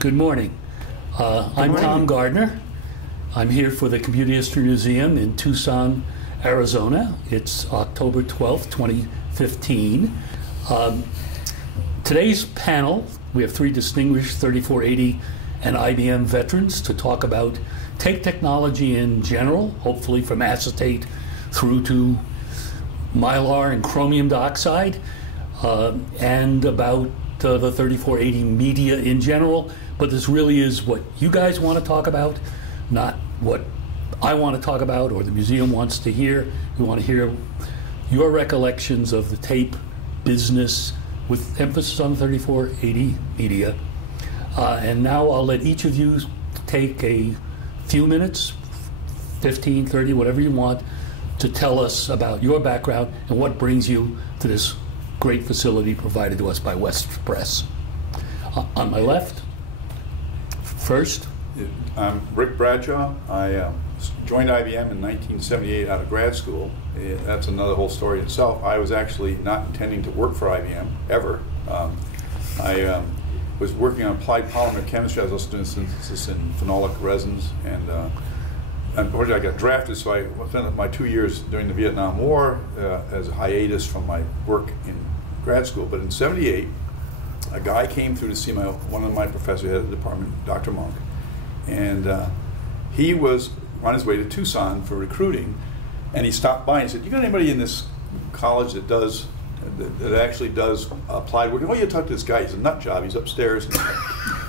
Good morning. I'm Tom Gardner. I'm here for the Computer History Museum in Tucson, Arizona. It's October 12th, 2015. Today's panel, we have three distinguished 3480 and IBM veterans to talk about tape technology in general, hopefully from acetate through to mylar and chromium dioxide, and about the 3480 media in general. But this really is what you guys want to talk about, not what I want to talk about or the museum wants to hear. We want to hear your recollections of the tape business with emphasis on 3480 media. And now I'll let each of you take a few minutes, 15, 30, whatever you want, to tell us about your background and what brings you to this great facility provided to us by West Press. On my left, first. I'm Rick Bradshaw. I joined IBM in 1978 out of grad school. That's another whole story in itself. I was actually not intending to work for IBM, ever. I was working on applied polymer chemistry. I was also doing synthesis in phenolic resins, and unfortunately I got drafted, so I spent my 2 years during the Vietnam War as a hiatus from my work in grad school. But in '78, a guy came through to see one of my professors, head of the department, Dr. Monk, and he was on his way to Tucson for recruiting, and he stopped by and he said, "You got anybody in this college that actually does applied work?" "Oh, you talk to this guy. He's a nut job. He's upstairs."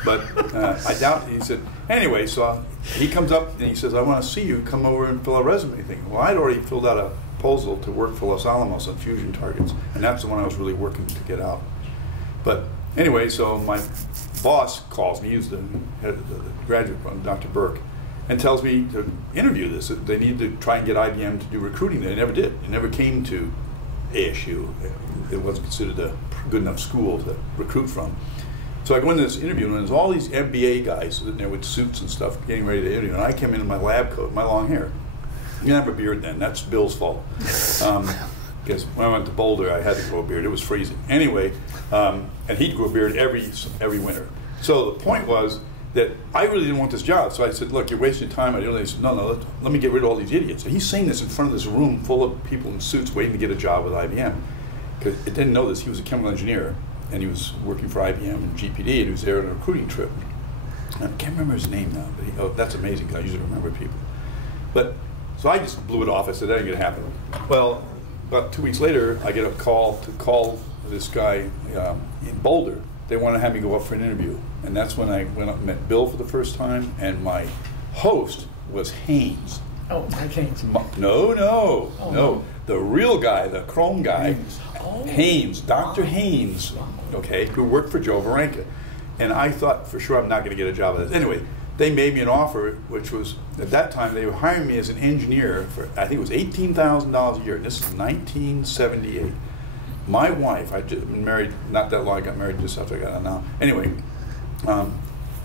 But I doubt. He said, anyway, so he comes up and he says, "I want to see you. Come over and fill out a resume thing." Well, I'd already filled out a proposal to work for Los Alamos on fusion targets, and that's the one I was really working to get out. But anyway, so my boss calls me, he's the head of the graduate program, Dr. Burke, and tells me to interview this. They need to try and get IBM to do recruiting. They never did. It never came to ASU. It wasn't considered a good enough school to recruit from. So I go into this interview, and there's all these MBA guys sitting there with suits and stuff getting ready to interview, and I came in my lab coat, my long hair. I didn't have a beard then. That's Bill's fault. Because when I went to Boulder, I had to grow a beard. It was freezing. Anyway, and he'd grow a beard every winter. So the point was that I really didn't want this job. So I said, "Look, you're wasting time." He said, "No, let me get rid of all these idiots." And he's saying this in front of this room full of people in suits waiting to get a job with IBM. Because it didn't know this. He was a chemical engineer, and he was working for IBM and GPD, and he was there on a recruiting trip. I can't remember his name now, but that's amazing because I usually remember people. But so I just blew it off. I said, "That ain't going to happen." Well, about 2 weeks later, I get a call to call this guy in Boulder. They want to have me go up for an interview. And that's when I went up and met Bill for the first time, and my host was Haynes. Oh, Mike Haynes. No. The real guy, the chrome guy, Haynes, Dr. Haynes, okay, who worked for Joe Varenka. And I thought for sure I'm not going to get a job at this. Anyway, they made me an offer, which was, at that time, they were hiring me as an engineer for, I think it was $18,000 a year, and this is 1978. My wife, I'd been married not that long, I got married just after I got out now. Anyway, I'm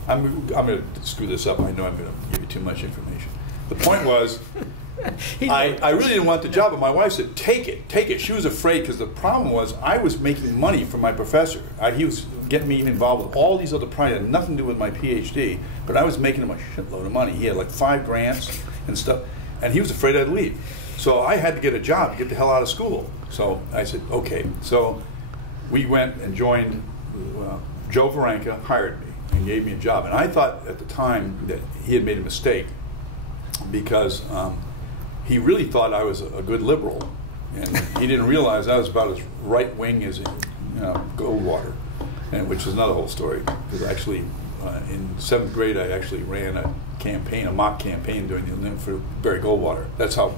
going to screw this up. I know I'm going to give you too much information. The point was, I really didn't want the job, but my wife said, take it. She was afraid because the problem was I was making money from my professor. He was getting me involved with all these other projects, had nothing to do with my PhD, but I was making him a shitload of money. He had like 5 grants and stuff, and he was afraid I'd leave. So I had to get a job to get the hell out of school. So I said, okay. So we went and joined, Joe Varenka hired me and gave me a job. And I thought at the time that he had made a mistake because he really thought I was a good liberal. And he didn't realize I was about as right-wing as in Goldwater, which is another whole story. Because actually, in 7th grade, I actually ran a mock campaign for Barry Goldwater. That's how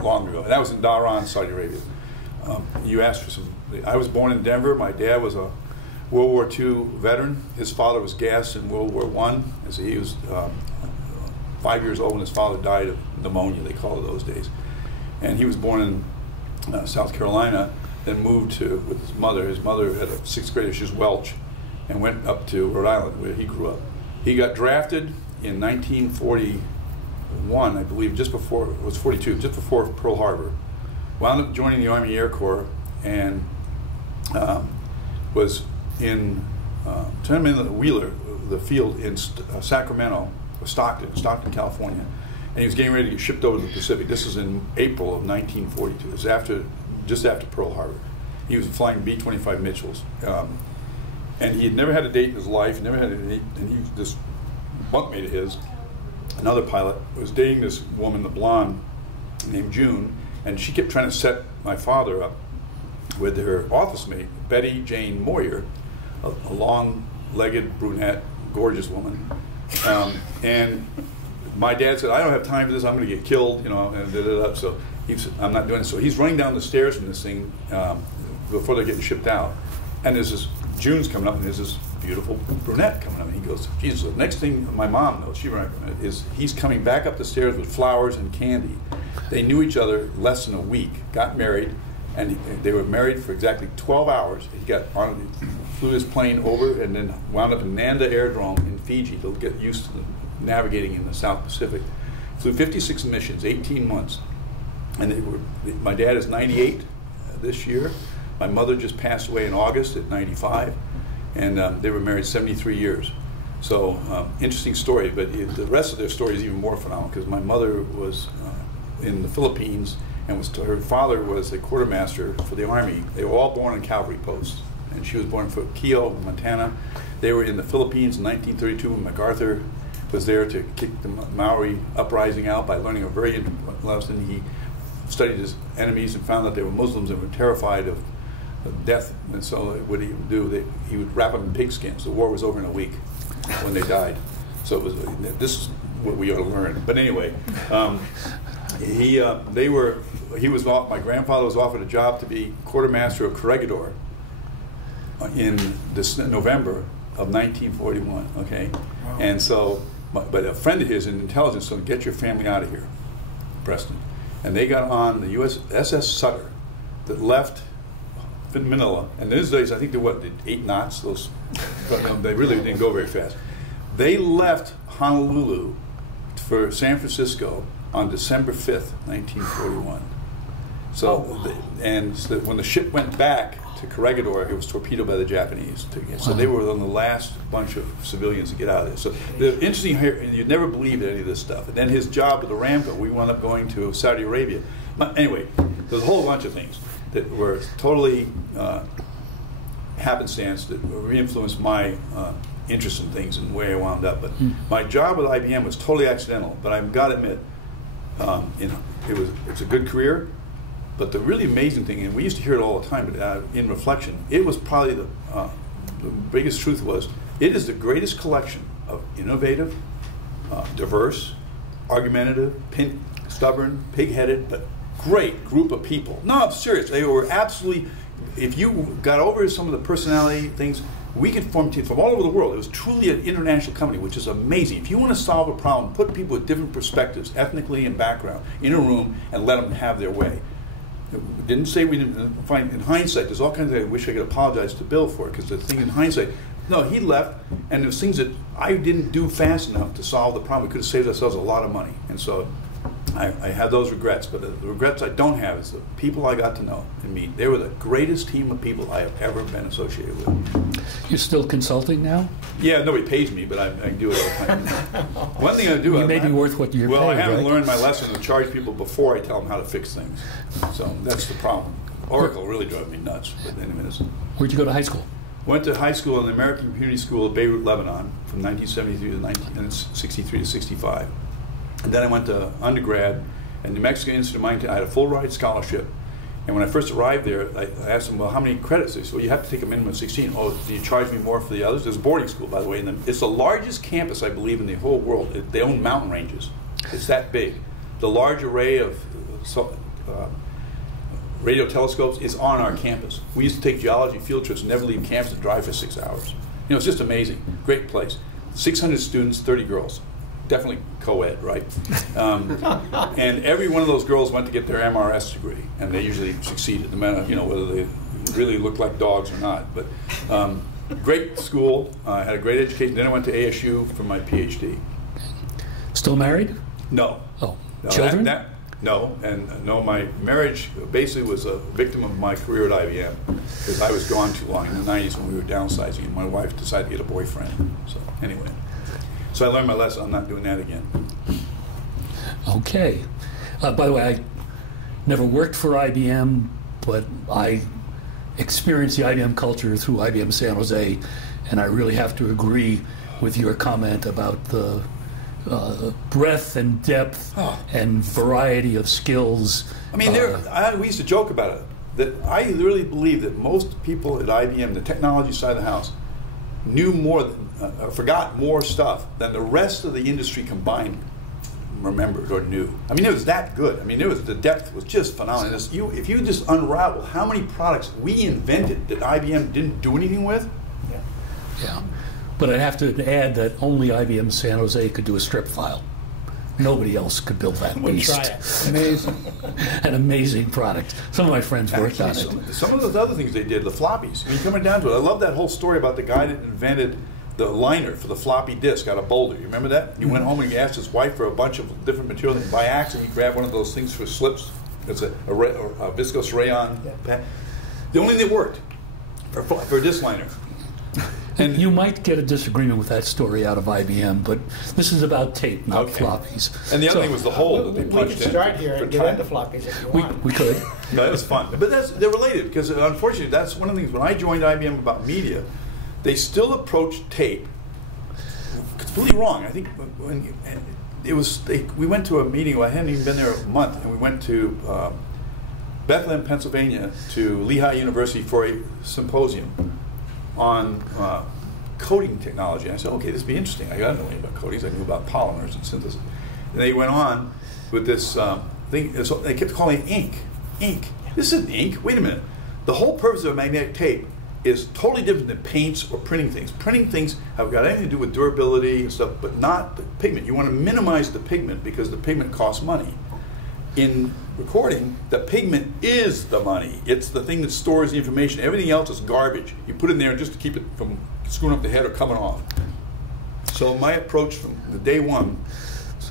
long ago. And that was in Dhahran, Saudi Arabia. You asked for some. I was born in Denver. My dad was a World War II veteran. His father was gassed in World War I. So he was 5 years old when his father died of pneumonia, they called it those days. And he was born in South Carolina, then moved with his mother. His mother had a 6th grader, she was Welch, and went up to Rhode Island where he grew up. He got drafted in 1941, I believe, just before, it was 42, just before Pearl Harbor. Wound up joining the Army Air Corps and was in sent him in the Wheeler, the field in Sacramento, Stockton, California, and he was getting ready to get shipped over to the Pacific. This was in April of 1942. It was just after Pearl Harbor. He was flying B-25 Mitchells, and he had never had a date in his life. Never had a date, and this bunkmate of his, another pilot, was dating this woman, the blonde, named June, and she kept trying to set my father up with her office mate, Betty Jane Moyer, a long-legged brunette, gorgeous woman. And my dad said, "I don't have time for this. I'm going to get killed," you know. And so I'm not doing it. So he's running down the stairs from this thing before they're getting shipped out, and there's this June's coming up, and there's this beautiful brunette coming up, and he goes, "Jesus!" The next thing my mom knows, is he's coming back up the stairs with flowers and candy. They knew each other less than a week, got married, and they were married for exactly 12 hours. Flew his plane over and then wound up in Nanda Airdrome in Fiji to get used to navigating in the South Pacific. Flew 56 missions, 18 months. And my dad is 98 this year. My mother just passed away in August at 95. And they were married 73 years. So interesting story, but the rest of their story is even more phenomenal because my mother was in the Philippines and her father was a quartermaster for the Army. They were all born in cavalry posts. And she was born in Keogh, Montana. They were in the Philippines in 1932 when MacArthur was there to kick the Maori uprising out by learning a very important lesson. He studied his enemies and found that they were Muslims and were terrified of death. And so what he would do, he would wrap them in pigskins. The war was over in a week when they died. So this is what we ought to learn. But anyway, my grandfather was offered a job to be quartermaster of Corregidor in this November of 1941, okay? Wow. And so, but a friend of his in intelligence said, "Get your family out of here, Preston." And they got on the SS Sutter that left Manila. And those days, I think they did 8 knots, they really didn't go very fast. They left Honolulu for San Francisco on December 5th, 1941. So, when the ship went back to Corregidor, it was torpedoed by the Japanese. So they were on the last bunch of civilians to get out of there. So the interesting here, you'd never believe any of this stuff. And then his job with Aramco, we wound up going to Saudi Arabia. But anyway, there's a whole bunch of things that were totally happenstance that influenced my interest in things and where I wound up. But my job with IBM was totally accidental. But I've got to admit, it's a good career. But the really amazing thing, and we used to hear it all the time, but in reflection, it was probably the biggest truth was, it is the greatest collection of innovative, diverse, argumentative, stubborn, pig-headed, but great group of people. No, I'm serious. They were absolutely, if you got over some of the personality things, we could form teams from all over the world. It was truly an international company, which is amazing. If you want to solve a problem, put people with different perspectives, ethnically and background, in a room and let them have their way. Didn't say we didn't find, in hindsight, there's all kinds of things I wish I could apologize to Bill for, because the thing in hindsight, no, he left, and there's things that I didn't do fast enough to solve the problem. We could have saved ourselves a lot of money. And so I have those regrets, but the regrets I don't have is the people I got to know and meet. They were the greatest team of people I have ever been associated with. You're still consulting now? Yeah, nobody pays me, but I do it all the time. One thing I do... You may be worth what you're paid, I haven't right? learned my lesson to charge people before I tell them how to fix things. So that's the problem. Oracle really drove me nuts. But anyways. Where'd you go to high school? Went to high school in the American Community School of Beirut, Lebanon, from 1973 to 1963 to 65. And then I went to undergrad at New Mexico Institute of Mining. I had a full ride scholarship. And when I first arrived there, I asked them, well, how many credits? They said, well, you have to take a minimum of 16. Oh, do you charge me more for the others? There's a boarding school, by the way. And it's the largest campus, I believe, in the whole world. They own mountain ranges. It's that big. The large array of radio telescopes is on our campus. We used to take geology field trips and never leave campus to drive for 6 hours. You know, it's just amazing. Great place. 600 students, 30 girls. Definitely co-ed, right? And every one of those girls went to get their MRS degree, and they usually succeeded, no matter, you know, whether they really looked like dogs or not. But great school, had a great education. Then I went to ASU for my PhD. Still married? No. Oh, no, children? No, and no, my marriage basically was a victim of my career at IBM because I was gone too long in the 90s when we were downsizing and my wife decided to get a boyfriend. So anyway, so I learned my lesson. I'm not doing that again. Okay. By the way, I never worked for IBM, but I experienced the IBM culture through IBM San Jose, and I really have to agree with your comment about the breadth and depth and variety of skills. I mean, we used to joke about it, that I really believe that most people at IBM, the technology side of the house, knew more, forgot more stuff than the rest of the industry combined remembered or knew. I mean, it was that good. I mean, the depth was just phenomenal. If you just unravel how many products we invented that IBM didn't do anything with. Yeah. But I'd have to add that only IBM San Jose could do a strip file. Nobody else could build that beast. Try it. Amazing. An amazing product. Some of my friends worked on it. Some of those other things they did, the floppies. I mean, coming down to it, I love that whole story about the guy that invented the liner for the floppy disk out of Boulder. You remember that? He went home and he asked his wife for a bunch of different material, and by accident he grabbed one of those things for slips. It's a viscose rayon pad. The only thing that worked for a disk liner. And you might get a disagreement with that story out of IBM, but this is about tape, not floppies. And the other thing was the hole that they punched in. We could start here and get into floppies if you want. We could. No, that was fun. But they're related, because unfortunately that's one of the things. When I joined IBM about media, they still approached tape completely wrong. I think we went to a meeting. I hadn't even been there a month, and we went to Bethlehem, Pennsylvania, to Lehigh University for a symposium on coding technology. And I said, okay, this would be interesting. I got to know anything about coatings. I knew about polymers and synthesis. And they went on with this thing. So they kept calling it ink. Ink. This isn't ink. Wait a minute. The whole purpose of magnetic tape is totally different than paints or printing things. Printing things have got anything to do with durability and stuff, but not the pigment. You want to minimize the pigment because the pigment costs money. In recording, the pigment is the money. It's the thing that stores the information. Everything else is garbage. You put it in there just to keep it from screwing up the head or coming off. So my approach from the day one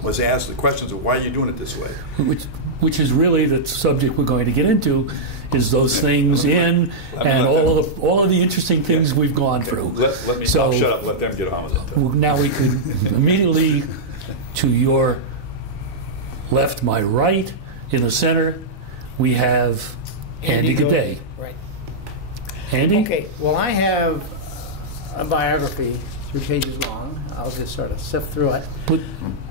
was to ask the questions of why are you doing it this way? Which is really the subject we're going to get into, is those things and all of the interesting things we've gone through. Let me shut up. Let them get on with it. Now we can immediately to your left, my right, in the center, we have Andy G'day. Right. Andy? Okay, well, I have a biography 3 pages long. I'll just sort of sift through it.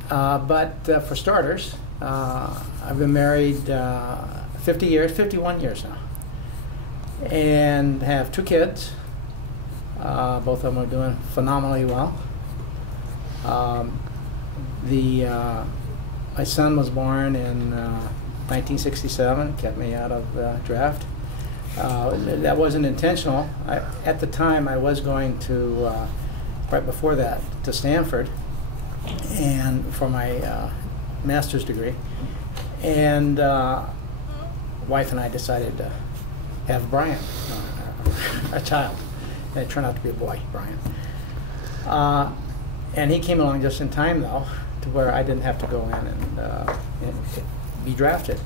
But for starters, I've been married 51 years now, and have 2 kids. Both of them are doing phenomenally well. My son was born in 1967, kept me out of the draft. That wasn't intentional. At the time, I was going to, right before that, to Stanford and for my master's degree. And wife and I decided to have Brian, a child. And it turned out to be a boy, Brian. And he came along just in time, though, to where I didn't have to go in and be drafted.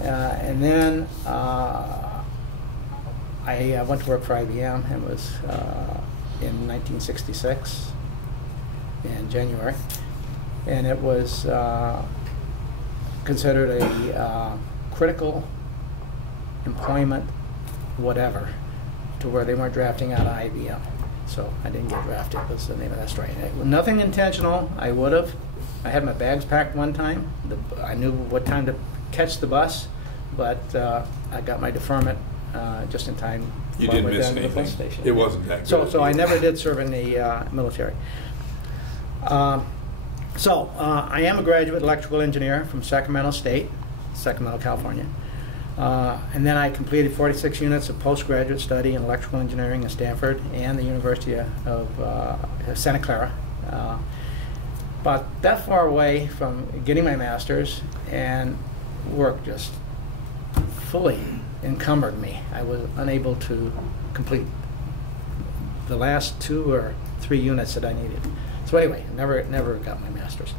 And then I went to work for IBM, and was in 1966 in January, and it was considered a critical employment whatever, to where they weren't drafting out of IBM. So I didn't get drafted, was the name of that story. Nothing intentional. I would have. I had my bags packed one time. I knew what time to catch the bus, but I got my deferment just in time. You didn't miss anything. The bus station. It wasn't that good. So I never did serve in the military. I am a graduate electrical engineer from Sacramento State, Sacramento, California. And then I completed 46 units of postgraduate study in electrical engineering at Stanford and the University of Santa Clara. But that far away from getting my master's, and work just fully encumbered me. I was unable to complete the last 2 or 3 units that I needed. So anyway, never got my master's.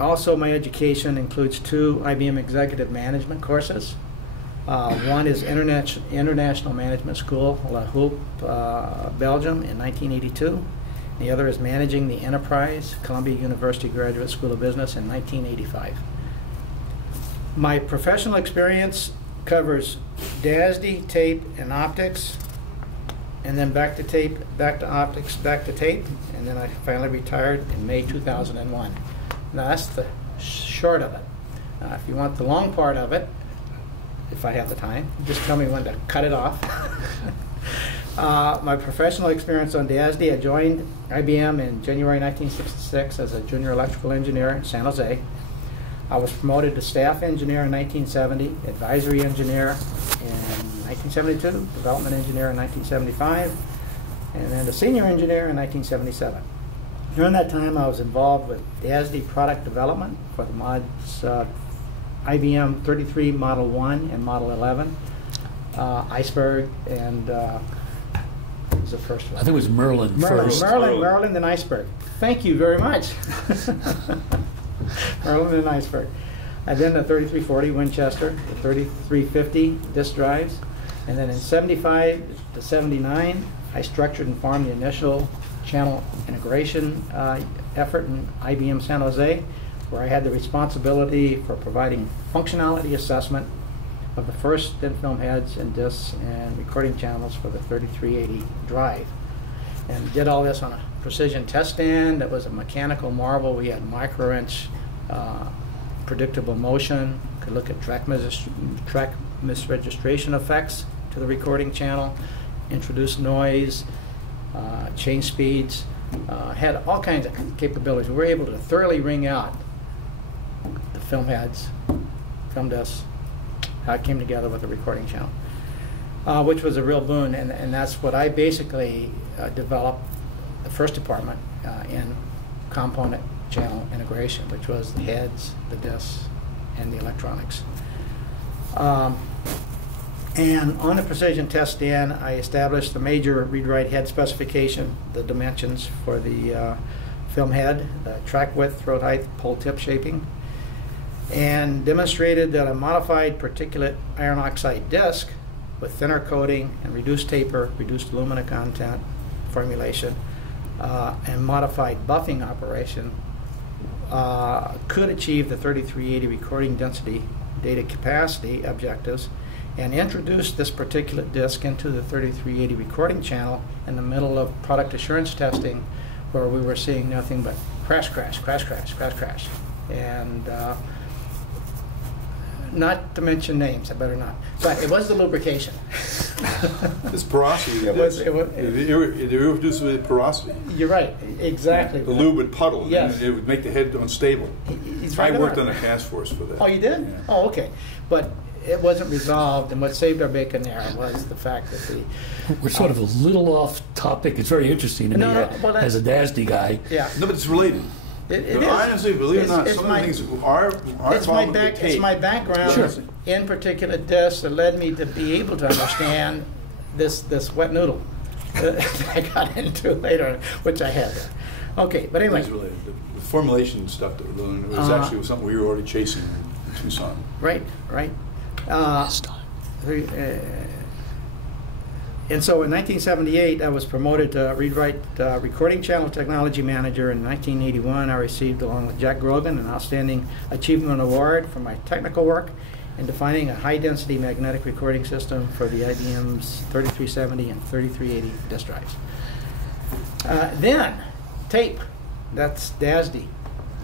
Also, my education includes 2 IBM executive management courses. One is International Management School, La Hulpe, Belgium, in 1982. The other is Managing the Enterprise, Columbia University Graduate School of Business, in 1985. My professional experience covers DASD, tape, and optics, and then back to tape, back to optics, back to tape, and then I finally retired in May 2001. Now that's the short of it. If you want the long part of it, if I have the time, just tell me when to cut it off. My professional experience on DASD, I joined IBM in January 1966 as a junior electrical engineer in San Jose. I was promoted to staff engineer in 1970, advisory engineer in 1972, development engineer in 1975, and then a senior engineer in 1977. During that time, I was involved with DASD product development for the mods IBM 33 Model 1 and Model 11, Iceberg, and what was the first one? I think it was Merlin first. Merlin, then Iceberg. Thank you very much. Merlin and Iceberg. And then the 3340 Winchester, the 3350 disk drives, and then in 75 to 79, I structured and formed the initial channel integration effort in IBM San Jose, where I had the responsibility for providing functionality assessment of the first thin film heads and disks and recording channels for the 3380 drive. And did all this on a precision test stand that was a mechanical marvel. We had micro-inch predictable motion, could look at track misregistration effects to the recording channel, introduce noise, change speeds, had all kinds of capabilities. We were able to thoroughly wring out the film heads, film disks, how it came together with the recording channel, which was a real boon, and that's what I basically developed the first department in component channel integration, which was the heads, the disks, and the electronics. And on the precision test stand, I established the major read-write head specification, the dimensions for the film head, the track width, throat height, pole tip shaping, and demonstrated that a modified particulate iron oxide disc with thinner coating and reduced taper, reduced alumina content formulation, and modified buffing operation could achieve the 3380 recording density data capacity objectives, and introduced this particulate disc into the 3380 recording channel in the middle of product assurance testing, where we were seeing nothing but crash, crash, crash, crash, crash, crash. And not to mention names, I better not. But it was the lubrication. It's porosity. It was irreducible porosity. You're right, exactly. The lube would puddle, yes. And it would make the head unstable. He's right. I worked on a task force for that. Oh, you did? Yeah. Oh, okay. But it wasn't resolved, and what saved our bacon there was the fact that the... We're sort of a little off topic. It's very interesting to me as a DASD guy. Yeah. No, but it's related. It is. Honestly, believe it or not, some of the things are involved with the tape. It's my background in particular discs that led me to be able to understand this wet noodle that I got into later, which I had there. Okay, but anyway. It was related. The formulation stuff that we're doing, it was actually something we were already chasing in Tucson. Right. And so in 1978, I was promoted to read-write recording channel technology manager. In 1981, I received, along with Jack Grogan, an Outstanding Achievement Award for my technical work in defining a high-density magnetic recording system for the IBM's 3370 and 3380 disk drives. Then, tape. That's DASD.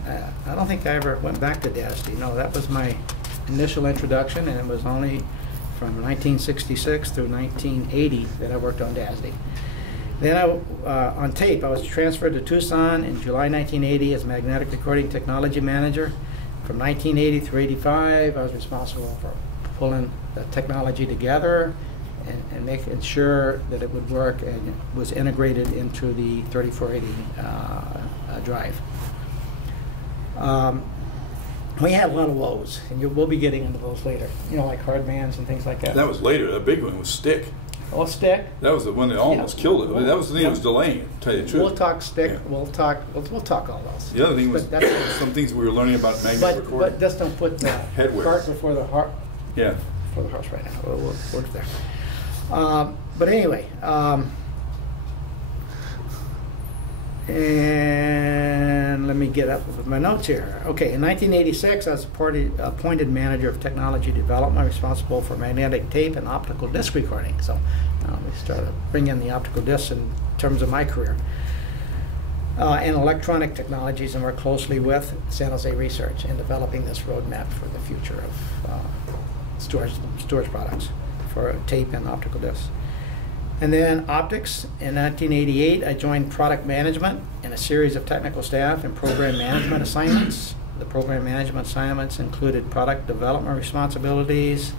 I don't think I ever went back to DASD. No, that was my initial introduction, and it was only from 1966 through 1980 that I worked on DASD. Then on tape, I was transferred to Tucson in July 1980 as magnetic recording technology manager. From 1980 through 85, I was responsible for pulling the technology together and making sure that it would work and it was integrated into the 3480 drive. We had a lot of woes, and we'll be getting into those later. You know, like hard bands and things like that. That was later. The big one was stick. Well, stick. That was the one that almost killed it. That was the thing that was delaying it, to tell you the truth. We'll talk stick. Yeah. We'll talk all those. The other thing was some things we were learning about magnet recording. But just don't put the cart before the horse. Yeah. Before the horse right now. We're there. But anyway, and let me get up with my notes here. Okay, in 1986, I was appointed manager of technology development, responsible for magnetic tape and optical disc recording. So we started bringing in the optical discs in terms of my career. And electronic technologies, and work closely with San Jose Research in developing this roadmap for the future of storage products for tape and optical discs. And then optics. In 1988, I joined product management and a series of technical staff and program management assignments. The program management assignments included product development responsibilities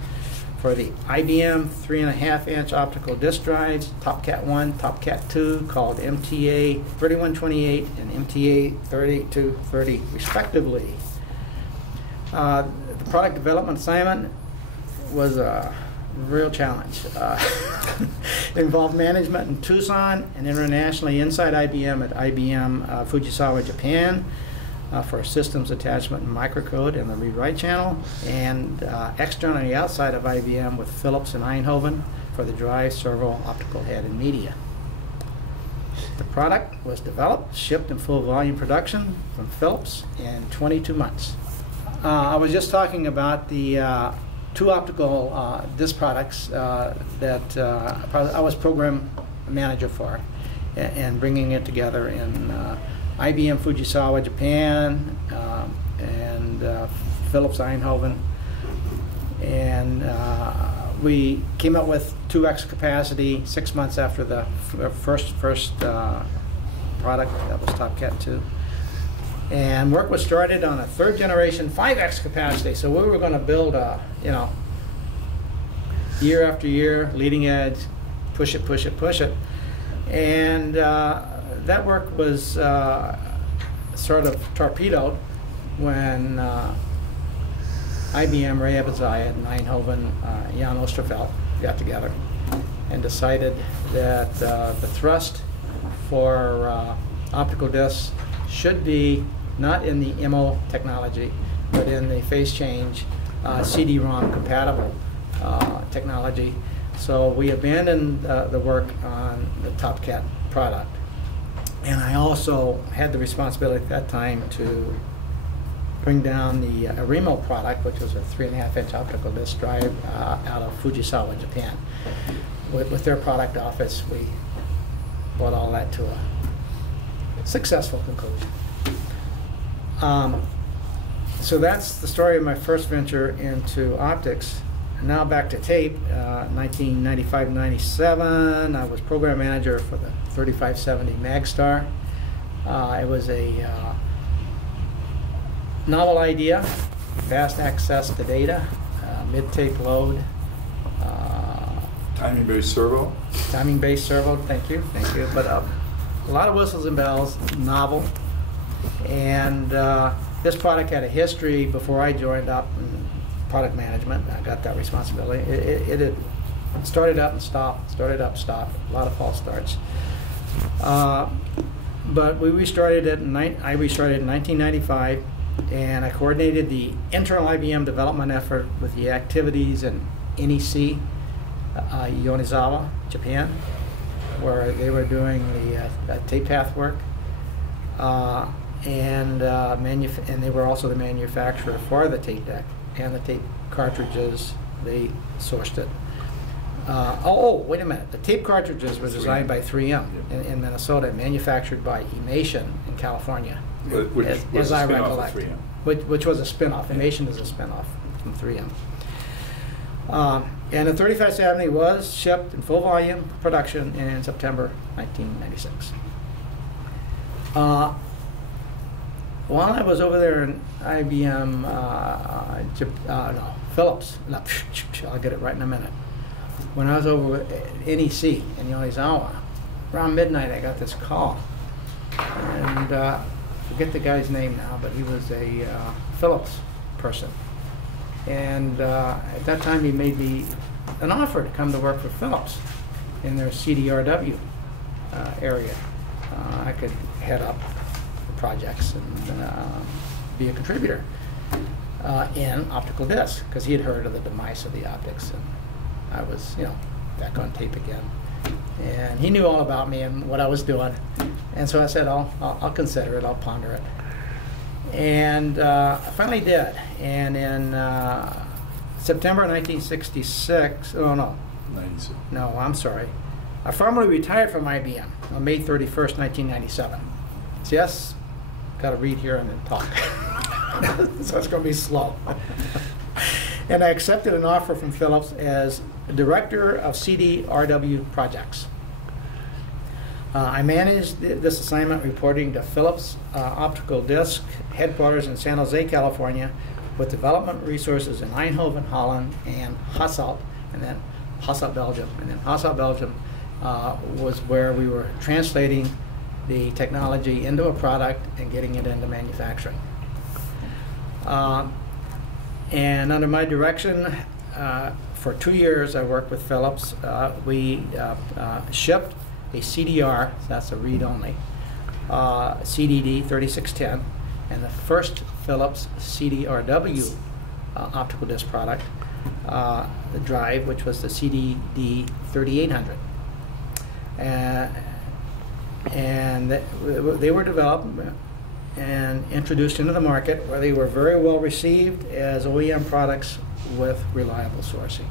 for the IBM 3.5-inch optical disc drives, TopCat 1, TopCat 2, called MTA 3128 and MTA 3230, respectively. The product development assignment was a real challenge. It involved management in Tucson and internationally inside IBM at IBM Fujisawa, Japan, for systems attachment and microcode and the read-write channel, and externally outside of IBM with Philips in Eindhoven for the drive, servo, optical head, and media. The product was developed, shipped in full volume production from Philips in 22 months. I was just talking about the two optical disc products that I was program manager for, and bringing it together in IBM Fujisawa, Japan, and Philips Eindhoven. And we came up with 2x capacity 6 months after the first product, that was TopCat 2. And work was started on a third generation 5x capacity. So we were going to build a, year after year, leading edge, push it. And that work was sort of torpedoed when IBM, Ray Abazaya, and Eindhoven, Jan Oosterveld got together and decided that the thrust for optical discs should be not in the MO technology, but in the phase change CD-ROM compatible technology. So we abandoned the work on the TopCat product. And I also had the responsibility at that time to bring down the Arimo product, which was a 3.5-inch optical disc drive out of Fujisawa, Japan. With their product office, we brought all that to a successful conclusion. So that's the story of my first venture into optics. Now back to tape. 1995-97, I was program manager for the 3570 Magstar. It was a novel idea, fast access to data, mid-tape load. Timing-based servo? Timing-based servo, thank you. But a lot of whistles and bells, novel. And this product had a history before I joined up in product management. I got that responsibility. It had started up and stopped, a lot of false starts. But we restarted it, I restarted in 1995, and I coordinated the internal IBM development effort with the activities in NEC, Yonezawa, Japan, where they were doing the tape path work. And they were also the manufacturer for the tape deck and the tape cartridges. They sourced it. Wait a minute. The tape cartridges were designed by 3M in Minnesota, and manufactured by Emation in California, as I recollect. Which was a spinoff. Emation is a spinoff from 3M. And the 3570 was shipped in full volume production in September 1996. While I was over there in IBM, Philips, I'll get it right in a minute. When I was over at NEC in Yonezawa, around midnight I got this call. And I forget the guy's name now, but he was a Philips person. And at that time he made me an offer to come to work for Philips. in their CDRW area. I could head up projects and be a contributor in optical disc, because he had heard of the demise of the optics, and I was, back on tape again. And he knew all about me and what I was doing, and so I said, I'll consider it, I'll ponder it. And I finally did. And in September 1966, 96. No, I'm sorry. I formally retired from IBM on May 31st, 1997. So yes, got to read here and then talk. So it's going to be slow. And I accepted an offer from Philips as Director of CDRW Projects. I managed this assignment reporting to Philips Optical Disc headquarters in San Jose, California, with development resources in Eindhoven, Holland, and Hasselt, and then Hasselt, Belgium. And then Hasselt, Belgium was where we were translating the technology into a product and getting it into manufacturing. And under my direction, for 2 years I worked with Philips. We shipped a CDR, that's a read-only, CDD 3610, and the first Philips CDRW optical disc product, the drive, which was the CDD 3800. And they were developed and introduced into the market, where they were very well received as OEM products with reliable sourcing.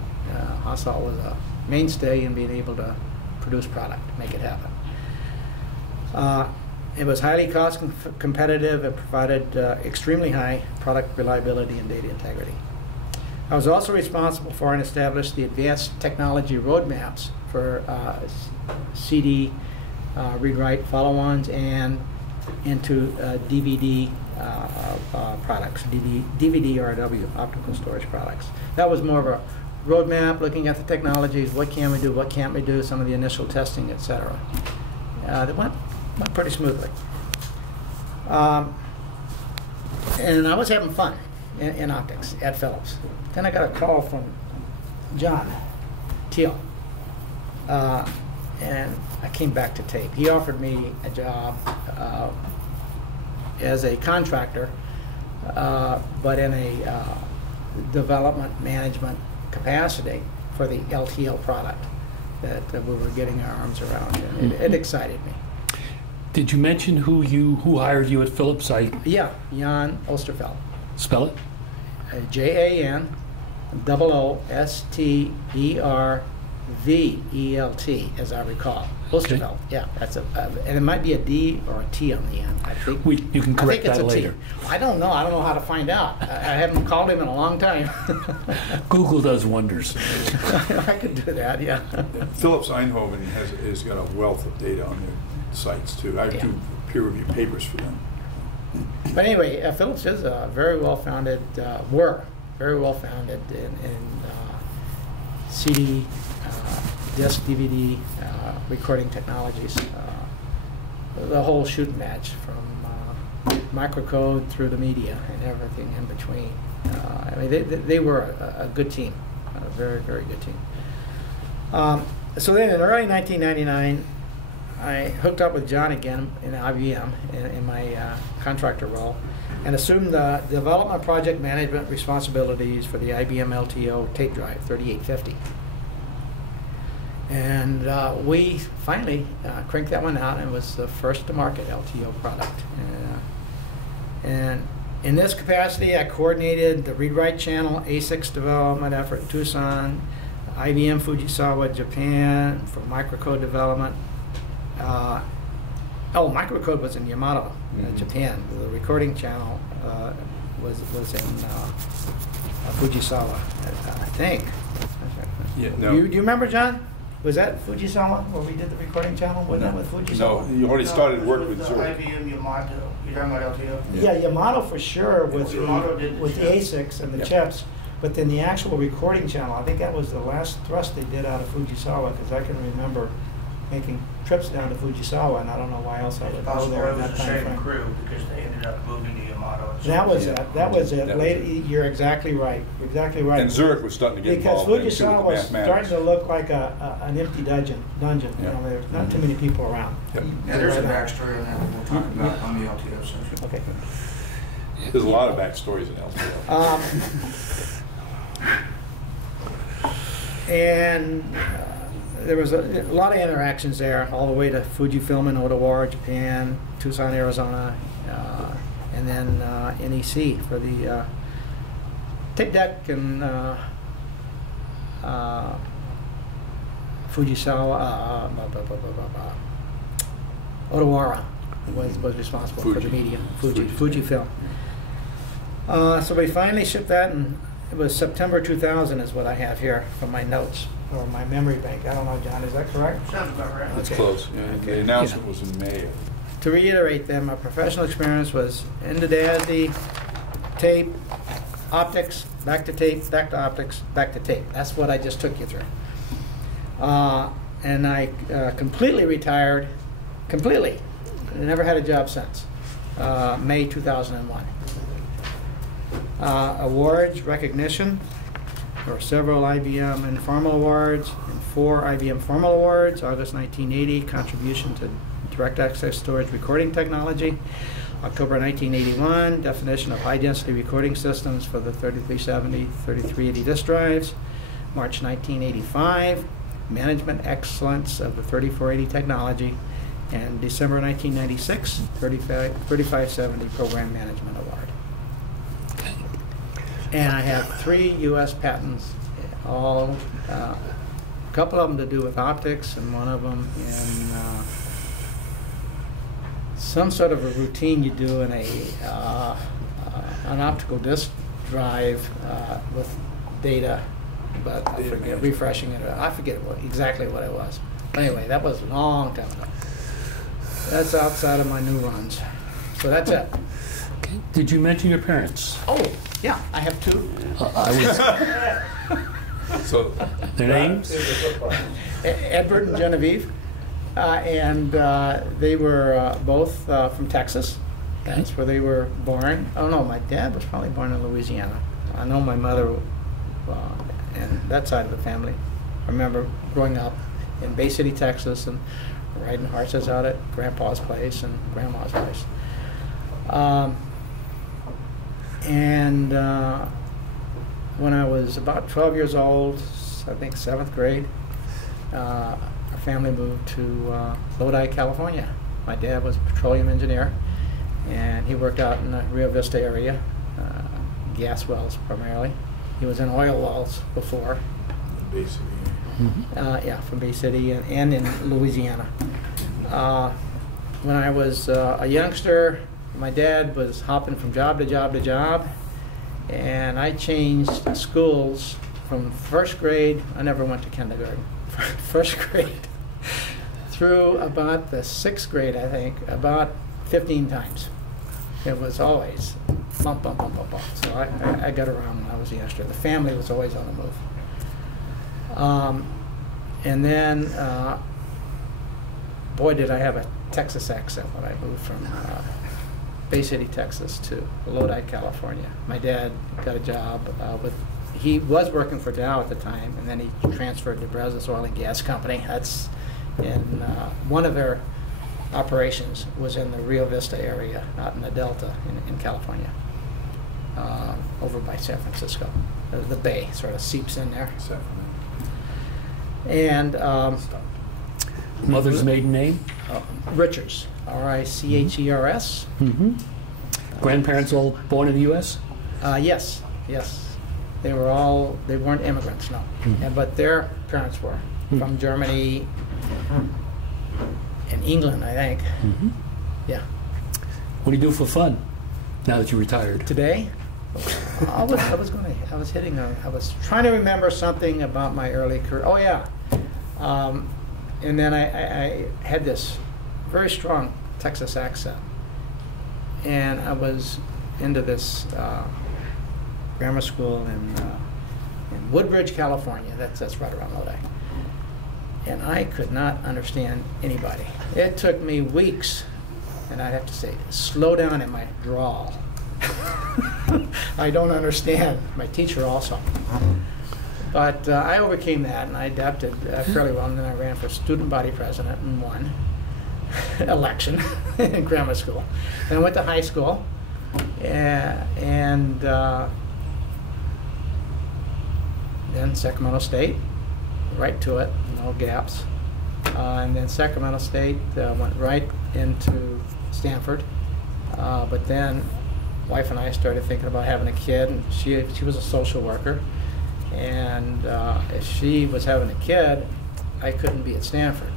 Hasselt was a mainstay in being able to produce product, make it happen. It was highly cost competitive and provided extremely high product reliability and data integrity. I was also responsible for and established the advanced technology roadmaps for CD read-write follow-ons and into DVD products, DVD RW, optical storage products. That was more of a roadmap, looking at the technologies, what can we do, what can't we do, some of the initial testing, etc. That went pretty smoothly. And I was having fun in optics at Philips. Then I got a call from John Teal, and I came back to tape. He offered me a job as a contractor, but in a development management capacity for the LTL product that we were getting our arms around. And it excited me. Did you mention who hired you at Philips? Yeah, Jan Osterveld. Spell it? JANOOSTERVELT, as I recall. Osterveld. Okay. Yeah, that's and it might be a D or a T on the end. I think you can correct that later. I don't know. I don't know how to find out. I haven't called him in a long time. Google does wonders. I could do that. Yeah. Philips Eindhoven has got a wealth of data on their sites too. I do peer review papers for them. But anyway, Philips is very well founded. Were very well founded in CD, disc, DVD, recording technologies. The whole shooting match from microcode through the media and everything in between. I mean, they were a good team, a very, very good team. So then in early 1999, I hooked up with John again in IBM in my contractor role, and assumed the development project management responsibilities for the Ibm Lto Tape Drive 3850. And we finally cranked that one out, and was the first to market LTO product. And in this capacity, I coordinated the read-write channel ASICs development effort in Tucson, IBM Fujisawa, Japan, for microcode development. Microcode was in Yamato, Japan. The recording channel was in Fujisawa, I think. Yeah, no. Do you remember, John? Was that Fujisawa where we did the recording channel? Wasn't that with Fujisawa? No, you already started working with Zurich. IBM Yamato. You're talking about LTO? Yeah, Yamato for sure with the did the ASICs and the chips. But then the actual recording channel, I think that was the last thrust they did out of Fujisawa, because I can remember making trips down to Fujisawa, and I don't know why else I It's would go possible there it in was that the time same frame. crew because they ended up moving to Yamato. at some That was point. it. That was it. That Late, was you're exactly right. You're exactly right. And Zurich was starting to get Because involved in Fujisawa the was starting mathematics. to look like an empty dungeon. You Yeah. know, there's not too many people around. Yep. Yeah, there's a backstory on that that we'll talk about on the LTO section. Okay. There's a lot of backstories in LTO. And there was a lot of interactions there, all the way to Fujifilm in Ottawa, Japan, Tucson, Arizona, and then NEC for the tape deck, and Fujisawa, Otawara was responsible for the Fuji. media, Fujifilm. So we finally shipped that, and it was September 2000 is what I have here from my notes, or my memory bank. I don't know, John, is that correct? Sounds about right. It's Okay. close. Yeah, Okay. The announcement was in May. To reiterate then, my professional experience was into DASD, tape, optics, back to tape, back to optics, back to tape. That's what I just took you through. And I completely retired, completely. I never had a job since, May 2001. Awards, recognition, there were several IBM informal awards and 4 IBM formal awards. August 1980, contribution to direct access storage recording technology. October 1981, definition of high-density recording systems for the 3370, 3380 disk drives. March 1985, management excellence of the 3480 technology. And December 1996, 3570 program management award. And I have 3 U.S. patents, all, a couple of them to do with optics, and one of them in some sort of a routine you do in an optical disk drive with data, but I forget, refreshing it. I forget exactly what it was. Anyway, that was a long time ago. That's outside of my new runs. So that's it. Okay. Did you mention your parents? Oh, yeah, I have 2. I was. So Their names? Edward and Genevieve. And they were both from Texas. That's where they were born. Oh no, my dad was probably born in Louisiana. I know my mother and that side of the family. I remember growing up in Bay City, Texas, and riding horses out at Grandpa's place and Grandma's place. When I was about 12 years old, I think 7th grade, our family moved to Lodi, California. My dad was a petroleum engineer, and he worked out in the Rio Vista area, gas wells primarily. He was in oil wells before. basically. Yeah, from Bay City and in Louisiana. When I was a youngster, my dad was hopping from job to job to job, and I changed schools from 1st grade. I never went to kindergarten. 1st grade through about the 6th grade, I think, about 15 times. It was always bump, bump, bump, bump, bump. So I got around when I was a youngster. The family was always on the move. And then, boy, did I have a Texas accent when I moved from Bay City, Texas to Lodi, California. My dad got a job he was working for Dow at the time, and then he transferred to Brazos Oil and Gas Company. That's in one of their operations was in the Rio Vista area, out in the Delta in California, over by San Francisco. The bay sort of seeps in there. And Mother's maiden name? Richards, R-I-C-H-E-R-S. Grandparents all born in the U.S.? Yes, yes. They weren't immigrants, no. But their parents were from Germany and England, I think. Yeah. What do you do for fun now that you're retired? Today, I was trying to remember something about my early career. Oh yeah. And then I had this very strong Texas accent. And I was into this grammar school in Woodbridge, California. That's right around Lodi. and I could not understand anybody. It took me weeks, and I'd have to say, slow down in my drawl. I don't understand. My teacher also. But I overcame that, and I adapted fairly well, and then I ran for student body president and won election in grammar school. Then I went to high school, and then Sacramento State, right to it, no gaps. And then Sacramento State went right into Stanford. But then wife and I started thinking about having a kid, and she was a social worker. And if she was having a kid, I couldn't be at Stanford.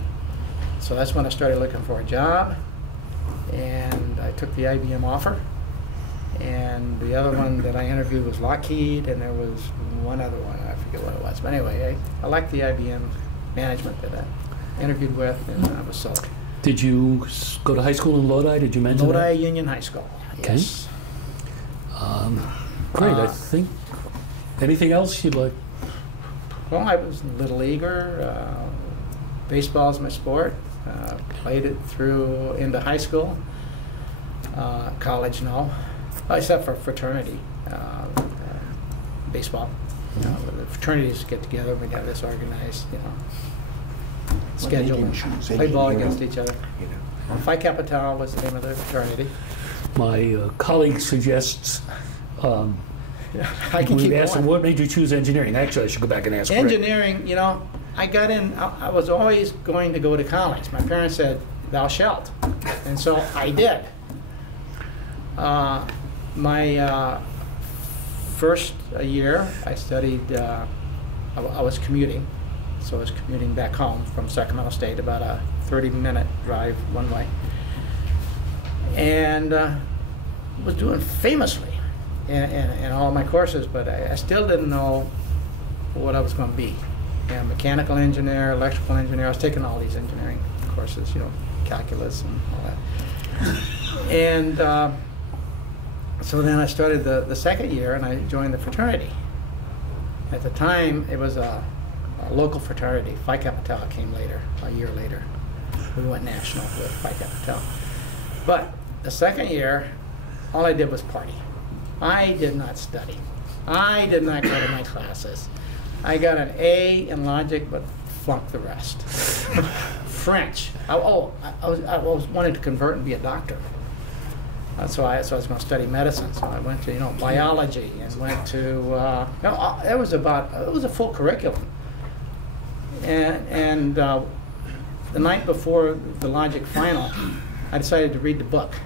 So that's when I started looking for a job, and I took the IBM offer. And the other one that I interviewed was Lockheed, and there was one other one, I forget what it was. But anyway, I liked the IBM management that I interviewed with, and I was sold. Did you go to high school in Lodi? Did you mention Lodi that? Union High School. Okay. Yes. Great. I think. Anything else you'd like? Well, I was a little eager. Baseball is my sport. Played it through into high school. College, no. Except for fraternity. Baseball. The fraternities get together. We'd have this organized, schedule and play ball against each other. Phi Kappa was the name of the fraternity. My colleague suggests. I can keep we asked him, going. what made you choose engineering? Actually, I should go back and ask. Engineering, I got in, I was always going to go to college. My parents said, thou shalt. And so I did. My first year, I studied, I was commuting. So I was commuting back home from Sacramento State, about a 30-minute drive one way. And was doing famously in all my courses, but I still didn't know what I was going to be. Mechanical engineer, electrical engineer. I was taking all these engineering courses, calculus and all that. And so then I started the second year, and I joined the fraternity. At the time, it was a local fraternity. Phi Kappa Tau came later, a year later. We went national with Phi Kappa Tau. But the second year, all I did was party. I did not study. I did not go to my classes. I got an A in logic, but flunked the rest. French. I was wanting to convert and be a doctor. So I was going to study medicine. So I went to biology and went to it was a full curriculum. And the night before the logic final, I decided to read the book.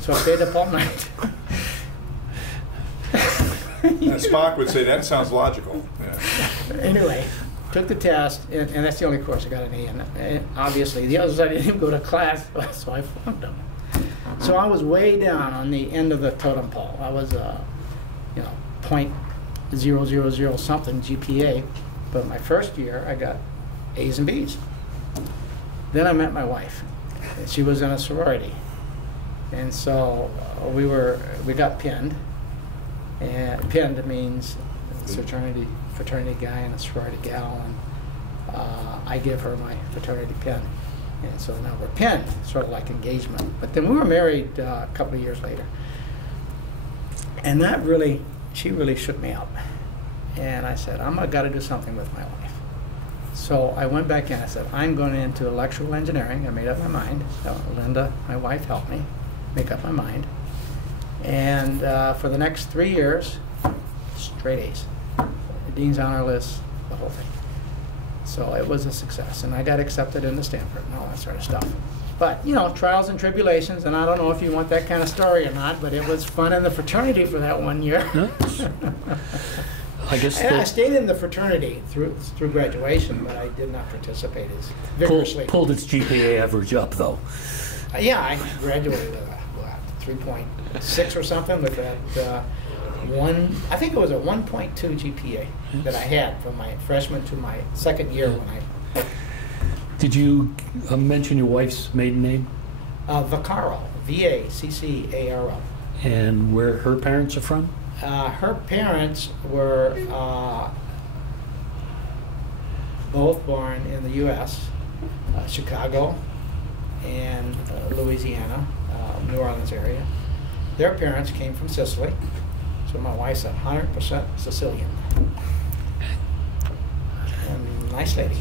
So I stayed up all night. Spock would say that sounds logical. Yeah. Anyway, took the test, and that's the only course I got an A in. And obviously, the others I didn't even go to class, so I flunked them. So I was way down on the end of the totem pole. I was, .000 something GPA, but my first year I got A's and B's. Then I met my wife. And she was in a sorority, and so we got pinned. And pinned means fraternity guy and a sorority gal, and I give her my fraternity pin. And so now we're pinned, sort of like engagement. But then we were married a couple of years later. And she really shook me up. And I said, I've got to do something with my life. So I went back in, I said, I'm going into electrical engineering. I made up my mind. So Linda, my wife, helped me make up my mind. And for the next 3 years, straight A's. The Dean's Honor List, the whole thing. So it was a success, and I got accepted into Stanford and all that sort of stuff. But, trials and tribulations, and I don't know if you want that kind of story or not, but it was fun in the fraternity for that 1 year. I guess I stayed in the fraternity through graduation, but I did not participate as vigorously. Pulled its GPA average up, though. Yeah, I graduated with a 3.6 or something with that I think it was a 1.2 GPA that I had from my freshman to my second year when I... Did you mention your wife's maiden name? Vaccaro, V-A-C-C-A-R-O. And where her parents are from? Her parents were both born in the U.S., Chicago and Louisiana, New Orleans area. Their parents came from Sicily, so my wife's 100% Sicilian. And nice lady.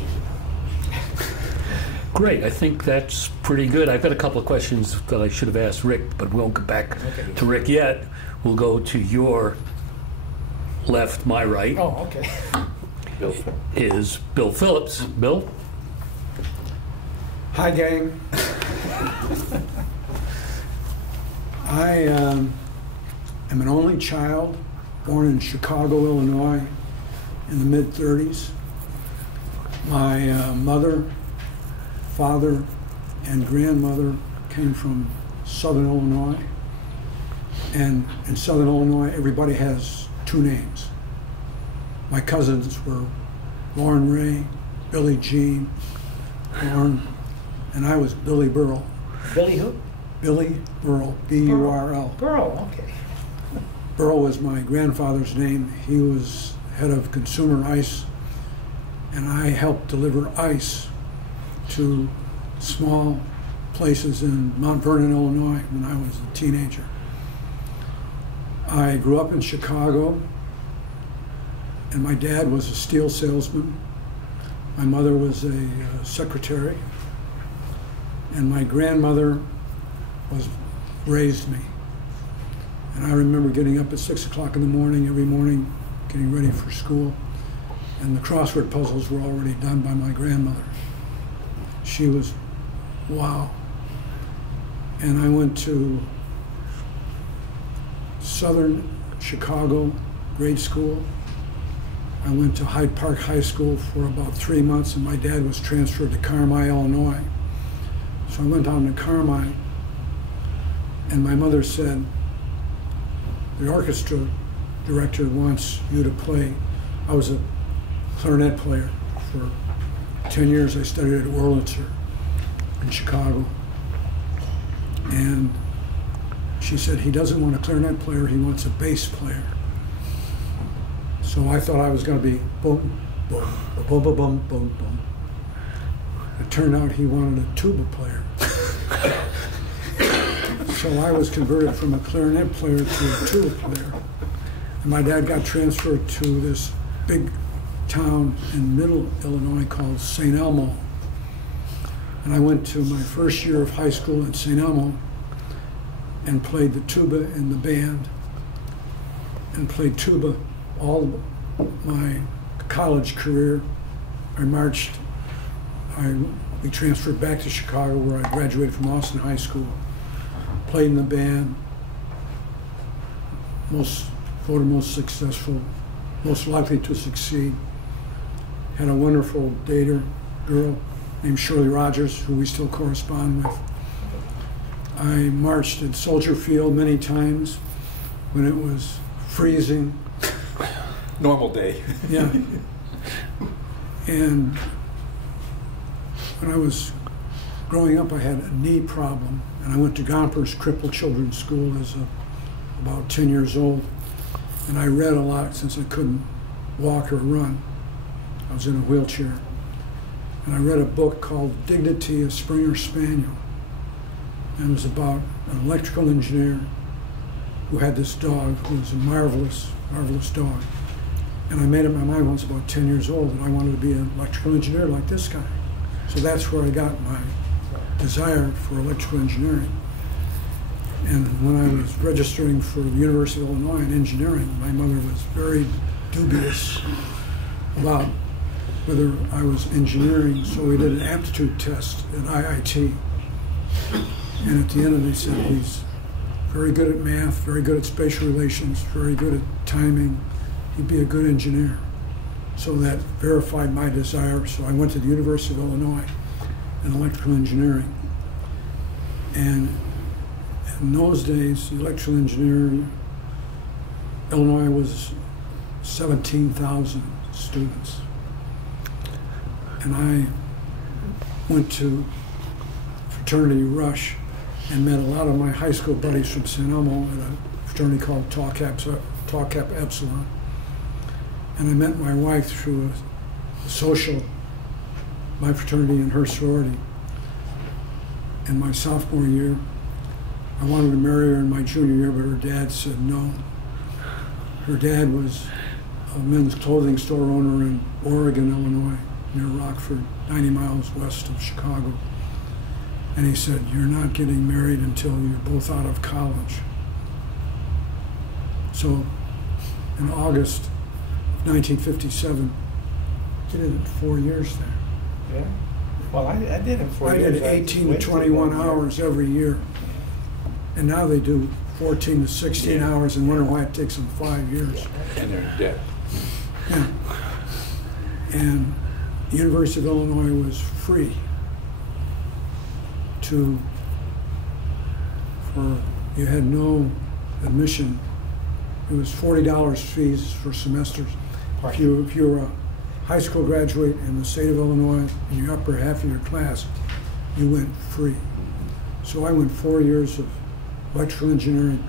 Great, I think that's pretty good. I've got a couple of questions that I should have asked Rick, but we won't get back to Rick yet. We'll go to your left, my right. Oh, okay. Bill. Is Bill Phillips. Bill? Hi, gang. I am an only child born in Chicago, Illinois in the mid-30s. My mother, father, and grandmother came from Southern Illinois. And in Southern Illinois, everybody has two names. My cousins were Lauren Ray, Billie Jean, Lauren, and I was Billy Burrell. Billy who? Billy Burrell, B-U-R-L. Burrell, okay. Burrell was my grandfather's name. He was head of consumer ice, and I helped deliver ice to small places in Mount Vernon, Illinois when I was a teenager. I grew up in Chicago, and my dad was a steel salesman. My mother was a secretary, and my grandmother raised me. And I remember getting up at 6 o'clock in the morning every morning, getting ready for school, and the crossword puzzles were already done by my grandmother. She was, wow. And I went to Southern Chicago grade school. I went to Hyde Park High School for about 3 months, and my dad was transferred to Carmi, Illinois. So I went down to Carmi, and my mother said, the orchestra director wants you to play. I was a clarinet player for 10 years. I studied at Wurlitzer in Chicago. And she said, he doesn't want a clarinet player, he wants a bass player. So I thought I was going to be boom, boom, boom, boom, boom, boom, boom. It turned out he wanted a tuba player. So I was converted from a clarinet player to a tuba player. And my dad got transferred to this big town in middle Illinois called St. Elmo. And I went to my first year of high school at St. Elmo and played the tuba in the band and played tuba all my college career. We transferred back to Chicago where I graduated from Austin High School, played in the band, voted most successful, most likely to succeed. Had a wonderful dater girl named Shirley Rogers, who we still correspond with. I marched at Soldier Field many times when it was freezing. Normal day. Yeah. And when I was growing up, I had a knee problem, and I went to Gompers Crippled Children's School as about 10 years old, and I read a lot since I couldn't walk or run. I was in a wheelchair. And I read a book called Dignity, a Springer Spaniel. And it was about an electrical engineer who had this dog who was a marvelous, marvelous dog. And I made up my mind once, about 10 years old, that I wanted to be an electrical engineer like this guy. So that's where I got my desire for electrical engineering. And when I was registering for the University of Illinois in engineering, my mother was very dubious about whether I was engineering, so we did an aptitude test at IIT. And at the end of it, they said, he's very good at math, very good at spatial relations, very good at timing. He'd be a good engineer. So that verified my desire, so I went to the University of Illinois in electrical engineering. And in those days, electrical engineering, Illinois was 17,000 students. And I went to fraternity rush and met a lot of my high school buddies from St. Elmo at a fraternity called Tau Kappa Epsilon. And I met my wife through a social my fraternity and her sorority in my sophomore year. I wanted to marry her in my junior year, but her dad said no. Her dad was a men's clothing store owner in Oregon, Illinois, near Rockford, 90 miles west of Chicago. And he said, "You're not getting married until you're both out of college." So in August of 1957, I did it 4 years there. Yeah. Well, I did it 4 years. I did 18 to 21 hours every year. And now they do 14 to 16 hours and wonder why it takes them 5 years. And they're dead. Yeah. And the University of Illinois was free you had no admission. It was $40 fees for semesters. If you were a high school graduate in the state of Illinois in the upper half of your class, you went free. So I went 4 years of electrical engineering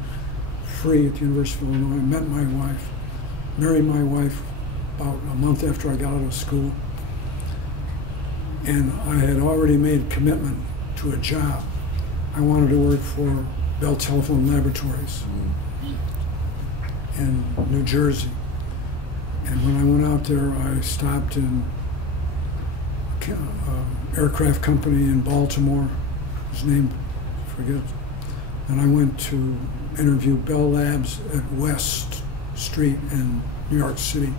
free at the University of Illinois. I met my wife, married my wife about a month after I got out of school. And I had already made a commitment to a job. I wanted to work for Bell Telephone Laboratories in New Jersey. And when I went out there, I stopped in an aircraft company in Baltimore. His name, I forget. And I went to interview Bell Labs at West Street in New York City.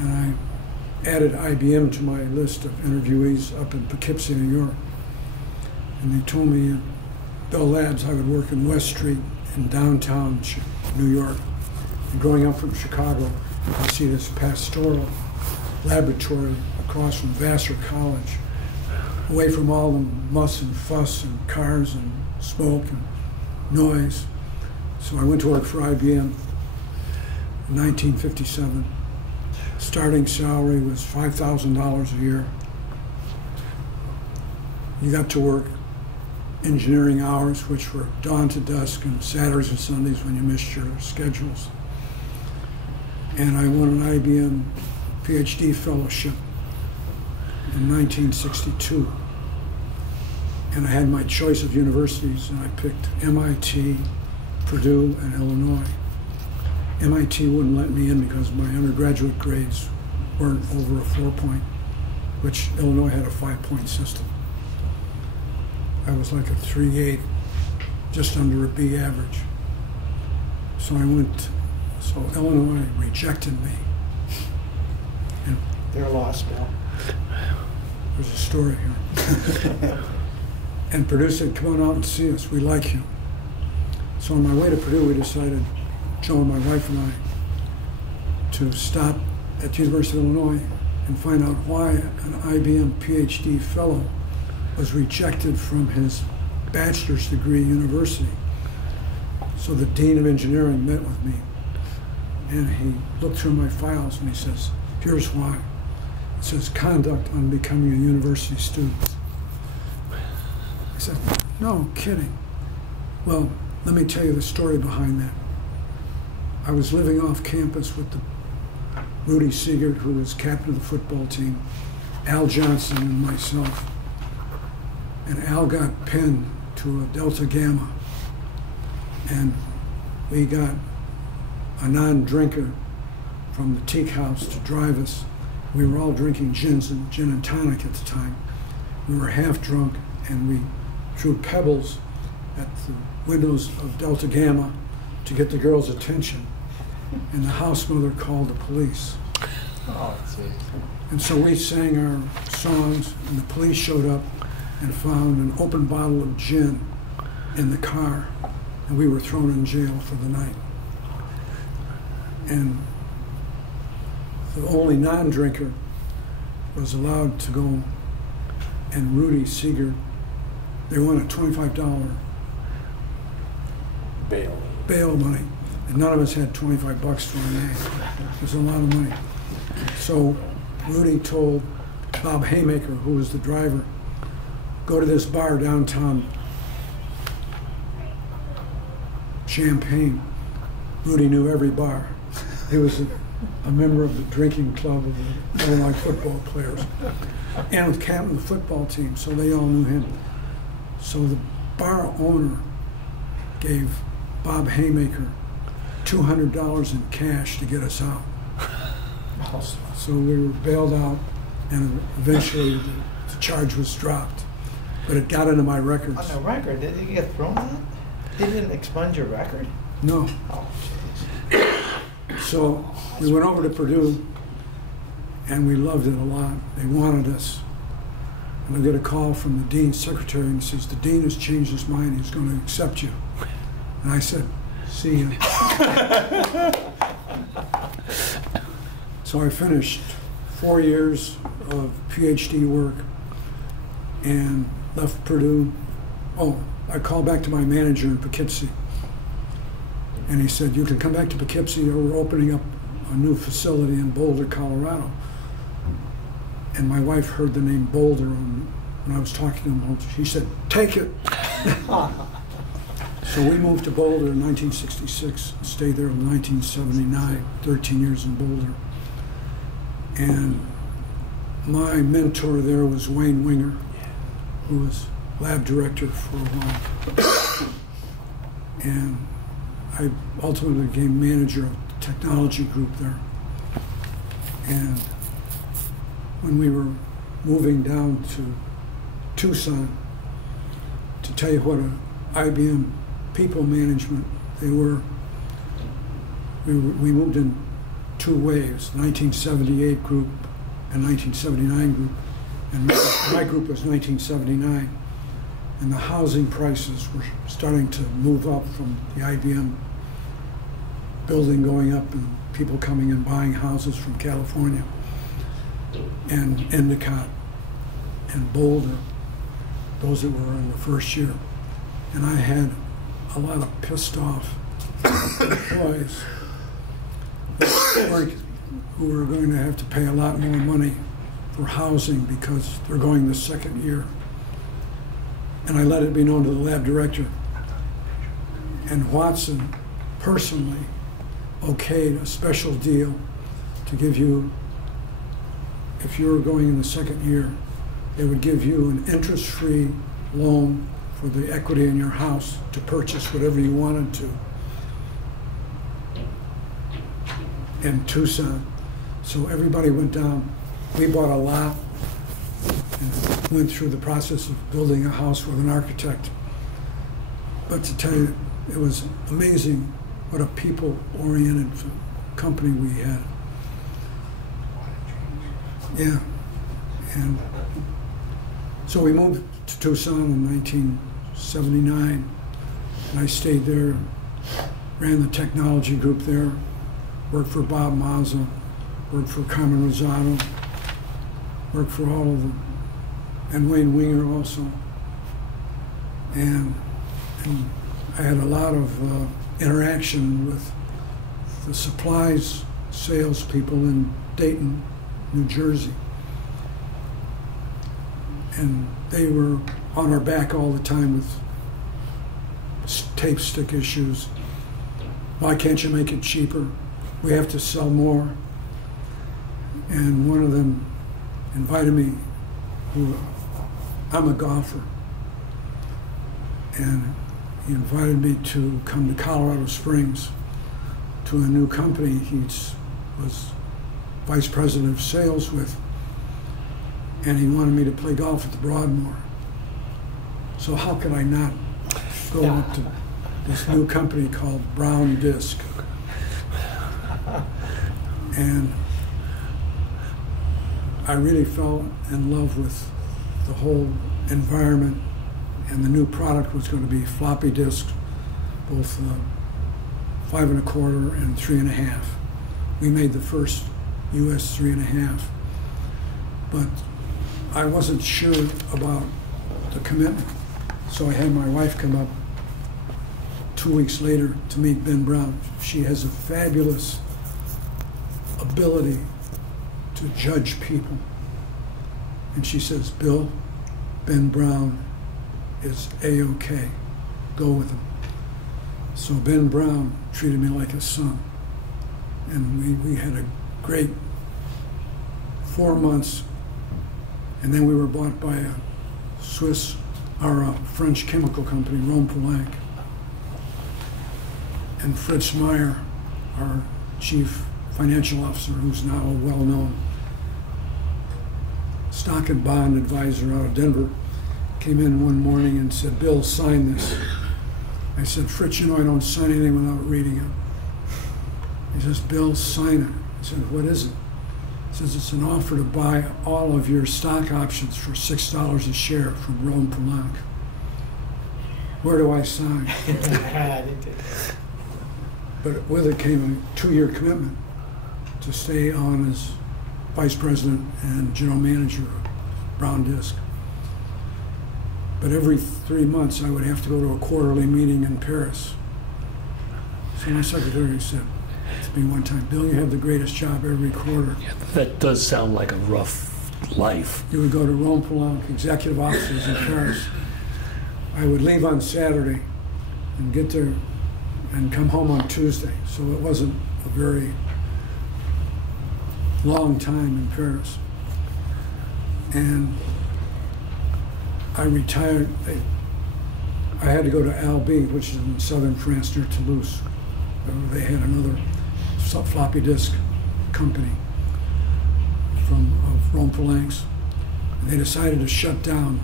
And I added IBM to my list of interviewees up in Poughkeepsie, New York. And they told me at Bell Labs I would work in West Street in downtown New York. And growing up from Chicago, I see this pastoral laboratory across from Vassar College, away from all the muss and fuss and cars and smoke and noise. So I went to work for IBM in 1957. Starting salary was $5,000 a year. You got to work engineering hours, which were dawn to dusk, and Saturdays and Sundays when you missed your schedules. And I won an IBM PhD fellowship in 1962. And I had my choice of universities, and I picked MIT, Purdue, and Illinois. MIT wouldn't let me in because my undergraduate grades weren't over a 4-point, which Illinois had a 5-point system. I was like a 3.8, just under a B average. So Illinois rejected me. And They're lost now. there's a story here. And Purdue said, "Come on out and see us, we like you." So on my way to Purdue, we decided, Joe, my wife and I, to stop at the University of Illinois and find out why an IBM PhD fellow was rejected from his bachelor's degree university. So the dean of engineering met with me, and he looked through my files and he says, "Here's why." It says, "Conduct on becoming a university student." I said, "No kidding." Well, let me tell you the story behind that. I was living off campus with Rudy Siegert, who was captain of the football team, Al Johnson, and myself. And Al got pinned to a Delta Gamma. And we got a non-drinker from the teak house to drive us. We were all drinking gin and tonic at the time. We were half drunk, and we threw pebbles at the windows of Delta Gamma to get the girls' attention. And the house mother called the police. Oh, sweet. And so we sang our songs, and the police showed up and found an open bottle of gin in the car, and we were thrown in jail for the night. And the only non-drinker was allowed to go, and Rudy Siegert, they won a $25 bail money, and none of us had $25 for a name. It was a lot of money. So Rudy told Bob Haymaker, who was the driver, "Go to this bar downtown Champaign." Rudy knew every bar. He was a member of the drinking club of the Illinois football players. and with captain of the football team, so they all knew him. So the bar owner gave Bob Haymaker $200 in cash to get us out. So we were bailed out, and eventually the charge was dropped. But it got into my records. On the record, did you get thrown out? Didn't it expunge your record? No. Oh, jeez. So we went over to Purdue, and we loved it a lot. They wanted us. And I get a call from the dean's secretary, and he says, the dean has changed his mind. He's going to accept you. And I said, see you. So I finished 4 years of PhD work and left Purdue. Oh, I called back to my manager in Poughkeepsie. And he said, you can come back to Poughkeepsie, or we're opening up a new facility in Boulder, Colorado. And my wife heard the name Boulder, and when I was talking to him, she said, take it. So we moved to Boulder in 1966, and stayed there in 1979, 13 years in Boulder. And my mentor there was Wayne Winger, who was lab director for a while. And I ultimately became manager of the technology group there. And when we were moving down to Tucson, to tell you what an IBM people management they were, we moved in two waves, 1978 group and 1979 group. And my group was 1979. And the housing prices were starting to move up from the IBM building going up, and people coming and buying houses from California and Endicott and Boulder, those that were in the first year. And I had a lot of pissed off employees who were going to have to pay a lot more money for housing because they're going the second year. And I let it be known to the lab director. And Watson personally okayed a special deal to give you, if you were going in the second year, they would give you an interest-free loan for the equity in your house to purchase whatever you wanted to in Tucson. So everybody went down. We bought a lot and went through the process of building a house with an architect. But to tell you, it was amazing what a people-oriented company we had. Yeah. And so we moved to Tucson in 1979, and I stayed there, ran the technology group there, worked for Bob Mazza, worked for Carmen Rosado, worked for all of them, and Wayne Winger also. And I had a lot of interaction with the supplies salespeople in Dayton, New Jersey. And they were on our back all the time with tape stick issues. Why can't you make it cheaper? We have to sell more. And one of them invited me, I'm a golfer, and he invited me to come to Colorado Springs to a new company he was vice president of sales with, and he wanted me to play golf at the Broadmoor. So how could I not go up to this new company called Brown Disc? And I really fell in love with the whole environment, and the new product was going to be floppy disks, both 5 1/4 and 3 1/2. We made the first US 3 1/2, but I wasn't sure about the commitment. So I had my wife come up 2 weeks later to meet Ben Brown. She has a fabulous ability to judge people. And she says, Bill, Ben Brown is A-OK. Go with him. So Ben Brown treated me like a son. And we had a great 4 months And then we were bought by a French chemical company, Rome Poulenc. And Fritz Meyer, our chief financial officer, who's now a well-known stock and bond advisor out of Denver, came in one morning and said, "Bill, sign this." I said, "Fritz, you know I don't sign anything without reading it." He says, "Bill, sign it." I said, "What is it?" He says, "It's an offer to buy all of your stock options for $6 a share from Rome Poulenc." Where do I sign? But with it came a 2-year commitment to stay on as vice president and general manager of Brown Disc. But every 3 months I would have to go to a quarterly meeting in Paris. So my secretary said to me one time, "Bill, you have the greatest job every quarter." Yeah, that does sound like a rough life. You would go to Rome Poulenc executive offices in Paris. I would leave on Saturday and get there and come home on Tuesday. So it wasn't a very long time in Paris. And I retired. I had to go to Albi, which is in southern France near Toulouse. They had another floppy disk company of Rome Poulenc's. They decided to shut down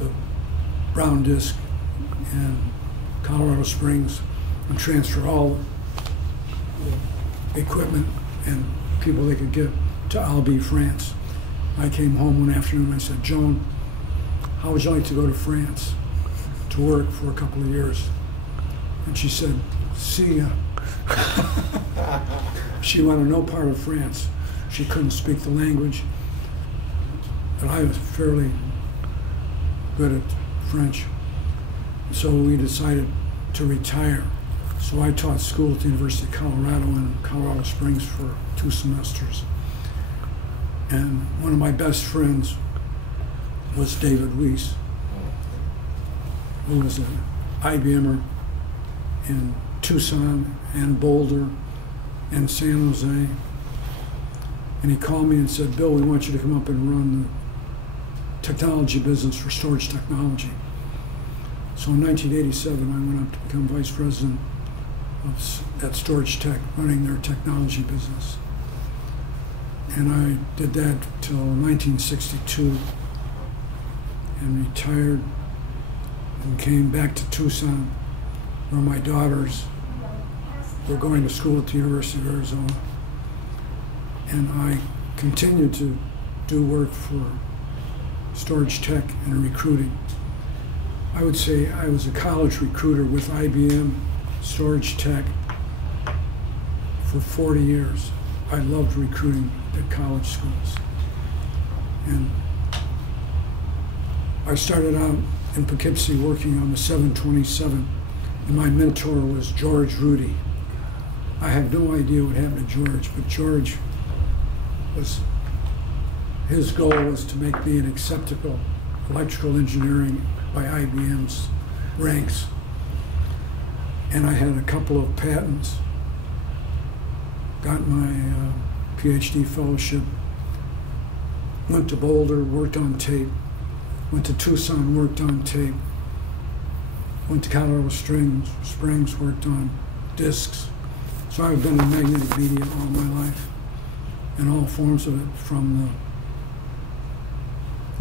the Brown Disc in Colorado Springs and transfer all the equipment and people they could get to Albi, France. I came home one afternoon and I said, "Joan, how would you like to go to France to work for a couple of years?" And she said, "See ya." She wanted no part of France. She couldn't speak the language, but I was fairly good at French. So we decided to retire. So I taught school at the University of Colorado in Colorado Springs for 2 semesters. And one of my best friends was David Weiss, who was an IBMer in Tucson and Boulder and San Jose. And he called me and said, "Bill, we want you to come up and run the technology business for storage technology." So in 1987, I went up to become vice president at Storage Tech, running their technology business. And I did that till 1962 and retired and came back to Tucson, where my daughters were going to school at the University of Arizona. And I continued to do work for Storage Tech and recruiting. I would say I was a college recruiter with IBM Storage Tech for 40 years. I loved recruiting at college schools. And I started out in Poughkeepsie working on the 727, and my mentor was George Rudy. I have no idea what happened to George, but George his goal was to make me an acceptable electrical engineering by IBM's ranks. And I had a couple of patents, got my PhD fellowship, went to Boulder, worked on tape, went to Tucson, worked on tape, went to Colorado Springs, worked on discs. So I've been in magnetic media all my life, in all forms of it, from the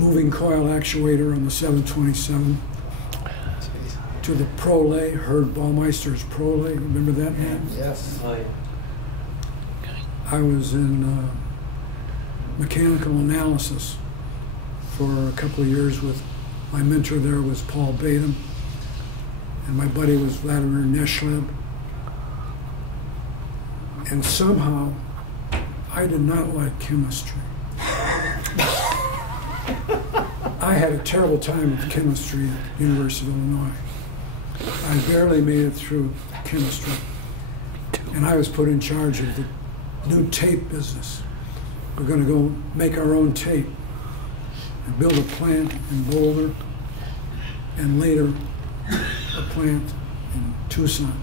moving coil actuator on the 727 to the Prolay, Herb Baumeister's Prolay. Remember that name? Yes. Oh, yeah. I was in mechanical analysis for a couple of years with my mentor there was Paul Batum, and my buddy was Vladimir Neshleb. And somehow, I did not like chemistry. I had a terrible time with chemistry at the University of Illinois. I barely made it through chemistry. And I was put in charge of the new tape business. We're going to go make our own tape and build a plant in Boulder and later a plant in Tucson.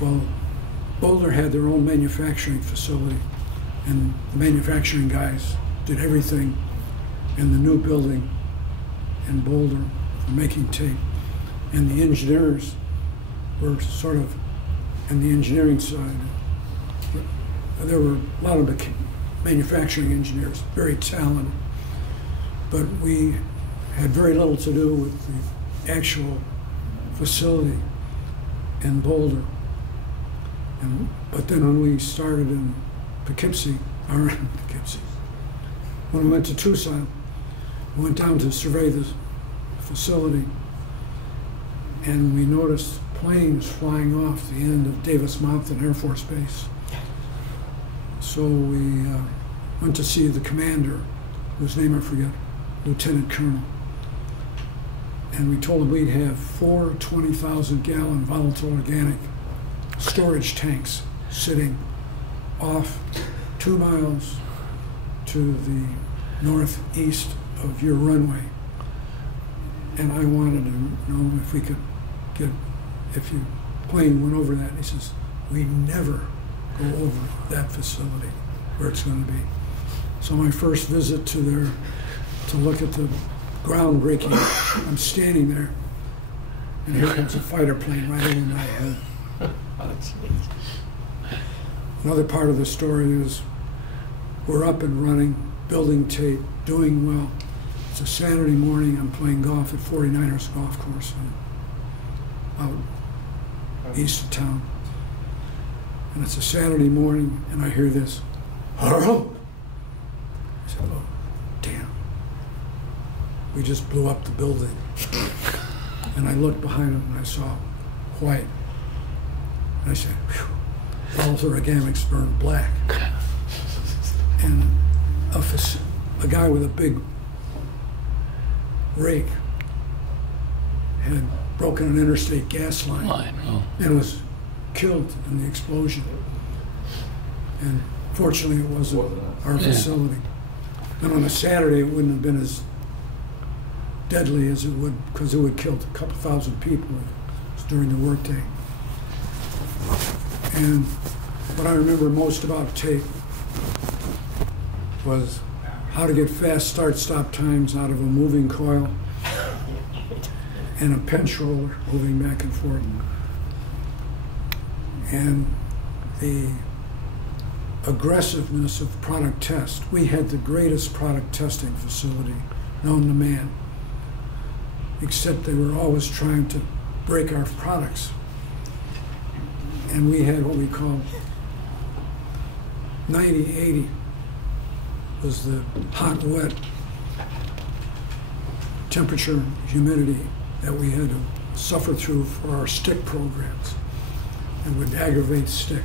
Well, Boulder had their own manufacturing facility, and the manufacturing guys did everything in the new building in Boulder for making tape. And the engineers were sort of in the engineering side. There were a lot of manufacturing engineers, very talented, but we had very little to do with the actual facility in Boulder. But then when we started in Poughkeepsie, when we went to Tucson, we went down to survey the facility, and we noticed planes flying off the end of Davis-Monthan Air Force Base. So we went to see the commander, whose name I forget, Lieutenant Colonel. And we told him we'd have 4 20,000-gallon volatile organic storage tanks sitting off 2 miles to the northeast of your runway. And I wanted to know if we could get, if your plane went over that. And he says, we never go over that facility where it's going to be. So my first visit to there to look at the groundbreaking, I'm standing there, and here comes a fighter plane right over my head. Another part of the story is we're up and running, building tape, doing well. It's a Saturday morning, I'm playing golf at 49ers golf course out east of town. And it's a Saturday morning, and I hear this, hello? I said, oh, damn. We just blew up the building. And I looked behind him, and I saw white. And I said, whew, all the organics burned black. And a guy with a big rake had broken an interstate gas line and was killed in the explosion. And fortunately, it wasn't our facility. And on a Saturday, it wouldn't have been as deadly as it would, because it would kill a couple thousand people during the workday. And what I remember most about tape was how to get fast start-stop times out of a moving coil and a pinch roller moving back and forth. And the aggressiveness of product test. We had the greatest product testing facility known to man, except they were always trying to break our products. And we had what we call 90-80 was the hot, wet temperature, humidity that we had to suffer through for our stick programs. It would aggravate stick.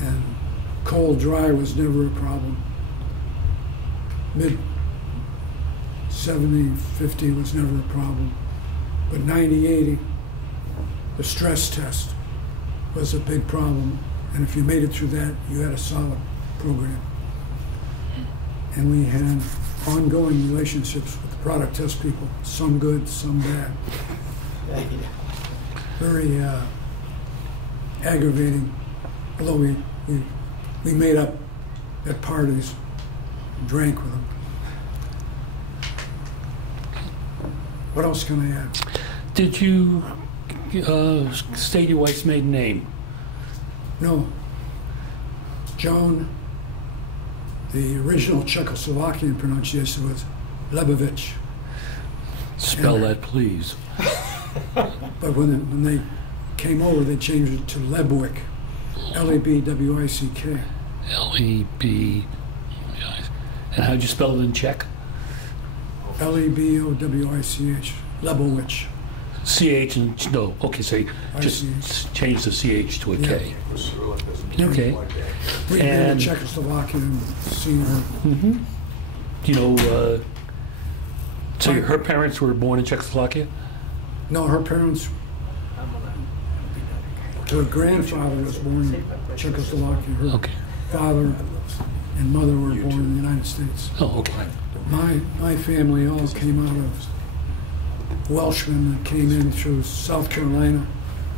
And cold, dry was never a problem. Mid 70, 50 was never a problem. But 90, 80, the stress test was a big problem. And if you made it through that, you had a solid program. And we had ongoing relationships with the product test people, some good, some bad. Very aggravating, although we made up at parties, drank with them. What else can I add? Did you state your wife's maiden name? No. Joan, the original Czechoslovakian pronunciation was Lebovich. Spell that, please. But when they came over, they changed it to Lebwick. Lebwick. L-E-B. And how'd you spell it in Czech? Lebowich. Lebowich. C-H and no. Okay, so you just change the C-H to a K. Okay. We and Czechoslovakian and seen her. Mm-hmm. You know, so her parents were born in Czechoslovakia? No, her parents, her grandfather was born in Czechoslovakia. Her father and mother were born in the United States. Oh, okay. My family all came out of Welshmen that came in through South Carolina,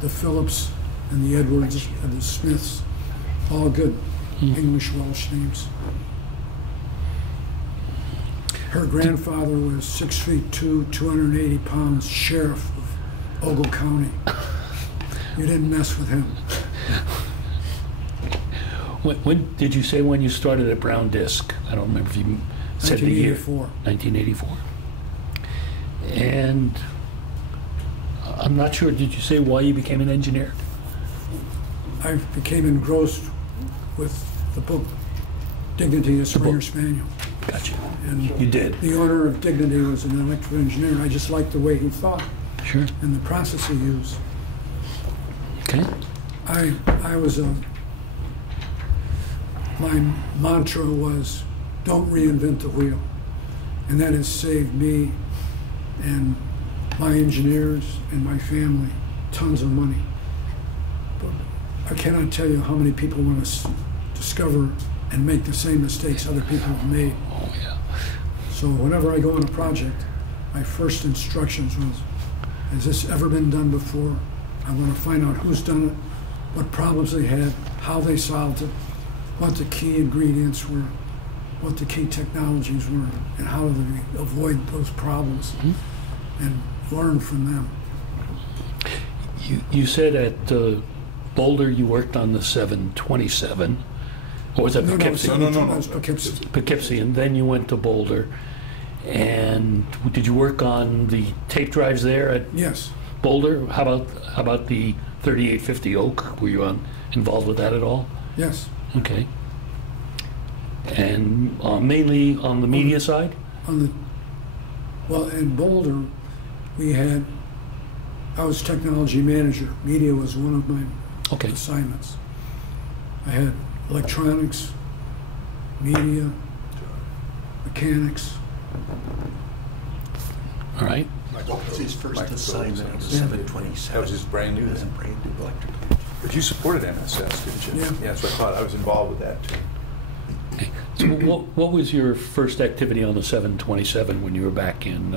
the Phillips and the Edwards and the Smiths, all good English Welsh names. Her grandfather was 6'2", 280 pounds, sheriff of Ogle County. You didn't mess with him. When did you say when you started at Brown Disc? I don't remember if you said the year. 1984. 1984. And I'm not sure, did you say why you became an engineer? I became engrossed with the book Dignity, a Springer Spaniel. Gotcha. And You did? the owner of Dignity was an electrical engineer, and I just liked the way he thought Sure. and the process he used. Okay. I was my mantra was, don't reinvent the wheel. And that has saved me and my engineers and my family tons of money. But I cannot tell you how many people want to discover and make the same mistakes other people have made. Oh, yeah. So whenever I go on a project, my first instructions was, has this ever been done before? I want to find out who's done it, what problems they had, how they solved it, what the key ingredients were, what the key technologies were, and how do they avoid those problems, and learn from them. You said at Boulder you worked on the 727, or was that Poughkeepsie? No, that was Poughkeepsie. Poughkeepsie, and then you went to Boulder. And did you work on the tape drives there at Yes. Boulder? How about the 3850 Oak? Were you involved with that at all? Yes. Okay. And mainly on the media side? Well, in Boulder, I was technology manager. Media was one of my assignments. I had electronics, media, mechanics. All right. What was his first assignment on the Yeah. 727? That was just brand new It was a then. brand new electrical. But you supported MSS, didn't you? Yeah. That's what I thought. I was involved with that too. Okay. So what was your first activity on the 727 when you were back in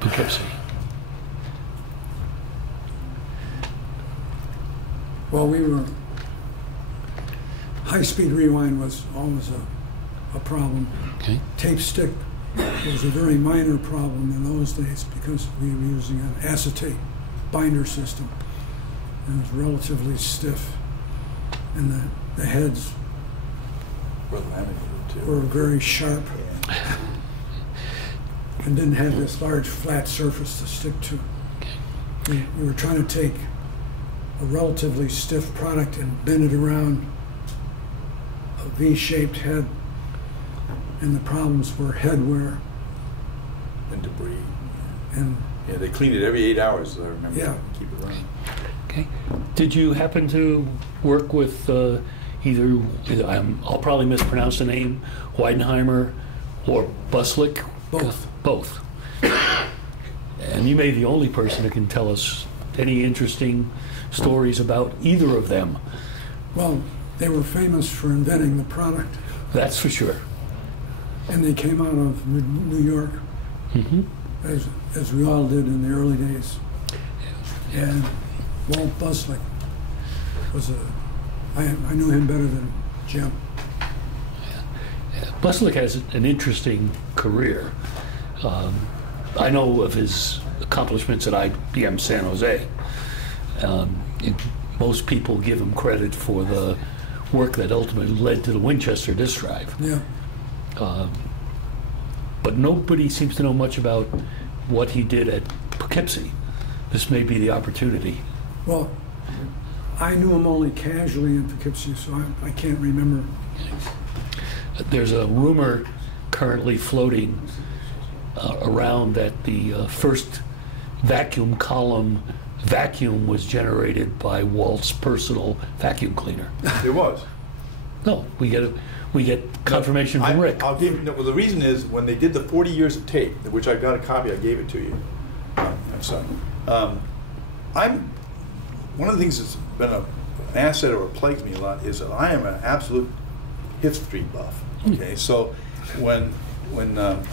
Poughkeepsie? Well, high-speed rewind was always a problem. Okay. Tape stick was a very minor problem in those days because we were using an acetate binder system. And it was relatively stiff. And the heads We're laminated too. were very sharp Yeah. and didn't have this large flat surface to stick to. We were trying to take a relatively stiff product and bend it around a V-shaped head, and the problems were head wear. And debris. And Yeah, they cleaned it every 8 hours, I remember. Yeah. Keep it running. Okay. Did you happen to work with I'll probably mispronounce the name, Weidenheimer or Buslick? Both. Both. And you may be the only person who can tell us any interesting stories about either of them. well, they were famous for inventing the product, That's for sure. and they came out of New York, Mm-hmm. as we all did in the early days. And Walt Buslick was I knew him better than Jim. Buslick has an interesting career. I know of his accomplishments at IBM San Jose. Most people give him credit for the work that ultimately led to the Winchester disk drive. Yeah. But nobody seems to know much about what he did at Poughkeepsie. This may be the opportunity. Well, I knew him only casually in Poughkeepsie, so I can't remember. There's a rumor currently floating around that the first vacuum column vacuum was generated by Walt's personal vacuum cleaner. It was. No, we get confirmation from Rick. I'll give. No, well, the reason is when they did the 40 years of tape, which I've got a copy. I gave it to you. I'm sorry. I'm one of the things that's been an asset or plagues me a lot is that I am an absolute history buff. Okay, so when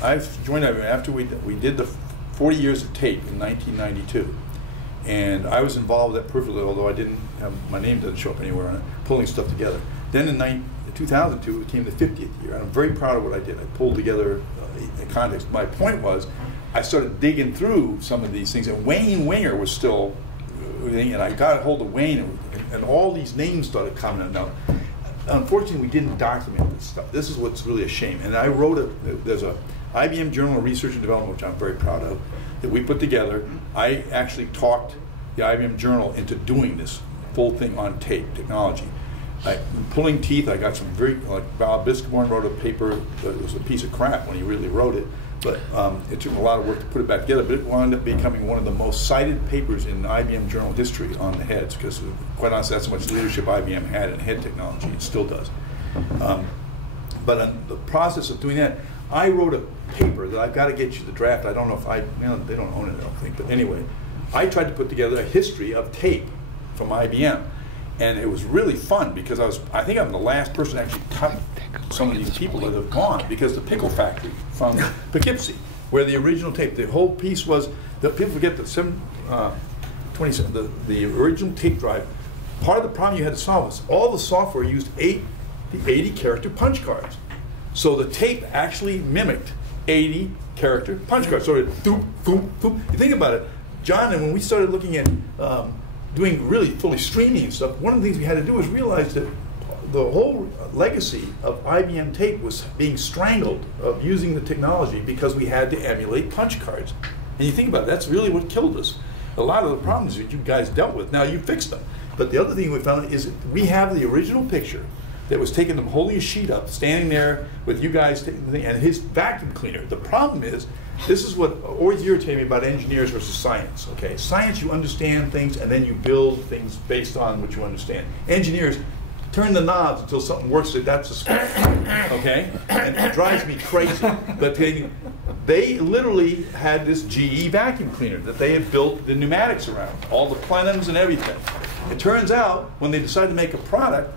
I joined IBM after we did the 40 years of tape in 1992, and I was involved with that perfectly, although I didn't have my name doesn't show up anywhere on it, pulling stuff together. Then in 2002 it became the 50th year, and I'm very proud of what I did. I pulled together context. My point was, I started digging through some of these things, and Wayne Winger was still, and I got a hold of Wayne, and all these names started coming out. Unfortunately, we didn't document this stuff. This is what's really a shame. And I wrote there's a IBM Journal of Research and Development, which I'm very proud of, that we put together. I actually talked the IBM Journal into doing this full thing on tape technology. Pulling teeth, I got some like Val Biscaborn wrote a paper that was a piece of crap when he really wrote it, but it took a lot of work to put it back together, but it wound up becoming one of the most cited papers in IBM Journal history on the heads, because quite honestly, that's how much leadership IBM had in head technology. It still does. But in the process of doing that, I wrote a paper that I've got to get you the draft. I don't know if they don't own it, I don't think, but anyway, I tried to put together a history of tape from IBM. And it was really fun because I think I'm the last person to actually cut some of these people that have gone, because the pickle factory from Poughkeepsie, where the original tape, the whole piece was, that people forget that the original tape drive, part of the problem you had to solve was all the software used the 80 character punch cards. So the tape actually mimicked 80 character punch cards. So it doop, boop, boop. You think about it, John, and when we started looking at doing really fully streaming and stuff, one of the things we had to do was realize that the whole legacy of IBM tape was being strangled of using the technology because we had to emulate punch cards. And you think about it, that's really what killed us. A lot of the problems that you guys dealt with, now you fixed them. But the other thing we found is we have the original picture that was taking them holding a sheet up, standing there with you guys taking the thing, and his vacuum cleaner. The problem is, this is what always irritated me about engineers versus science, okay? Science, you understand things and then you build things based on what you understand. Engineers turn the knobs until something works, so that's a spec, okay? And it drives me crazy. But they literally had this GE vacuum cleaner that they had built the pneumatics around, all the plenums and everything. It turns out, when they decided to make a product,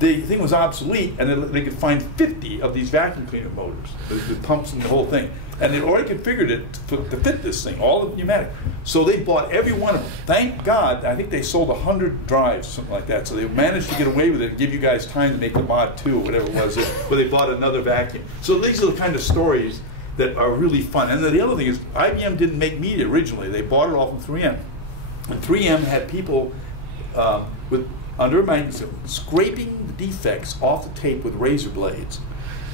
the thing was obsolete, and they could find 50 of these vacuum cleaner motors, the pumps and the whole thing. And they'd already configured it to fit this thing, all the pneumatic. So they bought every one of them. Thank God, I think they sold 100 drives, something like that. So they managed to get away with it and give you guys time to make the Mod 2 or whatever it was, where they bought another vacuum. So these are the kind of stories that are really fun. And then the other thing is, IBM didn't make media originally. They bought it all from 3M. And 3M had people under a microscope scraping the defects off the tape with razor blades.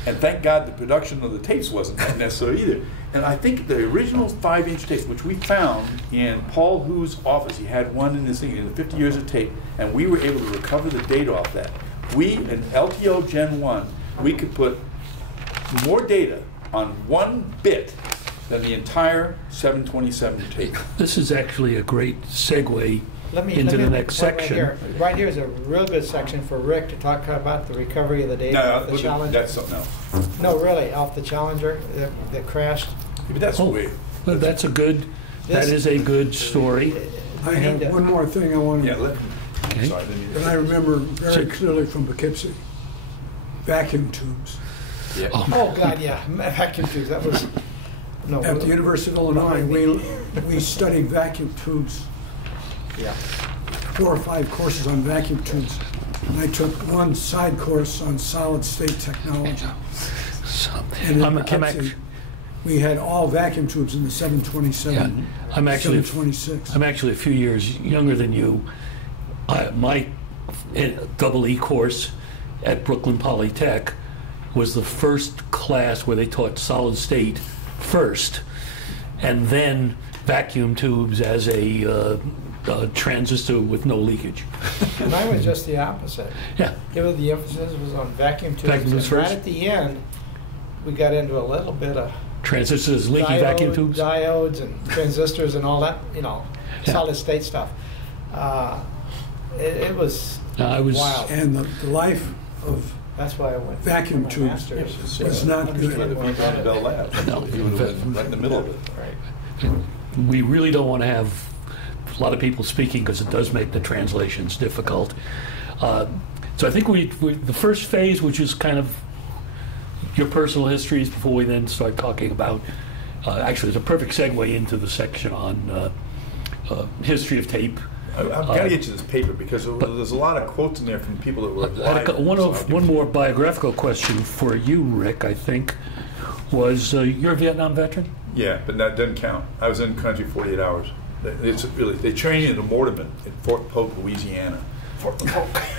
And thank God the production of the tapes wasn't that necessary either. And I think the original 5-inch tapes, which we found in Paul Hu's office, he had one in this thing, in the 50 years of tape, and we were able to recover the data off that. We, in LTO Gen 1, we could put more data on one bit than the entire 727 tape. This is actually a great segue into the next section. Right here is a real good section for Rick to talk about the recovery of the data off the Challenger. That's something else. No, really, off the Challenger that crashed. Yeah, but that's weird. Well, that is a good story. I have one more thing I want to. Okay. Sorry, that I remember very clearly from Poughkeepsie. Vacuum tubes. Yeah. Oh God, yeah, vacuum tubes. That was at the University of Illinois. We studied vacuum tubes. Yeah. 4 or 5 courses on vacuum tubes. And I took one side course on solid state technology. And in Poughkeepsie, we had all vacuum tubes in the 727, yeah, 726. I'm actually a few years younger than you. My double E course at Brooklyn Polytech was the first class where they taught solid state first, and then vacuum tubes as a transistor with no leakage. Mine was just the opposite. Yeah. The emphasis was on vacuum tubes. Vacuum tubes right first. at the end, we got into a little bit of transistors, leaky vacuum tubes, diodes, and transistors, and all that. Yeah. Solid state stuff. It was wild. And the life of that's why I went vacuum tubes was not good. Bell Labs. No. Right in the middle of it. Right. We really don't want to have a lot of people speaking because it does make the translations difficult. So I think the first phase, which is kind of your personal histories, before we then start talking about, actually it's a perfect segue into the section on history of tape. I've got to get you this paper because there's a lot of quotes in there from people that were alive. One more biographical question for you, Rick, I think. was you're a Vietnam veteran? Yeah, but that doesn't count. I was in the country 48 hours. It's really, they train you in the mortarman in Fort Polk, Louisiana.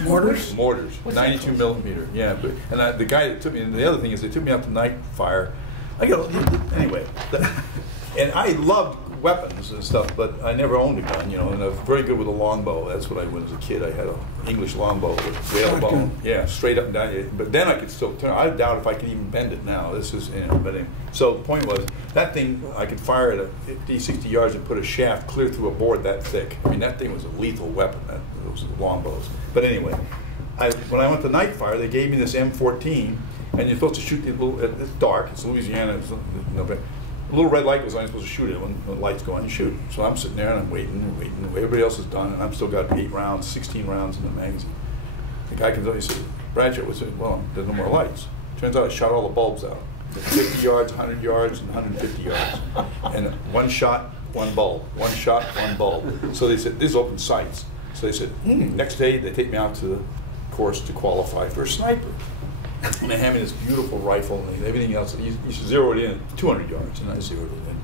Mortars? Mortars, 92 millimeter. Yeah, but the guy that took me, and the other thing is they took me out to night fire. Anyway, and I loved weapons and stuff, but I never owned a gun, you know, and I was very good with a longbow. That's what I was as a kid. I had an English longbow with whalebone. Yeah, straight up and down. But then I could still turn. I doubt if I could even bend it now. This is, you know, but anyway. So the point was, that thing, I could fire at 50, 60 yards and put a shaft clear through a board that thick. I mean, that thing was a lethal weapon, those longbows. But anyway, when I went to night fire, they gave me this M14, and you're supposed to shoot the little, it's dark, it's Louisiana, it's, a little red light goes on, you're supposed to shoot it. When the lights go on, you shoot. So I'm sitting there and I'm waiting. Everybody else is done, and I've still got 8 rounds, 16 rounds in the magazine. The guy comes up, he said, Bradshaw, well, there's no more lights. Turns out I shot all the bulbs out. 50 yards, 100 yards, and 150 yards. And one shot, one bulb. One shot, one bulb. So they said, these open sights. So they said, next day they take me out to the course to qualify for a sniper. And they hand me this beautiful rifle and everything else. You zero it in at 200 yards, and I zeroed it in.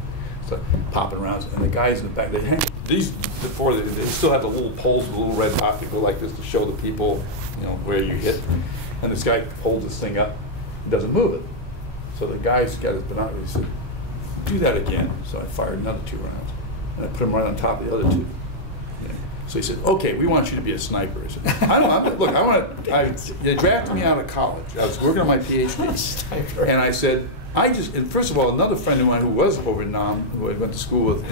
So popping rounds, and the guys in the back, they still have the little poles with a little red dot that go like this to show the people, you know, where you hit. And this guy holds this thing up and doesn't move it. So the guy's got his binoculars. He said, do that again. So I fired another 2 rounds, and I put them right on top of the other 2. So he said, okay, we want you to be a sniper. I said, look, they drafted me out of college. I was working on my PhD. And I said, and first of all, another friend of mine who was over in Nam, who I went to school with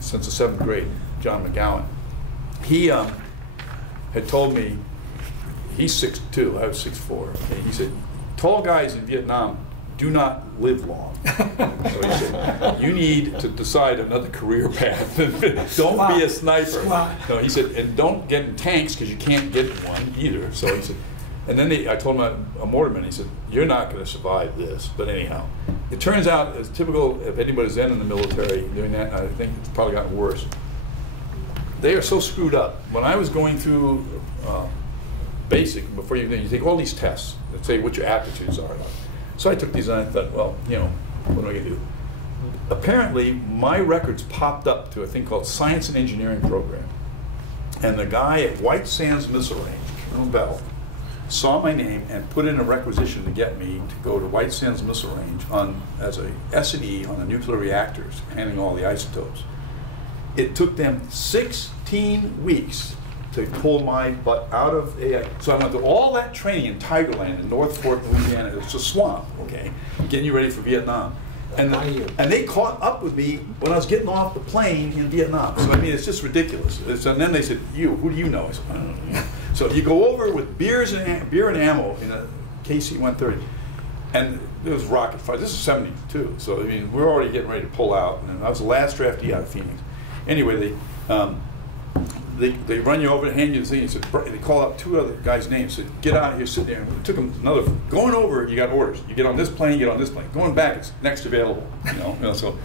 since the 7th grade, John McGowan, he had told me, he's 6'2", I was 6'4". Okay? He said, tall guys in Vietnam do not live long. So he said, you need to decide another career path. Don't be a sniper. No, he said, and don't get in tanks because you can't get one either. So he said, and then I told him a mortarman, he said, you're not going to survive this. But anyhow, it turns out, as typical, if anybody's in the military doing that, I think it's probably gotten worse. They are so screwed up. When I was going through basic, before you take all these tests that say what your aptitudes are. So I took these and I thought, well, you know, what am I going to do? Apparently, my records popped up to a thing called Science and Engineering Program. And the guy at White Sands Missile Range, Colonel Bell, saw my name and put in a requisition to get me to go to White Sands Missile Range as a S&E on the nuclear reactors, handling all the isotopes. It took them 16 weeks to pull my butt out of so I went through all that training in Tigerland in North Fork, Louisiana. It's a swamp, okay, getting you ready for Vietnam. And they caught up with me when I was getting off the plane in Vietnam. So I mean, it's just ridiculous. And then they said, who do you know? I said, I don't know. So you go over with beer and ammo in a KC-130. And it was rocket fire. This is 72. So I mean, we're already getting ready to pull out. And I was the last draftee out of Phoenix. Anyway, they run you over and hand you the thing. They call out 2 other guys' names. Said, get out of here, sit there. And it took them going over, you got orders. You get on this plane, you get on this plane. Going back, it's next available. You know. So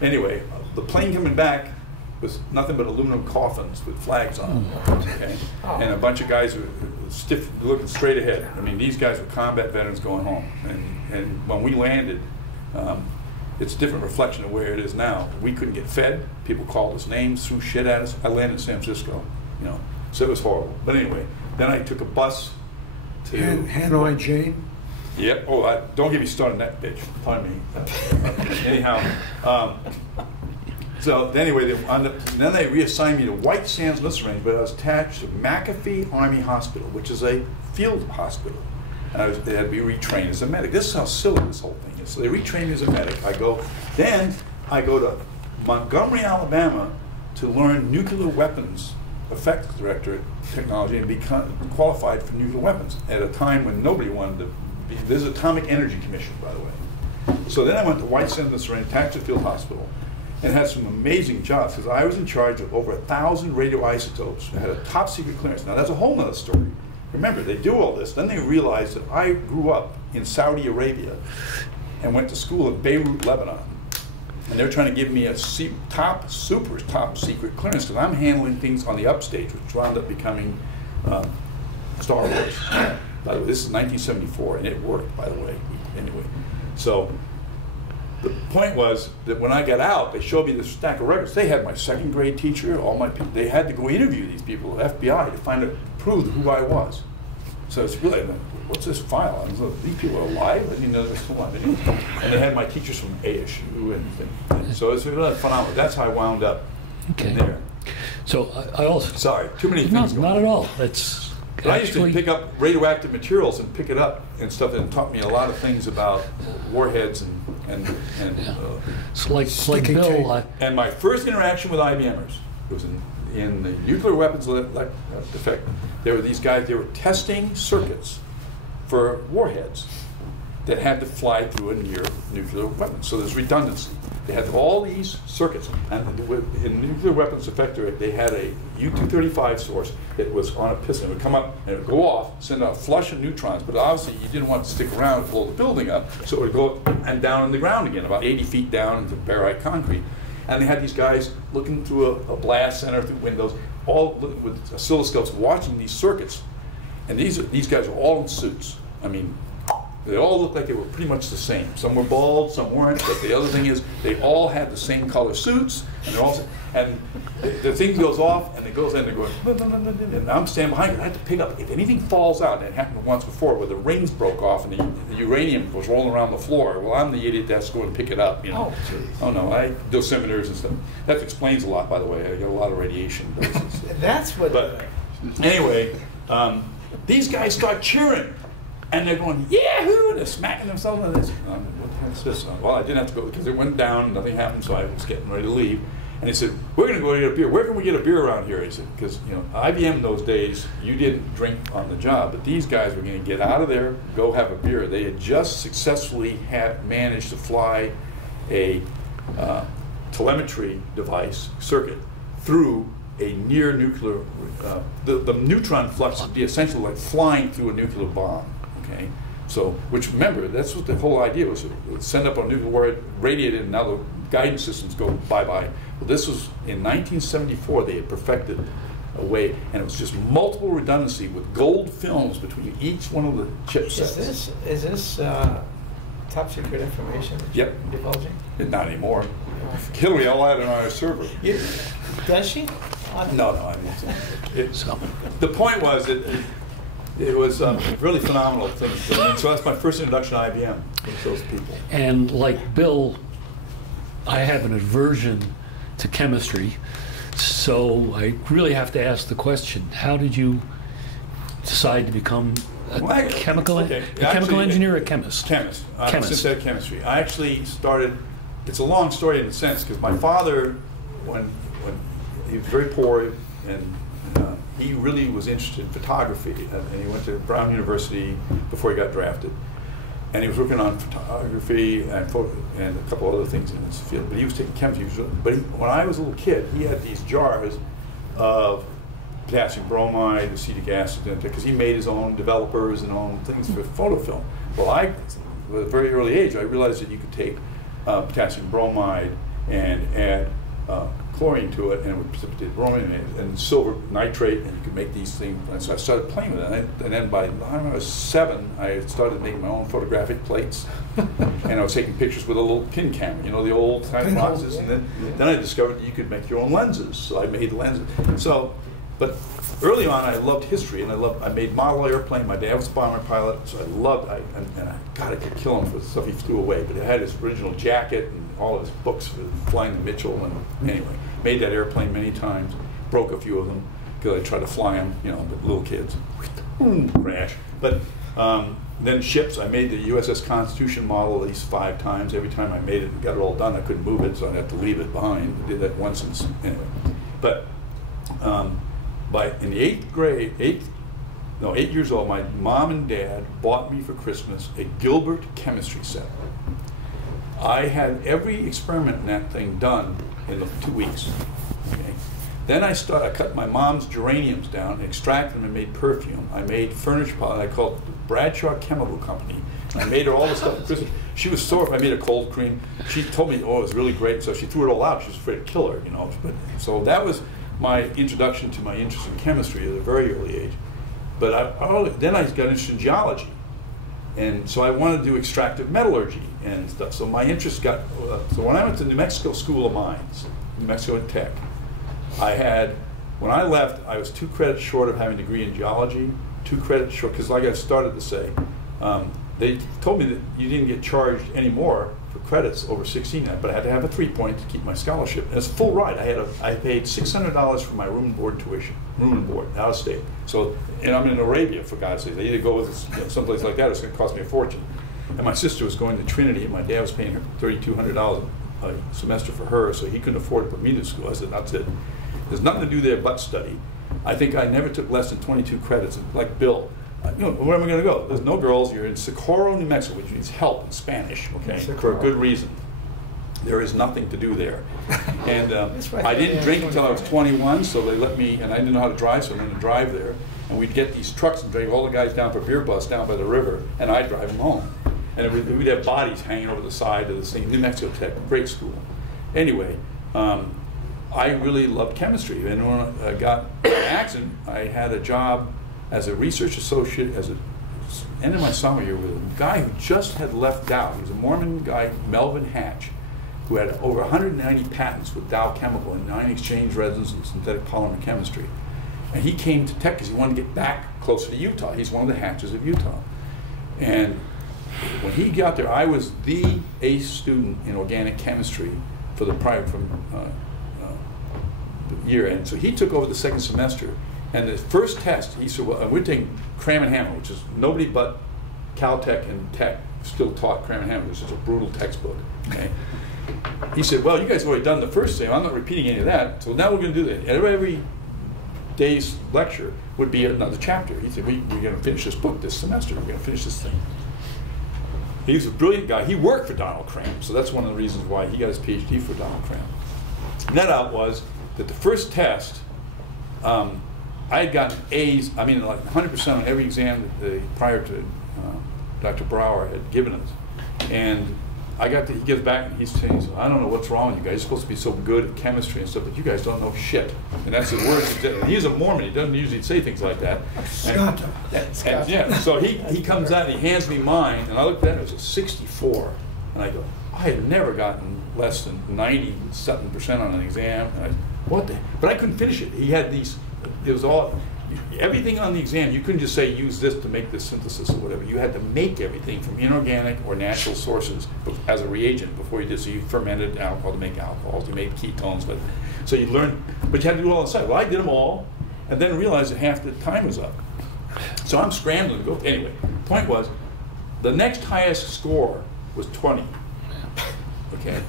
anyway, the plane coming back was nothing but aluminum coffins with flags on them. Okay? And a bunch of guys who were stiff, looking straight ahead. I mean, these guys were combat veterans going home. And when we landed, it's a different reflection of where it is now. We couldn't get fed. People called us names, threw shit at us. I landed in San Francisco, you know, so it was horrible. But anyway, then I took a bus to Hanoi Jane. Yep. Oh, don't get me started on that bitch. Pardon me. Anyhow, so anyway, then they reassigned me to White Sands Missile Range, but I was attached to McAfee Army Hospital, which is a field hospital. And they had to be retrained as a medic. This is how silly this whole thing is. So they retrained me as a medic. Then I go to Montgomery, Alabama to learn nuclear weapons effects director technology and become qualified for nuclear weapons at a time when nobody wanted to be. There's an Atomic Energy Commission, by the way. So then I went to White Sands Missile Range, attached to Field Hospital, and had some amazing jobs because I was in charge of over 1,000 radioisotopes. I had a top secret clearance. Now that's a whole nother story. Remember, they do all this. Then they realized that I grew up in Saudi Arabia and went to school in Beirut, Lebanon. And they're trying to give me a super top secret clearance because I'm handling things on the upstage, which wound up becoming Star Wars. By the way, this is 1974, and it worked, by the way. Anyway, so the point was that when I got out, they showed me this stack of records. They had my second grade teacher, all my people. They had to go interview these people at FBI to find out, prove who I was. So it's really, what's this file? I was like, these people are alive? I didn't know they were still alive. And they had my teachers from ASU and so it's really phenomenal. That's how I wound up there. So I also... Sorry, too many things. No, not at all. That's I used to pick up radioactive materials and pick it up and stuff, and it taught me a lot of things about warheads and so like Bill... and my first interaction with IBMers was in the nuclear weapons defect. There were these guys, they were testing circuits for warheads that had to fly through a near nuclear weapon. So there's redundancy. They had all these circuits, and in nuclear weapons effector, they had a U-235 source that was on a piston. It would come up and it would go off, send out a flush of neutrons, but obviously you didn't want to stick around and blow the building up, so it would go up and down in the ground again, about 80 feet down into barite concrete. And they had these guys looking through a blast center, through windows, all with oscilloscopes, watching these circuits. And these guys are all in suits. I mean, they all looked like they were pretty much the same. Some were bald, some weren't, but the other thing is they all had the same color suits, and they're all, and the thing goes off, and it goes, and they're going, and I'm standing behind it. I had to pick up, if anything falls out, and it happened once before, where the rings broke off and the uranium was rolling around the floor. Well, I'm the idiot that's going to pick it up, you know. Oh no, dosimeters and stuff. That explains a lot, by the way. I get a lot of radiation doses. That's what... But anyway, these guys start cheering. And they're going, yahoo! And they're smacking themselves on this. What the hell is this? Well, I didn't have to go because it went down, nothing happened, so I was getting ready to leave. And he said, we're going to go get a beer. Where can we get a beer around here? He said, because IBM in those days, you didn't drink on the job, but these guys were going to get out of there, go have a beer. They had just successfully managed to fly a telemetry device circuit through a near nuclear, the neutron flux would be essentially like flying through a nuclear bomb. Okay, so which remember that's what the whole idea was. It would send up a nuclear warhead, radiate it, and now the guidance systems go bye-bye. Well, this was in 1974. They had perfected a way, and it was just multiple redundancy with gold films between each one of the chipsets. Is this top secret information that you're divulging? Not anymore. Hillary all had it on our server. Does she? No, I mean, the point was that it was a really phenomenal thing. So that's my first introduction to IBM with those people. And like Bill, I have an aversion to chemistry, so I really have to ask the question: how did you decide to become a chemical engineer or a chemist? Chemist. Synthetic chemistry. I actually started. It's a long story in a sense because my father, when he was very poor and he really was interested in photography, and he went to Brown University before he got drafted, and he was working on photography and a couple other things in this field. But he was taking chemistry. When I was a little kid, he had these jars of potassium bromide, acetic acid, because he made his own developers and own things for photofilm. Well, at a very early age, I realized that you could take potassium bromide and add chlorine to it, and it would precipitate bromine and silver nitrate, and you could make these things. And so I started playing with it. And then by the time I was 7, I started making my own photographic plates, and I was taking pictures with a little pin camera, the old kind of boxes. And then I discovered that you could make your own lenses. So I made lenses. But early on, I loved history, and I made model airplane. My dad was a bomber pilot, so I could kill him for the stuff he threw away. But it had his original jacket and all of his books for flying the Mitchell, and anyway, made that airplane many times, broke a few of them because I tried to fly them, with little kids, crash. But then ships, I made the USS Constitution model at least 5 times. Every time I made it and got it all done, I couldn't move it, so I'd have to leave it behind. I did that once, anyway. But in the 8th grade, 8 years old, my mom and dad bought me for Christmas a Gilbert chemistry set. I had every experiment in that thing done in 2 weeks. Okay. Then I cut my mom's geraniums down and extracted them and made perfume. I made furniture products. I called Bradshaw Chemical Company. I made her all the stuff for Christmas. She was sore if I made a cold cream. She told me, it was really great, so she threw it all out. She was afraid to kill her, But, so that was my introduction to my interest in chemistry at a very early age. But then I got interested in geology. And so I wanted to do extractive metallurgy. and stuff. So my interest got, so when I went to New Mexico School of Mines, New Mexico Tech, I had, when I left, I was 2 credits short of having a degree in geology, 2 credits short, because like I started to say, they told me that you didn't get charged anymore for credits over 16, but I had to have a 3-point to keep my scholarship. And it's a full ride. I paid $600 for my room and board tuition, room and board, out of state. So, and I'm in Arabia, for God's sake. They either go with someplace like that, or it's going to cost me a fortune. And my sister was going to Trinity, and my dad was paying her $3,200 a semester for her, so he couldn't afford to put me to school. I said, that's it. There's nothing to do there but study. I think I never took less than 22 credits, like Bill. Where am I going to go? There's no girls. You're in Socorro, New Mexico, which means help in Spanish, okay, for a good reason. There is nothing to do there. And I didn't drink until I was 21, so they let me, and I didn't know how to drive, so I learned to drive there. And we'd get these trucks and drag all the guys down for beer bus down by the river, and I'd drive them home. And we'd have bodies hanging over the side of this thing. New Mexico Tech, great school. Anyway, I really loved chemistry. And when I got an accident, I had a job as a research associate, end of my sophomore year, with a guy who just had left Dow. He was a Mormon guy, Melvin Hatch, who had over 190 patents with Dow Chemical in ion exchange resins and synthetic polymer chemistry. And he came to Tech because he wanted to get back closer to Utah. He's one of the Hatches of Utah. And when he got there, I was the ace student in organic chemistry for the year. And so he took over the second semester. And the first test, he said, well, we're taking Cram and Hammer, which is nobody but Caltech and Tech still taught Cram and Hammer, which is a brutal textbook. Okay? He said, well, you guys have already done the first thing. I'm not repeating any of that. So now we're going to do that. Every day's lecture would be another chapter. He said, we're going to finish this book this semester. We're going to finish this thing. He was a brilliant guy. He worked for Donald Cram, so that's one of the reasons why he got his PhD for Donald Cram. Net out was that the first test, I had gotten A's, I mean like 100% on every exam that prior to Dr. Brower had given us. And he gives back and he's saying, I don't know what's wrong with you guys. You're supposed to be so good at chemistry and stuff, but you guys don't know shit. And that's the words. He's a Mormon. He doesn't usually say things like that. And yeah, so he comes out and he hands me mine, and I looked at it, it was a 64. And I go, I had never gotten less than 90-something% on an exam. And but I couldn't finish it. He had these, it was all, everything on the exam, you couldn't just say use this to make this synthesis or whatever. You had to make everything from inorganic or natural sources as a reagent before you did. So you fermented alcohol to make alcohols, you made ketones, so you learned, but you had to do it all on the side. Well, I did them all, and then realized that half the time was up. So I'm scrambling to go. Anyway, point was, the next highest score was 20. Okay.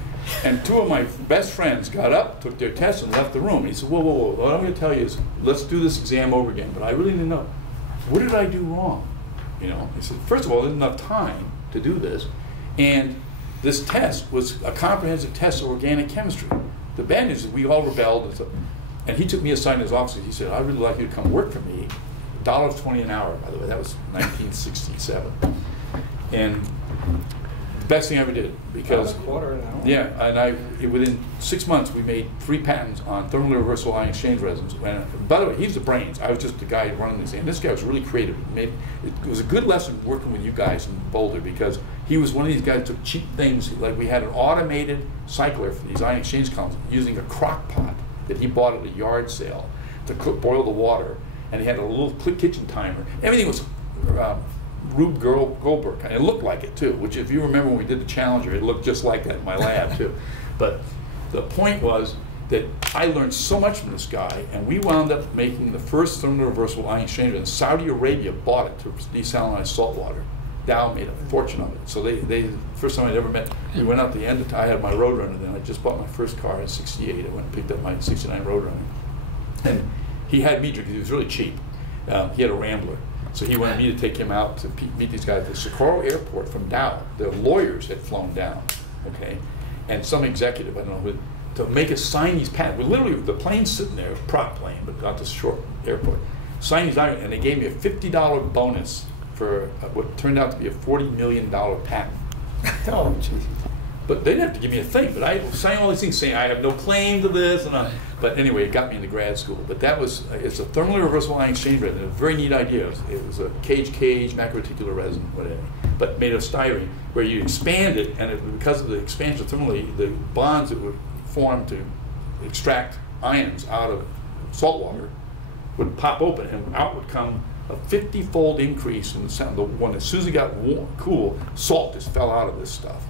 And 2 of my best friends got up, took their test, and left the room. He said, whoa, whoa, whoa, what I'm going to tell you is, let's do this exam over again. But I really didn't know, what did I do wrong? He said, first of all, there's enough time to do this. And this test was a comprehensive test of organic chemistry. The bad news is we all rebelled. And he took me aside in his office. He said, I'd really like you to come work for me. $1.20 an hour, by the way. That was 1967. And best thing I ever did, because $1.25 an hour. Yeah, and within 6 months we made 3 patents on thermally reversible ion exchange resins. And by the way, he's the brains. I was just the guy running this thing. This guy was really creative. It was a good lesson working with you guys in Boulder, because he was one of these guys who took cheap things. Like we had an automated cycler for these ion exchange columns using a crock pot that he bought at a yard sale to boil the water, and he had a little kitchen timer. Everything was Rube Goldberg, and it looked like it too, which if you remember when we did the Challenger, it looked just like that in my lab too. But the point was that I learned so much from this guy, and we wound up making the first thermally reversible ion exchange, and Saudi Arabia bought it to desalinize salt water. Dow made a fortune on it. So they first time I'd ever met, we went out the end, I had my Roadrunner then, I just bought my first car in '68, I went and picked up my '69 Roadrunner. And he had me, because he was really cheap, he had a Rambler. So he wanted me to take him out to meet these guys at the Socorro airport from Dow. The lawyers had flown down, okay? And some executive, I don't know, to make us sign these patents. We literally, the plane's sitting there, prop plane, but not the short airport. Sign these documents, and they gave me a $50 bonus for what turned out to be a $40 million patent. Oh, geez. But they didn't have to give me a thing. But I was signing all these things saying I have no claim to this. But anyway, it got me into grad school. But it's a thermally reversible ion exchange resin. A very neat idea. It was a cage macroreticular resin, whatever, but made of styrene, where you expand it, and because of the expansion thermally, the bonds that would form to extract ions out of salt water would pop open, and out would come a 50-fold increase in the sound. As soon as it got cool, salt just fell out of this stuff.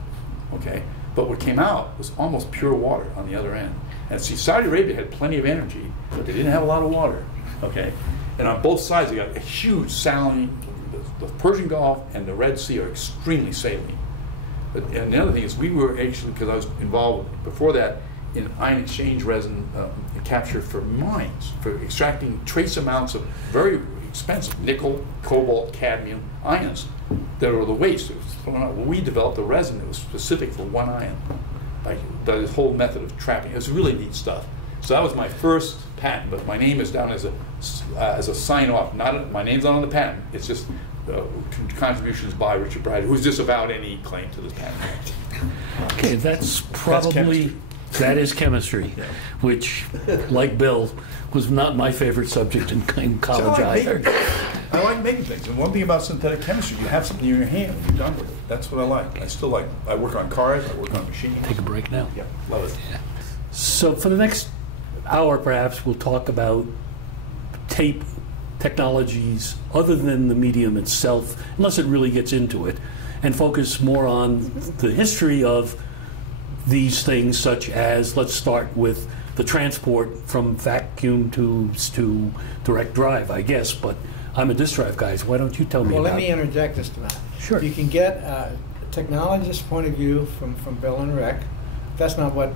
Okay, but what came out was almost pure water on the other end. And see, Saudi Arabia had plenty of energy, but they didn't have a lot of water. Okay, and on both sides they got a huge saline. The Persian Gulf and the Red Sea are extremely saline. And the other thing is, we were actually, because I was involved before that in ion exchange resin capture for mines, for extracting trace amounts of very expensive nickel, cobalt, cadmium ions that were the waste that was thrown out. Well, we developed a resin that was specific for one ion by this whole method of trapping. It was really neat stuff. So that was my first patent, but my name is down as a sign-off. My name's not on the patent. It's just contributions by Richard Bradshaw, who's disavowed any claim to this patent. Okay, that's probably, that is chemistry, yeah. Which, like Bill, was not my favorite subject in college either. I like making things, and one thing about synthetic chemistry, you have something in your hand, you're done with it. That's what I like. I still like, I work on cars, I work on machines. Take a break now? Yeah, love it. Yeah. So for the next hour, perhaps, we'll talk about tape technologies other than the medium itself, unless it really gets into it, and focus more on the history of these things, such as, let's start with the transport from vacuum tubes to direct drive, I guess, but I'm a disk drive guy, so why don't you tell me about it? Well, let me interject just a minute. Sure. You can get a technologist's point of view from Bill and Rick. That's not what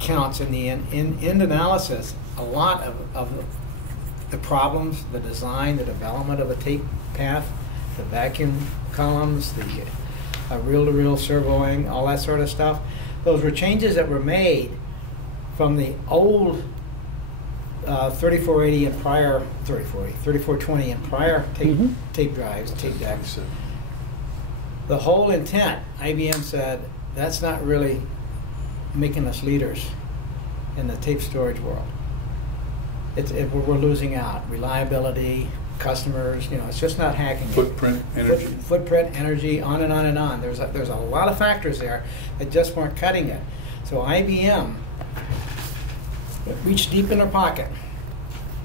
counts in the end. In analysis, a lot of the problems, the design, the development of a tape path, the vacuum columns, the reel-to-reel servoing, all that sort of stuff, those were changes that were made from the old 3480 and prior 3420 and prior tape drives, tape decks. The whole intent, IBM said, that's not really making us leaders in the tape storage world. We're losing out. Reliability, customers, it's just not hacking. Footprint, energy. Footprint, energy, on and on and on. There's a lot of factors there that just weren't cutting it. So IBM reached deep in their pocket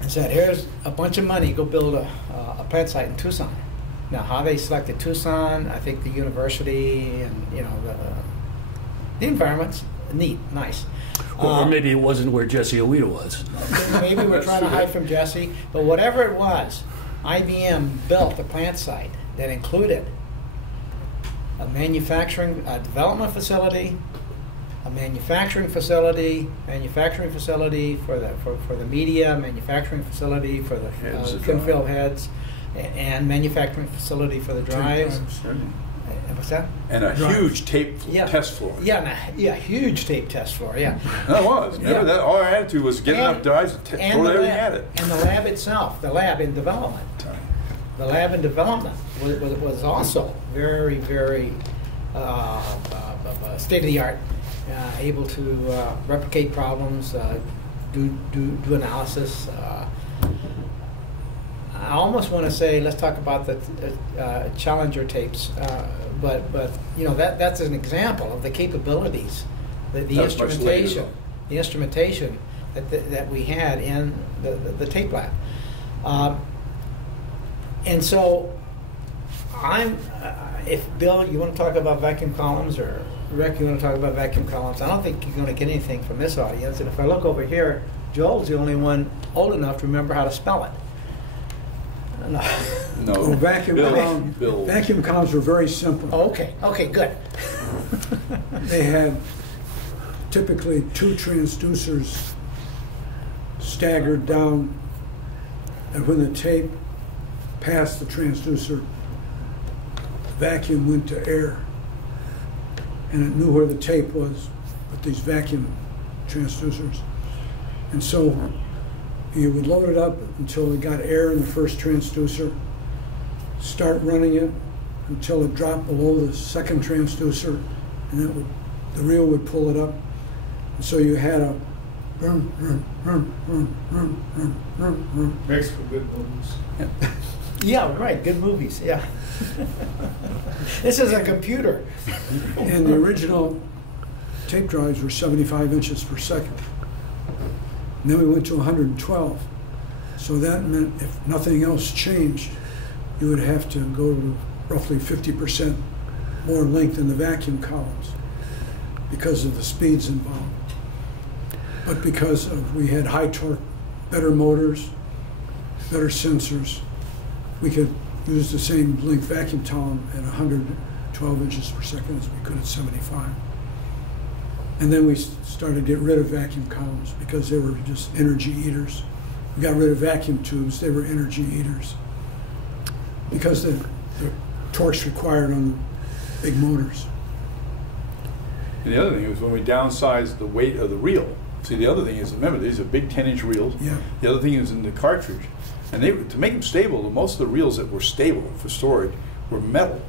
and said, here's a bunch of money, go build a plant site in Tucson. Now, how they selected Tucson, I think the university and, the environment's neat, nice. Or maybe it wasn't where Jesse Owita was. Maybe we're trying to hide from Jesse, but whatever it was, IBM built a plant site that included a development facility, a manufacturing facility for the media, manufacturing facility for the thin film heads, and manufacturing facility for the drives. What's that? And a huge tape test floor. Yeah, huge tape test floor. Yeah. That was. Remember that? Our attitude was get enough drives to throw whatever you had it. And the lab itself, the lab in development. The lab in development was also very, very state of the art, able to replicate problems, do analysis. I almost want to say, let's talk about the Challenger tapes, but that's an example of the capabilities, the instrumentation that we had in the tape lab, and so if Bill, you want to talk about vacuum columns, or Rick, you want to talk about vacuum columns, I don't think you're going to get anything from this audience. And if I look over here, Joel's the only one old enough to remember how to spell it. No. Well, vacuum columns were very simple. Oh, okay, good. They had typically two transducers staggered down, and when the tape passed the transducer, the vacuum went to air, and it knew where the tape was with these vacuum transducers. And so you would load it up until it got air in the first transducer, start running it until it dropped below the second transducer, and it would the reel would pull it up. And so you had a Makes for good movies. Yeah, right, good movies, yeah. This is a computer. And the original tape drives were 75 inches per second. And then we went to 112. So that meant if nothing else changed, you would have to go to roughly 50% more length in the vacuum columns because of the speeds involved. But because we had high torque, better motors, better sensors, we could use the same length vacuum column at 112 inches per second as we could at 75. And then we started to get rid of vacuum columns because they were just energy eaters. We got rid of vacuum tubes, they were energy eaters. Because the torque's required on the big motors. And the other thing was when we downsized the weight of the reel. See, the other thing is, remember, these are big 10-inch reels. Yeah. The other thing is in the cartridge. And they, to make them stable, most of the reels that were stable for storage were metal,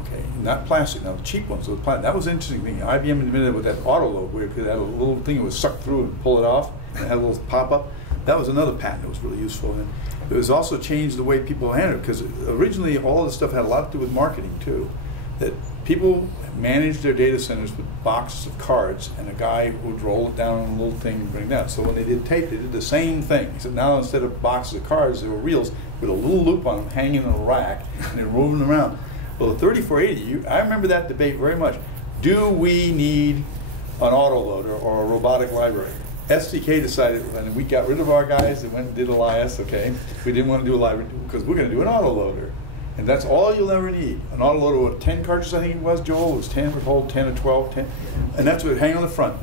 okay, not plastic. Now, the cheap ones were plastic. That was an interesting thing. IBM invented with that auto load, where it could have a little thing that would suck through and pull it off, and it had a little pop-up. That was another patent that was really useful. And it was also changed the way people handled it, because originally all of this stuff had a lot to do with marketing, too. That people managed their data centers with boxes of cards, and a guy would roll it down on a little thing and bring it down. So when they did tape, they did the same thing. Except now instead of boxes of cards, there were reels with a little loop on them hanging in a rack, and they're moving around. Well, the 3480, I remember that debate very much. Do we need an autoloader or a robotic library? SDK decided, and we got rid of our guys that went and did Elias, okay? We didn't want to do a library because we're going to do an autoloader. And that's all you'll ever need. An autoloader with 10 cartridges, I think it was, Joel. It was 10, would hold 10 or 12, 10. And that's what would hang on the front.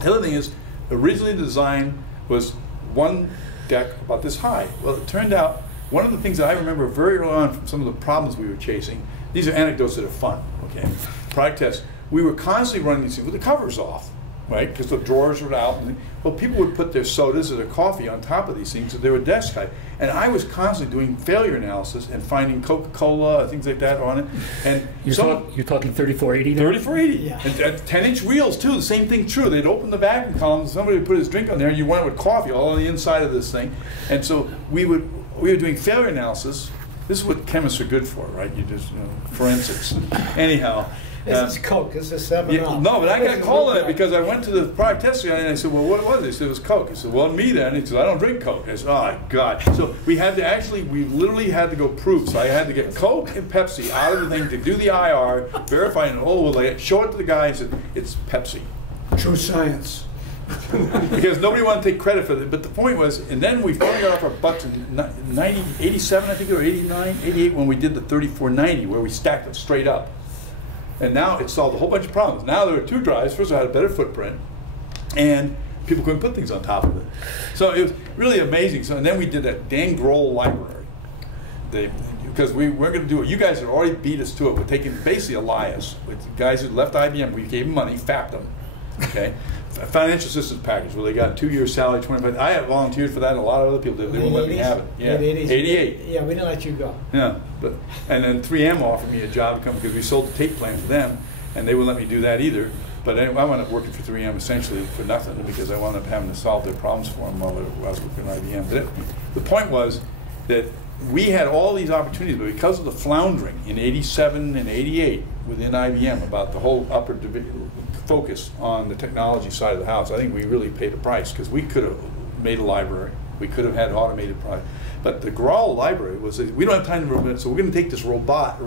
The other thing is, originally the design was one deck about this high. Well, it turned out, one of the things that I remember very early on from some of the problems we were chasing, these are anecdotes that are fun, okay? Product tests. We were constantly running these things with the covers off, right? Because the drawers were out. And well, people would put their sodas or their coffee on top of these things, so they were desk high. And I was constantly doing failure analysis and finding Coca-Cola, things like that on it. And You're talking 3480 now? 3480. Yeah. And 10-inch reels, too. The same thing true. They'd open the vacuum column, somebody would put his drink on there, and you went with coffee all on the inside of this thing. And so we were doing failure analysis. This is what chemists are good for, right? You just, forensics. Anyhow. This is Coke, this is 7 Yeah, Up. no, but I got called on it because I went to the product test guy and I said, well, what was it? He said, it was Coke. I said, well, me then. He said, I don't drink Coke. I said, oh, God. So we had to actually, we literally had to go prove. So I had to get Coke and Pepsi out of the thing to do the IR, verify, and show it to the guy and said, it's Pepsi. True science. Because nobody wanted to take credit for it. But the point was, and then we finally got off our butts in 87, I think, or 89, 88, when we did the 3490, where we stacked it straight up. And now it solved a whole bunch of problems. Now there were two drives. First, I had a better footprint, and people couldn't put things on top of it. So it was really amazing. So, and then we did that Dan Grohl library. Because we weren't going to do it. You guys had already beat us to it. We're taking basically Elias, with the guys who left IBM. We gave them money, fapped them. Okay, a financial assistance package where they got 2 years salary, 25. I had volunteered for that, and a lot of other people did. They wouldn't let me have it. Yeah, 88. Yeah, we didn't let you go. Yeah, and then 3M offered me a job to come because we sold the tape plant to them, and they wouldn't let me do that either. But anyway, I wound up working for 3M essentially for nothing because I wound up having to solve their problems for them while I was working at IBM. But the point was that we had all these opportunities, but because of the floundering in 87 and 88 within IBM about the whole upper focus on the technology side of the house, I think we really paid a price because we could have made a library, we could have had automated product. But the Grohl library was, we don't have time to remember it, so we're going to take this robot.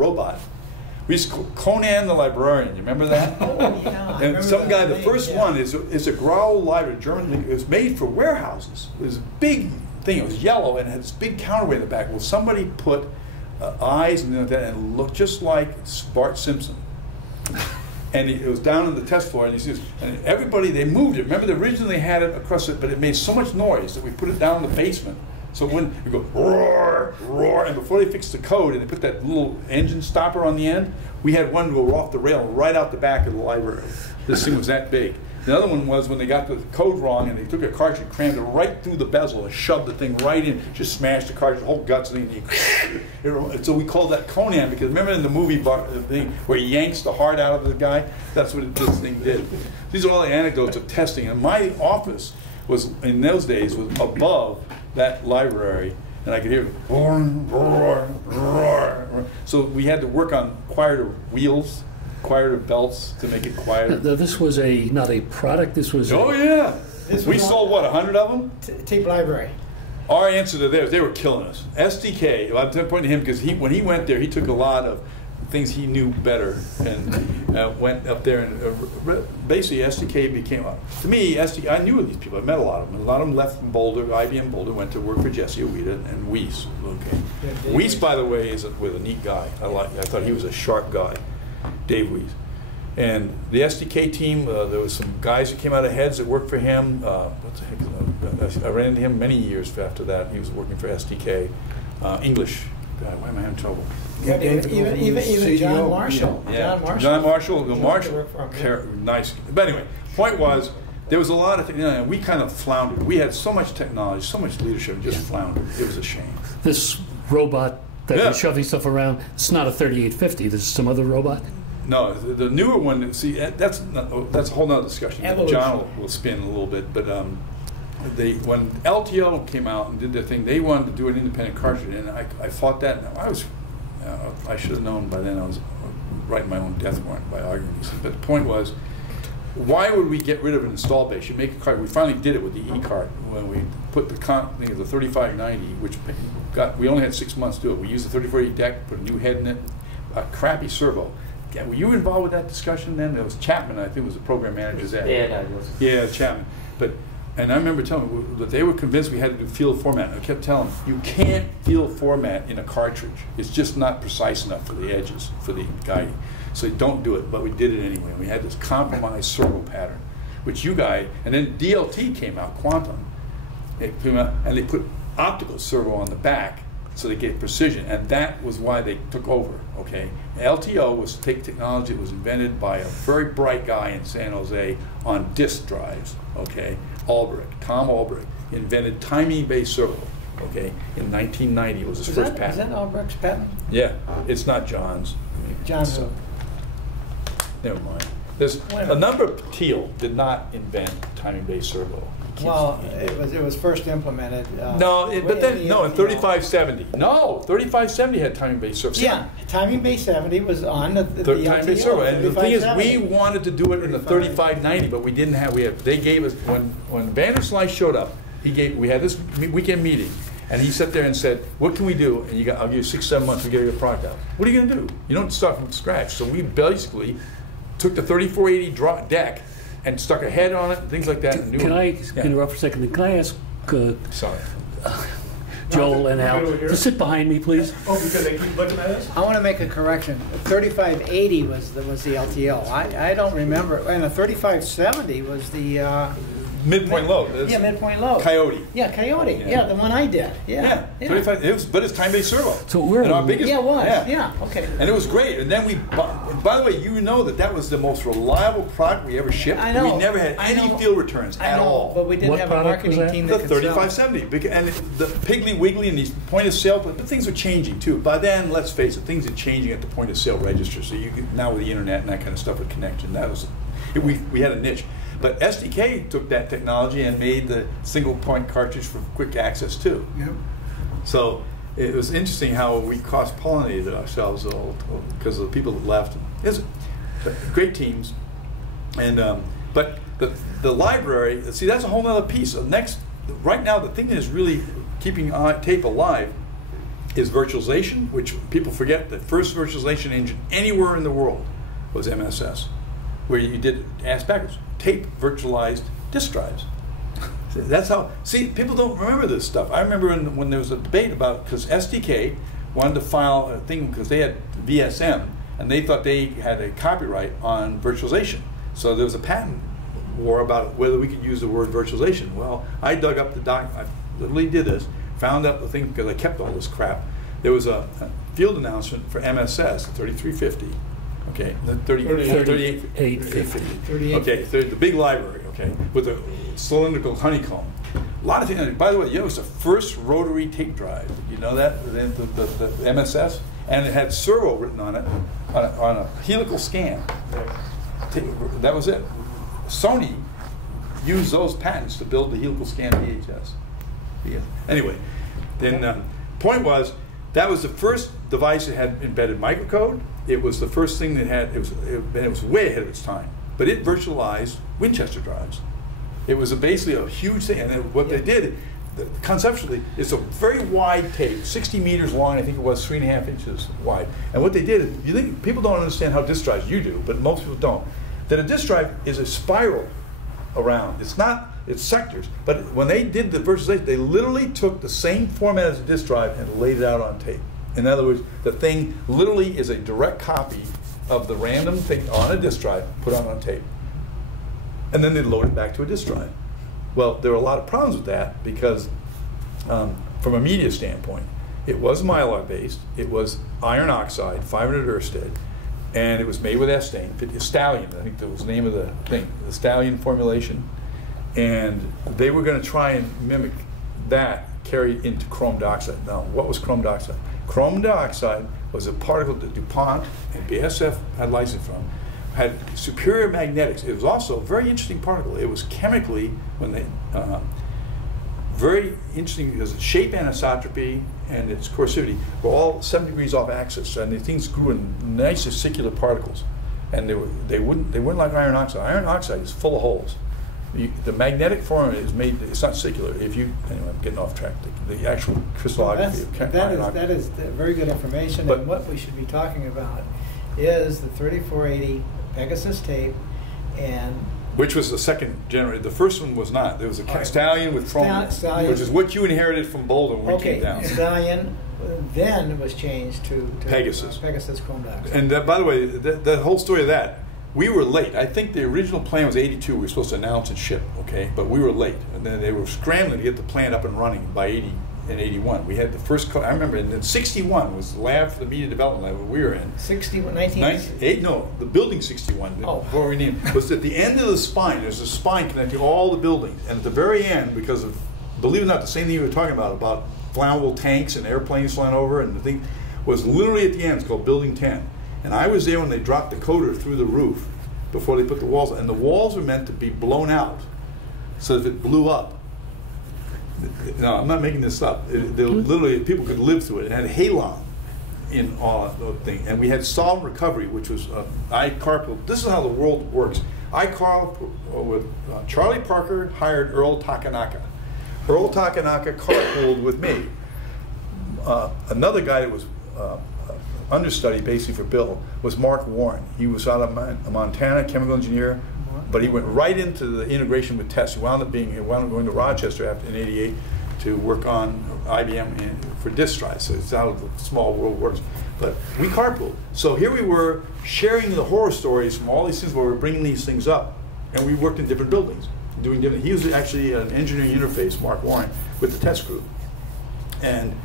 We used to call Conan the Librarian. You remember that? Oh, yeah. And some guy, the first one is a Grohl library, German. It was made for warehouses. It was a big thing. It was yellow and it had this big counterweight in the back. Well, somebody put eyes and that and looked just like Bart Simpson. And it was down on the test floor, and he says, and everybody, they moved it. Remember, they originally had it across it, but it made so much noise that we put it down in the basement. So when you go roar, roar, and before they fixed the code and they put that little engine stopper on the end, we had one go off the rail right out the back of the library. This thing was that big. The other one was when they got the code wrong and they took a cartridge, crammed it right through the bezel and shoved the thing right in, just smashed the cartridge, the whole guts thing. So we called that Conan, because remember in the movie thing where he yanks the heart out of the guy? That's what this thing did. These are all the anecdotes of testing. And my office was, in those days, was above that library, and I could hear roar, roar, roar. So we had to work on quieter wheels, quieter belts to make it quieter. This was not a product. This was. Oh yeah, we sold what, 100 of them? Tape library. Our answer to theirs, they were killing us. SDK. I'm pointing to him because when he went there, he took a lot of things he knew better and went up there and basically SDK became, to me, SDK, I knew these people. I met a lot of them. A lot of them left from Boulder, IBM Boulder, went to work for Jesse Owita and Weiss. Okay. Yeah, Weiss, by the way, is a neat guy. I thought he was a sharp guy, Dave Weiss. And the SDK team, there was some guys who came out of heads that worked for him. What the heck? I ran into him many years after that. He was working for SDK. English guy. Why am I having trouble? Yeah, even John Marshall. Yeah. John Marshall. Nice. But anyway, point was, there was a lot of things. We kind of floundered. We had so much technology, so much leadership, and just floundered. It was a shame. This robot that was shoving stuff around, it's not a 3850. This is some other robot? No, the newer one, see, that's a whole nother discussion. John will spin a little bit, but when LTO came out and did their thing, they wanted to do an independent cartridge, and I fought that. And I should have known by then. I was writing my own death warrant by arguing these things. But the point was, why would we get rid of an install base? You make a cart. We finally did it with the E-cart when we put the 3590, which we only had 6 months to do it. We used the 3480 deck, put a new head in it, a crappy servo. Yeah, were you involved with that discussion then? There was Chapman, I think, was the program manager there. Yeah, I was. Yeah, Chapman. And I remember telling them that they were convinced we had to do field format. I kept telling them, you can't field format in a cartridge. It's just not precise enough for the edges, for the guiding. So don't do it, but we did it anyway. We had this compromised servo pattern, which you guys, and then DLT came out, Quantum. It came out, and they put optical servo on the back so they get precision, and that was why they took over, okay? LTO was technology that was invented by a very bright guy in San Jose on disk drives, okay? Tom Albrecht, invented timing-based servo, okay, in 1990. It was his first patent. Is that Albrecht's patent? Yeah, it's not John's. John's. So, never mind. There's a number of Teal did not invent timing-based servo. Well, it was first implemented. But then in 3570. No, 3570 had timing-based servo. Yeah, timing-based 70 was on the timing-based servo. And the thing is, we wanted to do it in the 3590, but we didn't have. They gave us when Vanderslice showed up. We had this weekend meeting, and he sat there and said, "What can we do?" And I'll give you 6-7 months to get your product out. What are you going to do? You don't start from scratch. So we basically took the 3480 deck and stuck a head on it, and things like that. Can I interrupt for a second? Can I ask Joel and Al to sit behind me, please? Oh, because they keep looking at us? I want to make a correction. 3580 was the LTO. I don't remember. And the 3570 was the... midpoint load. Yeah, midpoint load. Coyote. Yeah, Coyote. Yeah, the one I did. Yeah. 35. But it's time-based servo. So we're our biggest. Yeah, it was. Yeah. Okay. And it was great. And then by the way, you know that was the most reliable product we ever shipped. I know. We never had any field returns at all. But we didn't have a marketing team that could sell. The 3570. And the Piggly Wiggly and these point of sale, but things were changing too. By then, let's face it, things are changing at the point of sale register. So now with the internet and that kind of stuff with connection, we had a niche. But SDK took that technology and made the single point cartridge for quick access too. Yep. So it was interesting how we cross-pollinated ourselves because of the people that left. It's great teams, and but the library. See, that's a whole other piece. Right now, the thing that is really keeping tape alive is virtualization, which people forget. The first virtualization engine anywhere in the world was MSS, where you did ass backwards. Tape virtualized disk drives. That's how. See, people don't remember this stuff. I remember when there was a debate about, because SDK wanted to file a thing because they had VSM and they thought they had a copyright on virtualization. So there was a patent war about whether we could use the word virtualization. Well, I dug up the doc. I literally did this, found out the thing because I kept all this crap. There was a field announcement for MSS, 3350. Okay, the 3850. 38. Okay, the big library. Okay, with a cylindrical honeycomb. A lot of things. By the way, it was the first rotary tape drive. You know that the MSS, and it had servo written on it on a helical scan. That was it. Sony used those patents to build the helical scan VHS. Anyway, then point was that was the first device that had embedded microcode. It was the first thing that had it was way ahead of its time. But it virtualized Winchester drives. It was basically a huge thing, and then what they did, conceptually, it's a very wide tape, 60 meters long. I think it was 3.5 inches wide. And what they did, you think people don't understand how disk drives, you do, but most people don't. That a disk drive is a spiral around. It's not. It's sectors. But when they did the virtualization, they literally took the same format as a disk drive and laid it out on tape. In other words, the thing literally is a direct copy of the random thing on a disk drive put on tape. And then they load it back to a disk drive. Well, there were a lot of problems with that because from a media standpoint, it was Mylar based, it was iron oxide, 500 Ørsted, and it was made with Estane, Stallion, I think that was the name of the thing, the Stallion formulation. And they were going to try and mimic that carried into chrome dioxide. Now, what was chrome dioxide? Chrome dioxide was a particle that DuPont and BASF had licensed from, had superior magnetics. It was also a very interesting particle. It was chemically, very interesting because its shape anisotropy and its coercivity were all 7 degrees off axis, and the things grew in nice acicular particles. And they weren't like iron oxide. Iron oxide is full of holes. The magnetic form is made, it's not circular. Anyway, I'm getting off track. The actual crystallography of iron oxide. That is very good information, but, and what we should be talking about is the 3480 Pegasus tape, and which was the second generation. The first one was not. There was a Stallion with chrome, Stallion, which is what you inherited from Boulder when we came down. Stallion then was changed to Pegasus. Pegasus chrome dioxide. And by the way, the whole story of that, we were late. I think the original plan was 82. We were supposed to announce and ship, okay? But we were late. And then they were scrambling to get the plant up and running by 80 and 81. We had the first, I remember, and then 61 was the lab for the media development lab we were in. 1968? No, the building 61, oh. before we named it, was at the end of the spine. There's a spine connecting all the buildings. And at the very end, because of, believe it or not, the same thing you were talking about flammable tanks and airplanes flying over, and the thing was literally at the end. It's called Building 10. And I was there when they dropped the coder through the roof before they put the walls, and the walls were meant to be blown out. So if it blew up, no, I'm not making this up. Literally, people could live through it. It had halon in all the thing, and we had solvent recovery, which was I carpooled. This is how the world works. I carpooled with Charlie Parker hired Earl Takanaka. Earl Takanaka carpooled with me. Another guy that was understudy basically for Bill was Mark Warren. He was out of Montana, chemical engineer, but he went right into the integration with tests. He wound up going to Rochester after in '88 to work on IBM for disk drives. So it's how the small world works. But we carpooled. So here we were sharing the horror stories from all these things where we're bringing these things up, and we worked in different buildings, doing different. He was actually an engineering interface, Mark Warren, with the test group, and.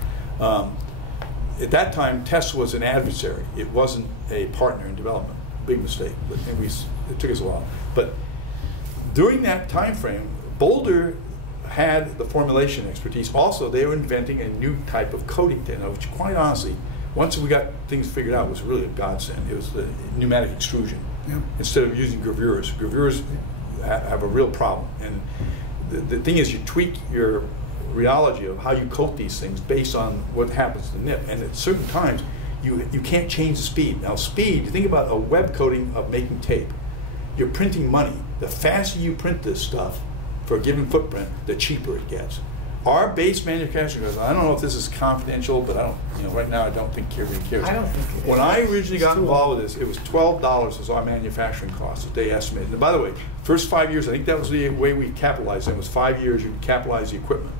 At that time, Tess was an adversary. It wasn't a partner in development. Big mistake, but it took us a while. But during that time frame, Boulder had the formulation expertise. Also, they were inventing a new type of coating technology, which quite honestly, once we got things figured out, was really a godsend. It was the pneumatic extrusion. Yep. Instead of using gravures. Gravures have a real problem. And the thing is, you tweak your rheology of how you coat these things based on what happens to the nip, and at certain times you can't change the speed. Now speed, you think about a web coating of making tape. You're printing money. The faster you print this stuff for a given footprint, the cheaper it gets. Our base manufacturing goes, I don't know if this is confidential, but right now I don't think everybody cares. I don't think it is. When I originally got involved with this, it was $12 was our manufacturing cost that they estimated. And by the way, first 5 years, I think that was the way we capitalized it. It was 5 years you capitalize the equipment.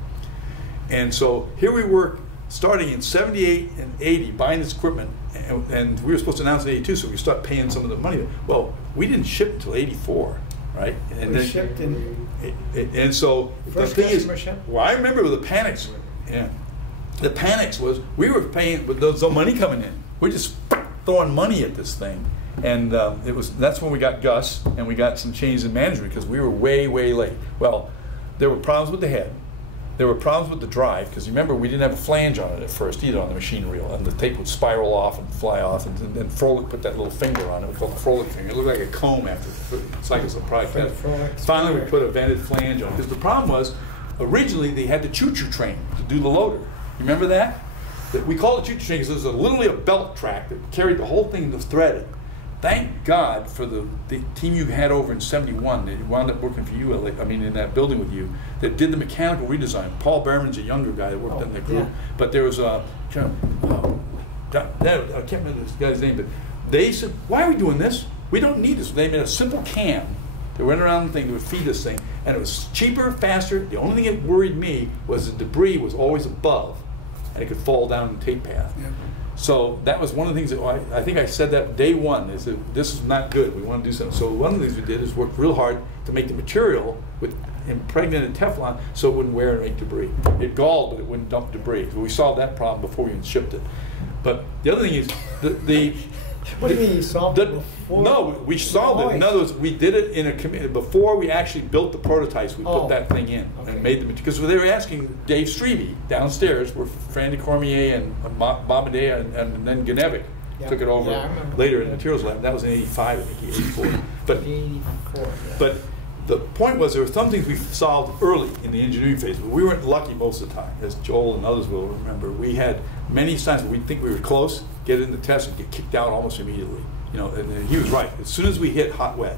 And so here we were starting in 78 and 80, buying this equipment, and we were supposed to announce in 82, so we start paying some of the money. Well, we didn't ship until 84, right? And we shipped in. And so the thing is, well, I remember the panics. Yeah, the panics was we were paying with no money coming in. We're just throwing money at this thing, And that's when we got Gus, and we got some changes in management because we were way, way late. Well, there were problems with the head. There were problems with the drive, because remember, we didn't have a flange on it at first either on the machine reel, and the tape would spiral off and fly off, and then Froelich put that little finger on it. We called it the Froelich finger. It looked like a comb after the cycles of product. Finally, we put a vented flange on it, because the problem was, originally they had the choo-choo train to do the loader. You remember that? We called it choo-choo train because it was literally a belt track that carried the whole thing to thread it. Thank God for the team you had over in '71 that wound up working for you, in that building with you, that did the mechanical redesign. Paul Behrman's a younger guy that worked in that group. Yeah. But there was I can't remember this guy's name, but they said, why are we doing this? We don't need this. They made a simple cam that went around the thing that would feed this thing, and it was cheaper, faster. The only thing that worried me was the debris was always above, and it could fall down the tape path. Yeah. So that was one of the things that I think I said that day one, is that this is not good. We want to do something. So one of the things we did is work real hard to make the material with impregnated Teflon so it wouldn't wear and make debris. It galled, but it wouldn't dump debris. So we solved that problem before we even shipped it. But the other thing is the what do you mean you solved it before? No, we solved it. In other words, we did it in a committee. Before we actually built the prototypes, we put that thing in and made them. Because they were asking Dave Strebe downstairs, where Frandy Cormier and Bombadea and then Ganevic took it over later in the materials lab. That was in '85, I think, '84. But 84, but the point was, there were some things we solved early in the engineering phase, but we weren't lucky most of the time, as Joel and others will remember. We had many times where we'd think we were close, get in the test, and get kicked out almost immediately. And he was right. As soon as we hit hot, wet,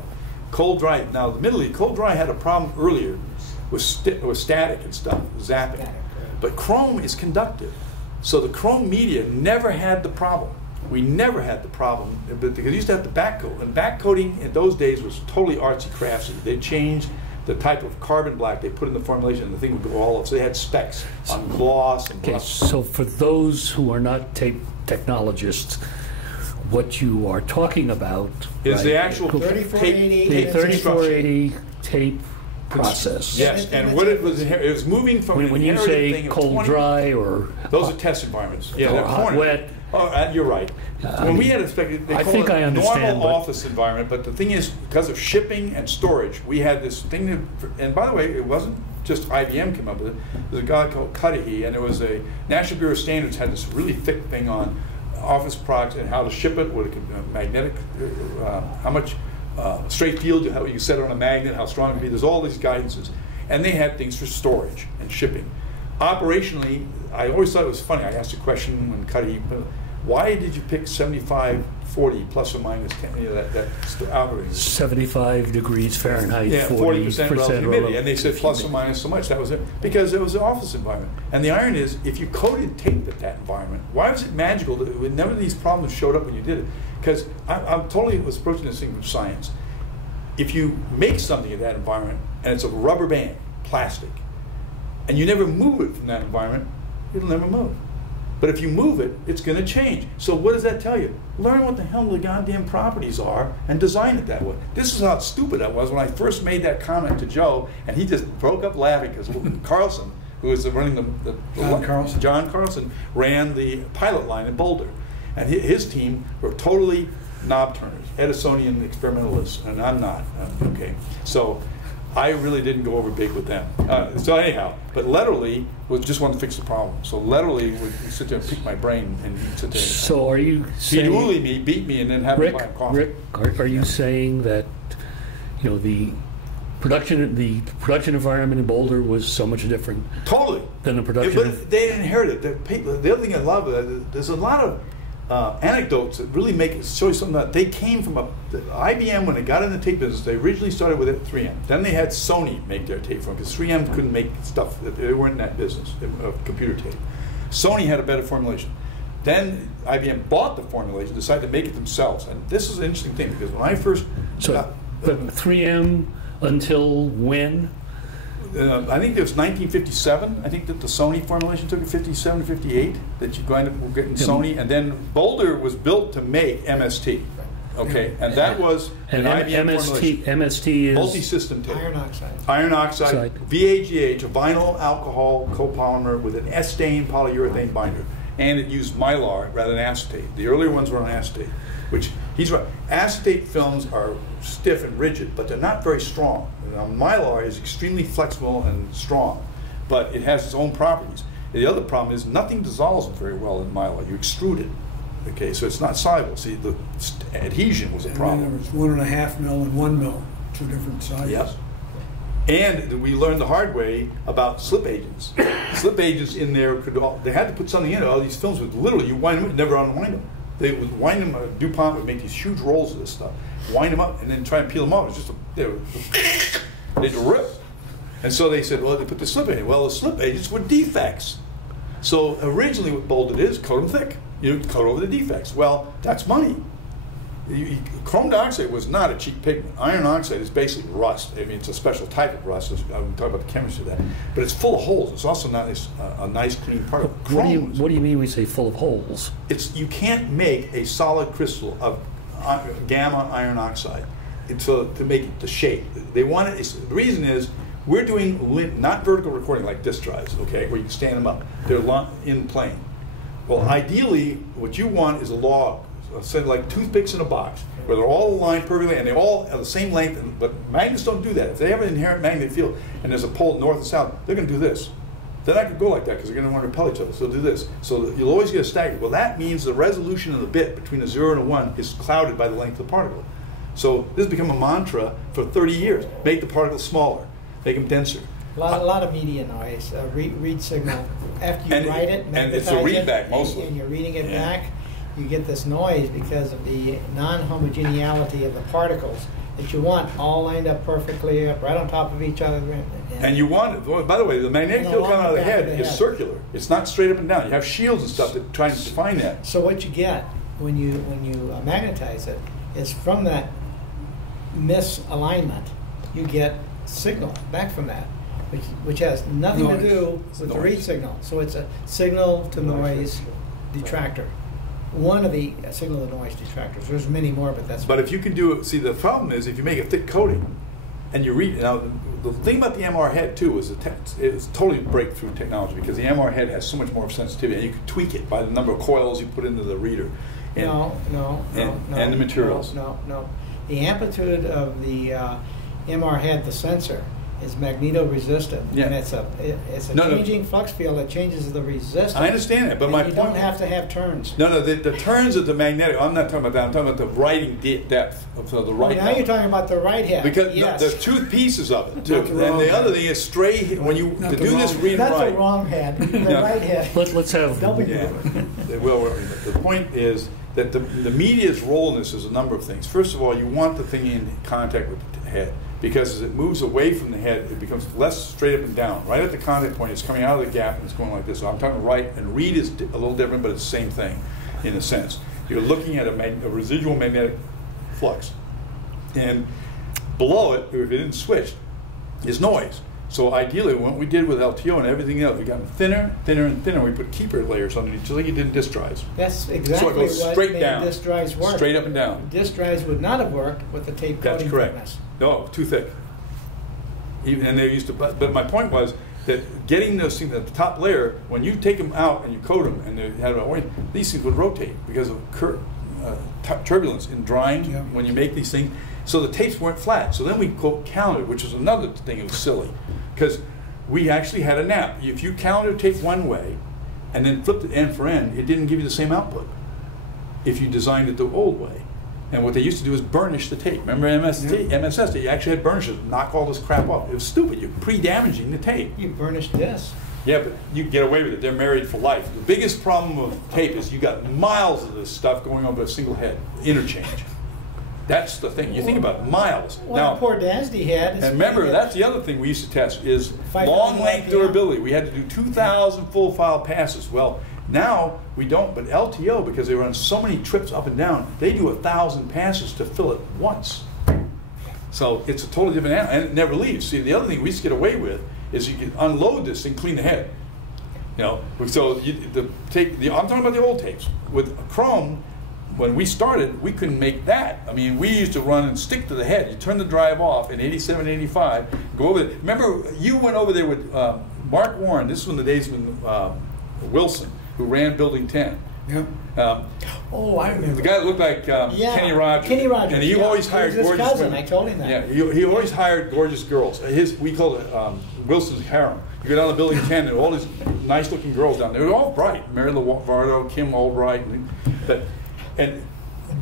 cold, dry. Now, admittedly, cold, dry had a problem earlier with static and stuff, zapping. But chrome is conductive, so the chrome media never had the problem. We never had the problem, because you used to have to backcoat, and backcoating in those days was totally artsy craftsy. They changed the type of carbon black they put in the formulation, and the thing would go all up. So they had specs on gloss and gloss. So for those who are not tape technologists, what you are talking about is the actual 3480 tape process. Yes, and what it was moving from when you say cold, dry, or those are test environments. Yeah, or hot, wet. Oh, you're right. When we had expected, they call it a normal office environment, but the thing is, because of shipping and storage, we had this thing. And by the way, it wasn't just IBM came up with it. There's a guy called Cudahy, and there was a National Bureau of Standards had this really thick thing on office products and how to ship it, what it could magnetic, how much straight field, how you set it on a magnet, how strong it can be. There's all these guidances, and they had things for storage and shipping. Operationally, I always thought it was funny. I asked a question when Cuddy, why did you pick 75-40 plus or minus 10? That algorithm. 75 degrees Fahrenheit, yeah, 40% relative humidity, and they said plus or minus so much. That was it, because it was an office environment. And the iron is, if you coated tape at that environment, why was it magical that none of these problems showed up when you did it? Because I'm totally was approaching this thing from science. If you make something in that environment and it's a rubber band, plastic, and you never move it from that environment, it'll never move. But if you move it, it's going to change. So what does that tell you? Learn what the hell the goddamn properties are and design it that way. This is how stupid I was when I first made that comment to Joe, and he just broke up laughing because Carlson, who was running John Carlson, ran the pilot line in Boulder. And his team were totally knob turners, Edisonian experimentalists, and I'm not. Okay, so I really didn't go over big with them. So anyhow, but Letterly just wanted to fix the problem. So Letterly would sit there and pick my brain, and he'd sit there. So are you saying he'd ooly me, beat me, and then have me buy a coffee? Rick, are you saying that the production environment in Boulder was so much different? Totally. Than the production. But they inherited the other thing I love there's a lot of anecdotes that really show you something that they came from IBM. When they got in the tape business, they originally started with 3M. Then they had Sony make their tape for them, because 3M couldn't make stuff. They weren't in that business of computer tape. Sony had a better formulation. Then IBM bought the formulation, decided to make it themselves. And this is an interesting thing, because when I first but 3M until when? I think it was 1957. I think that the Sony formulation took it 57, 58, that you were getting Sony. And then Boulder was built to make MST. Okay, and that was an IBM formulation. MST is? Multi-system tape. Iron oxide. Iron oxide, VAGH, a vinyl alcohol copolymer with an S-stain polyurethane binder. And it used mylar rather than acetate. The earlier ones were on acetate, which He's right. Acetate films are stiff and rigid, but they're not very strong. Now, Mylar is extremely flexible and strong, but it has its own properties. And the other problem is nothing dissolves very well in Mylar. You extrude it, okay, so it's not soluble. See, the adhesion was a problem. And there was 1.5 mil and 1 mil, two different sizes. Yep. And we learned the hard way about slip agents. Slip agents in there, they had to put something in it. All these films would literally, you wind them, never unwind them. They would wind them, DuPont would make these huge rolls of this stuff, wind them up, and then try and peel them off. It was just they'd rip. And so they said, well, they put the slip agent. Well, the slip agents were defects. So originally what Boulder did is coat them thick. You coat over the defects. Well, that's money. Chrome dioxide was not a cheap pigment. Iron oxide is basically rust. I mean, it's a special type of rust. I'm talking about the chemistry of that. But it's full of holes. It's also not a nice, clean particle. What do you mean we say full of holes? You can't make a solid crystal of gamma iron oxide to make it the shape. They want it. The reason is we're doing not vertical recording like disk drives, okay, where you can stand them up. They're in plane. Well, ideally, what you want is a log. Send like toothpicks in a box where they're all aligned perfectly and they all are the same length, but magnets don't do that. If they have an inherent magnetic field and there's a pole north and south, they're going to do this. They're not going to go like that because they're going to want to repel each other, so they'll do this. So you'll always get a stagger. Well, that means the resolution of the bit between a 0 and a 1 is clouded by the length of the particle. So this has become a mantra for 30 years. Make the particles smaller, make them denser. A lot of media noise, read signal. After you write it, and it's a readback mostly. And you're reading it back, you get this noise because of the non-homogeneity of the particles that you want all lined up perfectly up right on top of each other. And you want it, by the way, the magnetic field coming out of the head is circular. It's not straight up and down. You have shields and stuff that try to define that. So what you get when you magnetize it is from that misalignment, you get signal back from that, which has nothing to do with the read signal. So it's a signal to noise detractor. One of the signal to noise detractors. There's many more, but that's. But if you can do it, see, the problem is if you make a thick coating, and you read. Now, the thing about the MR head too is it's totally breakthrough technology because the MR head has so much more sensitivity, and you can tweak it by the number of coils you put into the reader. And, and the materials. No. The amplitude of the MR head, the sensor, is magneto-resistant, and it's a changing flux field that changes the resistance. I understand that, but my point. You don't have to have turns. No, the turns of the magnetic. I'm not talking about that. I'm talking about the writing depth of the right. Now you're talking about the right head. Because there's two piees of it too, and the other thing is stray. When you to do this read and write. Not the wrong head. The right head. Let's have. The point is that the media's role in this is a number of things. First of all, you want the thing in contact with the head. Because as it moves away from the head, it becomes less straight up and down. Right at the contact point, it's coming out of the gap and it's going like this. So I'm talking right, and read is a little different, but it's the same thing in a sense. You're looking at a residual magnetic flux. And below it, if it didn't switch, is noise. So ideally, what we did with LTO and everything else, we got them thinner, thinner, and thinner. We put keeper layers underneath, just like you did in disk drives. That's exactly so it goes what straight made down, disk drives work. Straight up and down. Disk drives would not have worked with the tape coating That's correct. thickness. No, too thick. And they used to, but my point was that getting those things at the top layer, when you take them out and you coat them, and they had these things would rotate because of turbulence in drying when you make these things. So the tapes weren't flat. So then we counted, which was another thing that was silly, because we actually had a nap. If you counted tape one way and then flipped it end for end, it didn't give you the same output if you designed it the old way. And what they used to do is burnish the tape. Remember MSS? They actually had burnishers knock all this crap off. It was stupid. You're pre-damaging the tape. You burnished this. Yeah, but you can get away with it. They're married for life. The biggest problem with tape is you got miles of this stuff going over a single head. Interchange. That's the thing. You think about miles. Well, now, poor Dasdy had. And remember, that's the other thing we used to test is long length durability. We had to do 2,000 full file passes. Well, now we don't, but LTO, because they run so many trips up and down, they do 1,000 passes to fill it once. So it's a totally different animal, and it never leaves. See, the other thing we used to get away with is you can unload this and clean the head. You know, so I'm talking about the old tapes. With Chrome, when we started, we couldn't make that. I mean, we used to run and stick to the head. You turn the drive off in 87, 85, go over there. Remember, you went over there with Mark Warren. This was in the days when Wilson, who ran Building 10, Yeah. Oh, I remember. The guy that looked like Kenny Rogers. Kenny Rogers. And he always hired his gorgeous cousin. women. I told him that. Yeah, he always hired gorgeous girls. We called it Wilson's harem. You go down to Building 10, and all these nice-looking girls down there. They were all bright. Mary Lovardo, Kim Albright, and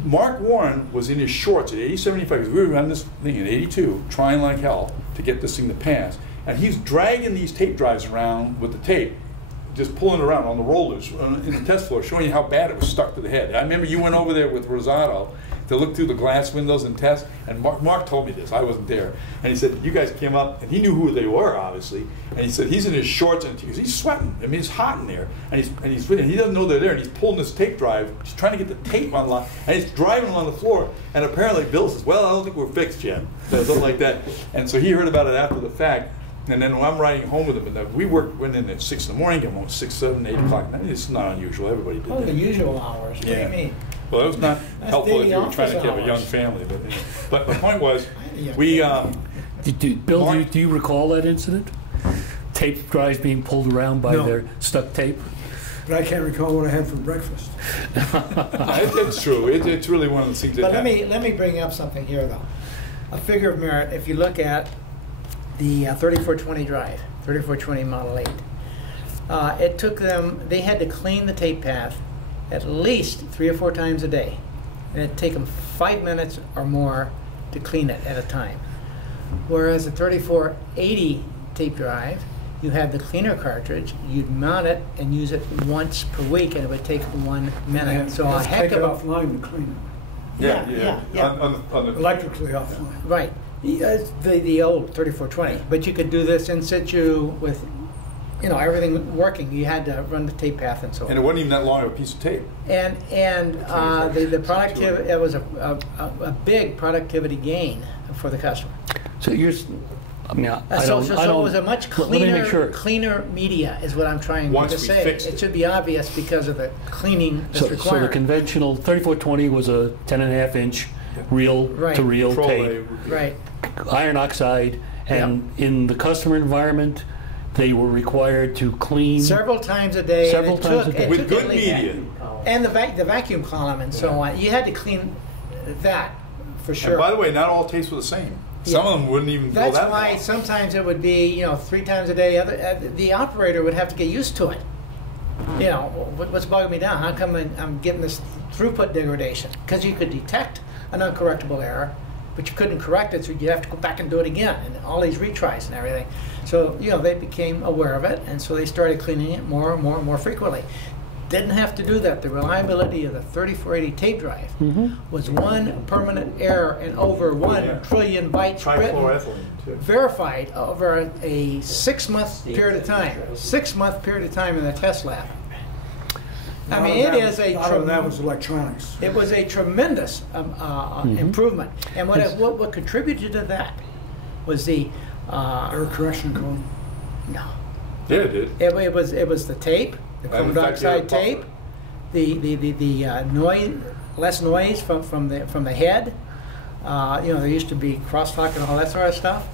Mark Warren was in his shorts at 80-75, because we were on this thing in 82, trying like hell to get this thing to pass. And he's dragging these tape drives around with the tape, just pulling around on the rollers in the test floor, showing you how bad it was stuck to the head. I remember you went over there with Rosato to look through the glass windows and test, and Mark told me this, I wasn't there, and he said, you guys came up, and he knew who they were, obviously, and he said, he's in his shorts, and he's sweating, I mean, it's hot in there, and he doesn't know they're there, and he's pulling this tape drive, he's trying to get the tape online, and he's driving along the floor, and apparently Bill says, well, I don't think we're fixed yet, something like that, and so he heard about it after the fact. And then when I'm riding home with him, and we went in at 6 in the morning, came home at 6, 7, 8 o'clock. It's not unusual. Everybody did Oh, that. the usual hours. What do you mean? Well, it was not helpful if you were trying to have a young office family. But the point was, we. Bill, do you recall that incident? Tape drives being pulled around by No. their stuck tape? But I can't recall what I had for breakfast. It's true. It's really one of the things that But happened. let me bring up something here, though. A figure of merit. If you look at the 3420 drive, 3420 Model 8, it took them. They had to clean the tape path at least 3 or 4 times a day, and it'd take them 5 minutes or more to clean it at a time. Whereas the 3480 tape drive, you had the cleaner cartridge, you'd mount it and use it once per week, and it would take 1 minute. So a heck take it of a offline to clean yeah. On it. the, Electrically offline. Right. The old 3420, but you could do this in situ with, everything working. You had to run the tape path and so on. and it wasn't even that long of a piece of tape. And the productivity, it was a big productivity gain for the customer. So you're, I mean, I So don't. it was a much Let me make sure. cleaner media is what I'm trying Once to we say. fixed It it. should be obvious because of the cleaning that's So the required. conventional 3420 was a 10.5-inch reel-to-reel Control tape, Right. iron oxide, and in the customer environment, they were required to clean Several times a day. Several and times a day. With good media. And the vacuum column and so on. You had to clean that for sure. And by the way, not all tapes were the same. Some of them wouldn't even go That's that why long. sometimes it would be, 3 times a day. The operator would have to get used to it. What's bogging me down? How come I'm getting this throughput degradation? Because you could detect an uncorrectable error, but you couldn't correct it, so you have to go back and do it again, and all these retries and everything. So, they became aware of it, and so they started cleaning it more and more and more frequently. Didn't have to do that. The reliability of the 3480 tape drive was 1 permanent error in over 1 trillion bytes written, Trichloroethylene, too. verified over a 6-month period of time. 6-month period of time in the test lab. I mean, it is a. A lot of that was electronics. It was a tremendous improvement, and what contributed to that was the Error correction code. no. Yeah, it did. It was the tape, the carbon in fact, dioxide they had a tape, the noise, less noise from the head. There used to be crosstalk and all that sort of stuff.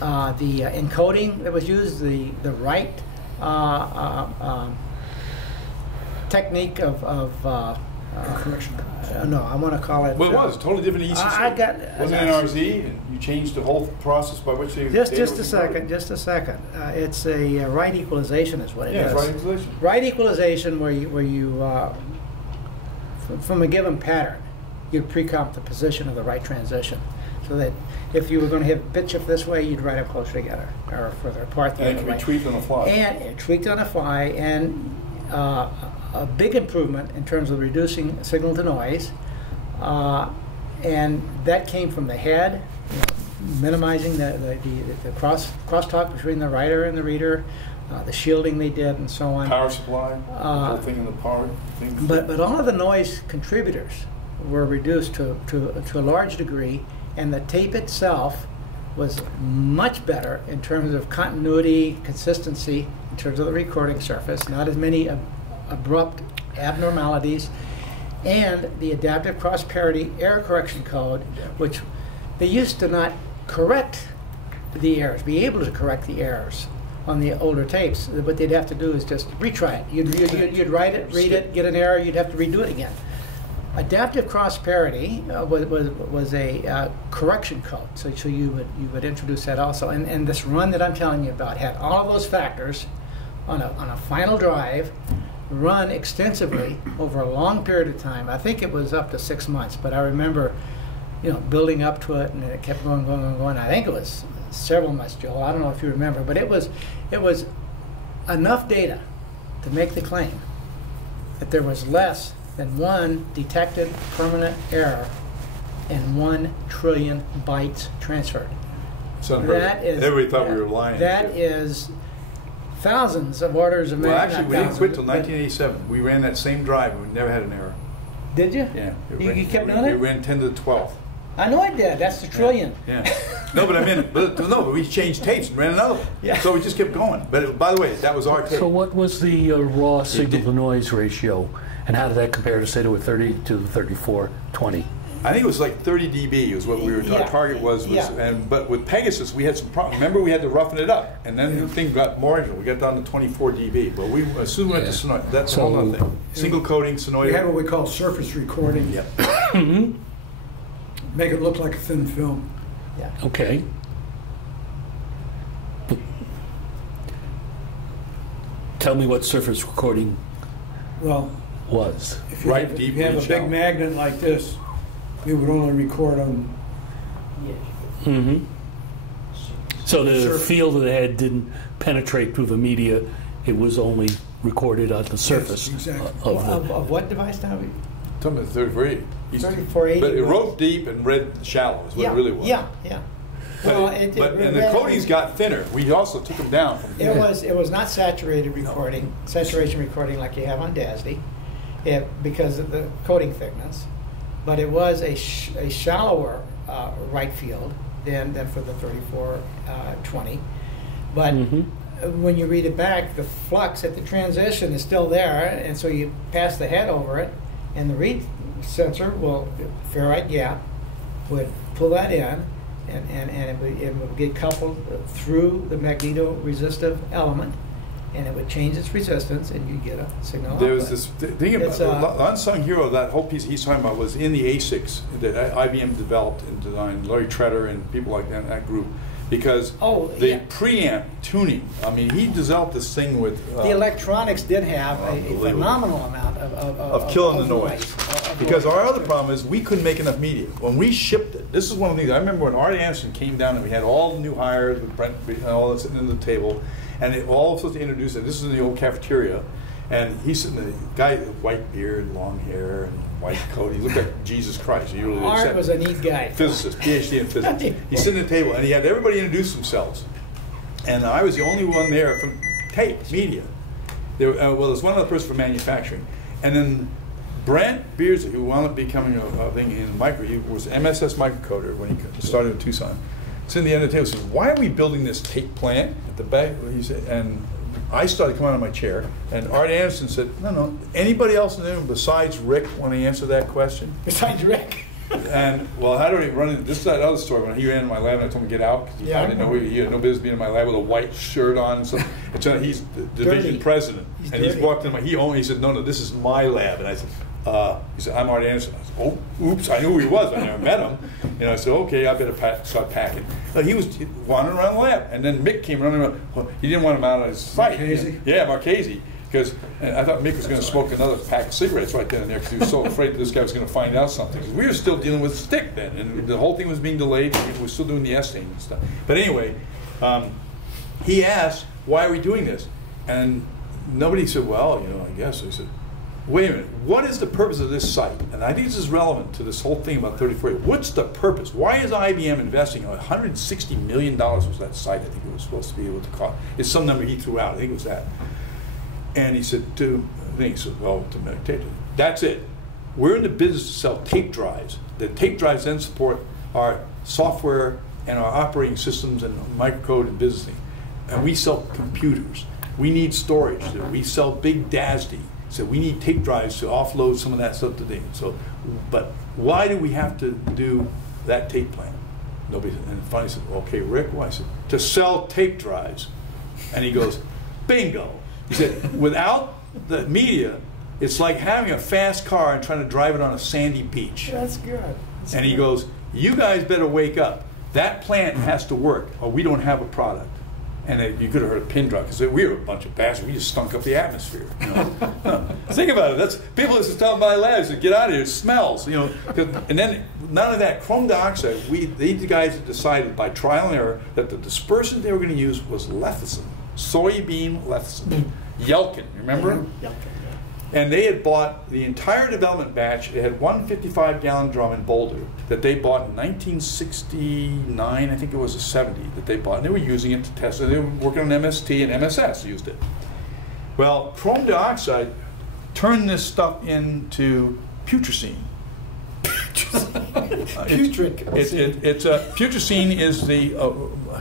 The encoding that was used, the right technique of Error correction code. no, I want to call it. Well, it was a totally different ECC. I got. Wasn't it NRZ, and you changed the whole process by which they. Just data a was second. encoded? Just a second. It's a right equalization, is what it Yeah, is. it's right installation. Right equalization, where you from a given pattern, you pre-comp the position of the right transition, so that if you were going to hit bit shift this way, you'd write them closer together or further apart. And it can be tweaked on the fly. And it tweaked on the fly, and a big improvement in terms of reducing signal to noise, and that came from the head, minimizing the crosstalk between the writer and the reader, the shielding they did, and so on. Power supply, the whole thing in the power thing. But all of the noise contributors were reduced to a large degree, and the tape itself was much better in terms of continuity, consistency, in terms of the recording surface, not as many abrupt abnormalities, and the adaptive cross-parity error correction code, which they used to not correct the errors, be able to correct the errors on the older tapes. What they'd have to do is just retry it. You'd write it, read it, get an error, you'd have to redo it again. Adaptive cross parity was a correction code, so you would introduce that also. And this run that I'm telling you about had all of those factors on a final drive, run extensively over a long period of time. I think it was up to 6 months, but I remember, building up to it, and it kept going. I think it was several months, Joel. I don't know if you remember, but it was enough data to make the claim that there was less than one detected permanent error and 1 trillion bytes transferred. That is, everybody thought we were lying. That is thousands of orders of magnitude. Well, actually, we didn't quit till 1987. We ran that same drive, and we never had an error. Did you? Yeah. You kept doing it? We ran 10 to the 12th. I know I did. That's the trillion. Yeah. No, but I mean, but we changed tapes and ran another one. Yeah. So we just kept going. But by the way, that was our tape. So what was the raw signal-to-noise ratio, and how did that compare to, say, to a 30 to 3420? I think it was like 30 dB is what our target was. But with Pegasus, we had some problems. Remember, we had to roughen it up, and then the thing got more. We got down to 24 dB. But as soon as we went to Sonoy, that's a whole other thing. Single coding, Sonoy. We had what we call surface recording. Yeah. Make it look like a thin film. Yeah. Okay. Tell me what surface recording Well, was. if you have a big magnet like this, we would only record on. Mm-hmm. So the field of the head didn't penetrate through the media; it was only recorded on the surface. Yes, exactly. Of what device now? Talking about 3480. 3480. But it wrote deep and read shallow is what it really was. Yeah. And the coatings got thinner. We also took them down. It was not saturated recording, saturation recording like you have on DASD, because of the coating thickness. But it was a shallower right field than for the 3420. But when you read it back, the flux at the transition is still there, and so you pass the head over it, and the read sensor will, ferrite gap, would pull that in, and it would get coupled through the magneto-resistive element, and it would change its resistance, and you get a signal. There was this thing about the unsung hero. That whole piece he's talking about was in the ASICs that IBM developed and designed. Larry Treader and people like that group. Because the preamp tuning, I mean, he developed this thing with... the electronics did have a phenomenal amount of killing the noise. Because our other problem is we couldn't make enough media. When we shipped it, this is one of the things, I remember when Art Anderson came down and we had all the new hires with Brent and all that sitting at the table, and it all supposed to introduce it. This is in the old cafeteria, and he's sitting there, guy with white beard, long hair, and white coat. He looked like Jesus Christ. He really Art was a neat guy. Physicist, PhD in physics. He's sitting at the table, and he had everybody introduce themselves. And I was the only one there from tape, media. There was one other person from manufacturing. And then Brent Beardsley, who wound up becoming a thing in micro, he was MSS microcoder when he started in Tucson. Sitting at the end of the table, says, "Why are we building this tape plant at the back?" He said, and I started coming out of my chair, and Art Anderson said, "No. Anybody else in the room besides Rick want to answer that question?" Besides Rick. And well, how do we run into this? Is that other story when he ran into my lab and I told him to get out because I didn't know he had no business being in my lab with a white shirt on. And so he's the division president, he's walked in. He said, "No, this is my lab." And I said, he said, "I'm Art Anderson." I said, "Oh, oops, I knew who he was. I never met him." And I said, "Okay, I better start packing." He was wandering around the lab, and then Mick came running around. Well, he didn't want him out of his sight. Marchese. Because I thought Mick was going to smoke another pack of cigarettes right then and there because he was so afraid that this guy was going to find out something. Because we were still dealing with stick then, and the whole thing was being delayed. We were still doing the essaying and stuff. But anyway, he asked, "Why are we doing this?" And nobody said, "Well, I guess." I said, "Wait a minute, what is the purpose of this site?" And I think this is relevant to this whole thing about 3480. What's the purpose? Why is IBM investing $160 million was that site I think it was supposed to be able to cost? It's some number he threw out. I think it was that. And he said, well, to meditate. That's it. We're in the business to sell tape drives. The tape drives then support our software and our operating systems and microcode and business thing. And we sell computers. We need storage. We sell big DASD. So we need tape drives to offload some of that stuff today. So, but why do we have to do that tape plan? Nobody. And finally said, "Okay, Rick." Why? I said, "To sell tape drives." And he goes, bingo. He said, without the media, it's like having a fast car and trying to drive it on a sandy beach. That's good. And he goes, you guys better wake up. That plant has to work, or we don't have a product. And you could have heard a pin drop, because we were a bunch of bastards. We just stunk up the atmosphere. You know? Think about it. That's people used to tell my labs to get out of here. It smells. You know. And then none of that chrome dioxide. These guys decided by trial and error that the dispersant they were going to use was lecithin, soybean lecithin, Yelkin. Remember? Yelkin. And they had bought the entire development batch. They had one 55-gallon drum in Boulder that they bought in 1969, I think it was a 70 that they bought. And they were using it to test it. They were working on MST, and MSS used it. Well, chrome dioxide turned this stuff into putrescine. Putrescine is the,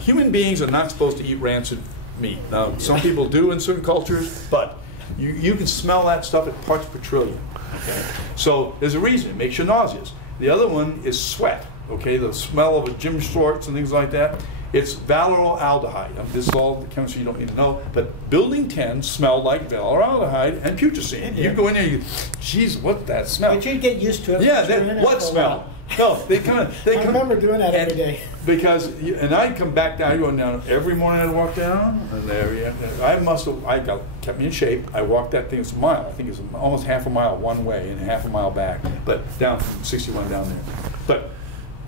human beings are not supposed to eat rancid meat. Now, some people do in certain cultures, but you can smell that stuff at parts per trillion. Okay? So there's a reason. It makes you nauseous. The other one is sweat. Okay, the smell of a gym shorts and things like that. It's valeraldehyde. This is all the chemistry you don't need to know. But Building 10 smelled like valeraldehyde and putrescine. You go in there, geez, what's that smell? But you get used to it. Yeah, what smell? No, they come. I remember doing that every day. Because, and I'd come back down, going down every morning. I'd walk down, and there, I kept me in shape. I walked that thing. It's a mile. I think it's almost half a mile one way and half a mile back, but down from 61 down there. But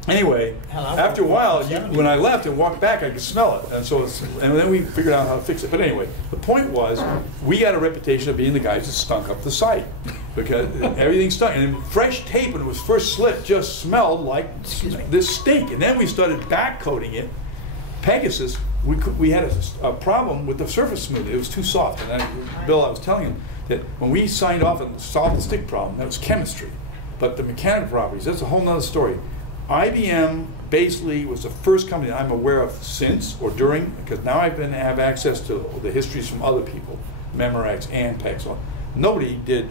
anyway, after a while, when I left and walked back, I could smell it, and and then we figured out how to fix it. But anyway, the point was, we had a reputation of being the guys that stunk up the site. Because everything stunk. And fresh tape, when it was first slipped, just smelled like this stink. And then we started back coating it. Pegasus, we had a problem with the surface smoothing. It was too soft. And Bill, I was telling him that when we signed off and solved the stick problem, that was chemistry. But the mechanical properties, that's a whole nother story. IBM basically was the first company that I'm aware of since or during, because now I have access to the histories from other people, Memorex and Pexel. Nobody did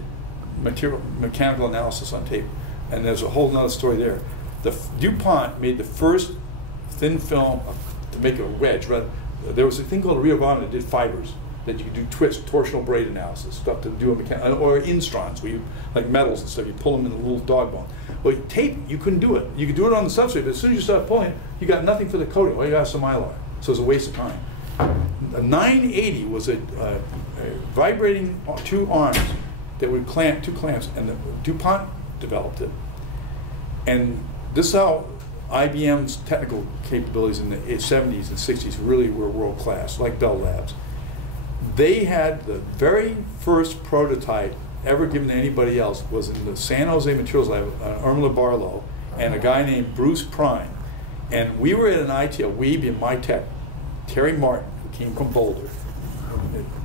mechanical analysis on tape, and there's a whole nother story there. DuPont made the first thin film to make a wedge. There was a thing called Rio Grande that did fibers that you could do torsional braid analysis, stuff to do a mechanical, or instrons, where you, like metals and stuff, you pull them in a little dog bone. Well, tape, you couldn't do it. You could do it on the substrate, but as soon as you start pulling it, you got nothing for the coating. All you got is some mylar. So it's a waste of time. A 980 was a vibrating two arms that would clamp, two clamps, and DuPont developed it. And this is how IBM's technical capabilities in the 70s and 60s really were world class, like Bell Labs. They had the very first prototype ever given to anybody else was in the San Jose Materials Lab, Irma Barlow, and a guy named Bruce Prime. And we were at an ITL, we being my tech, Terry Martin, who came from Boulder.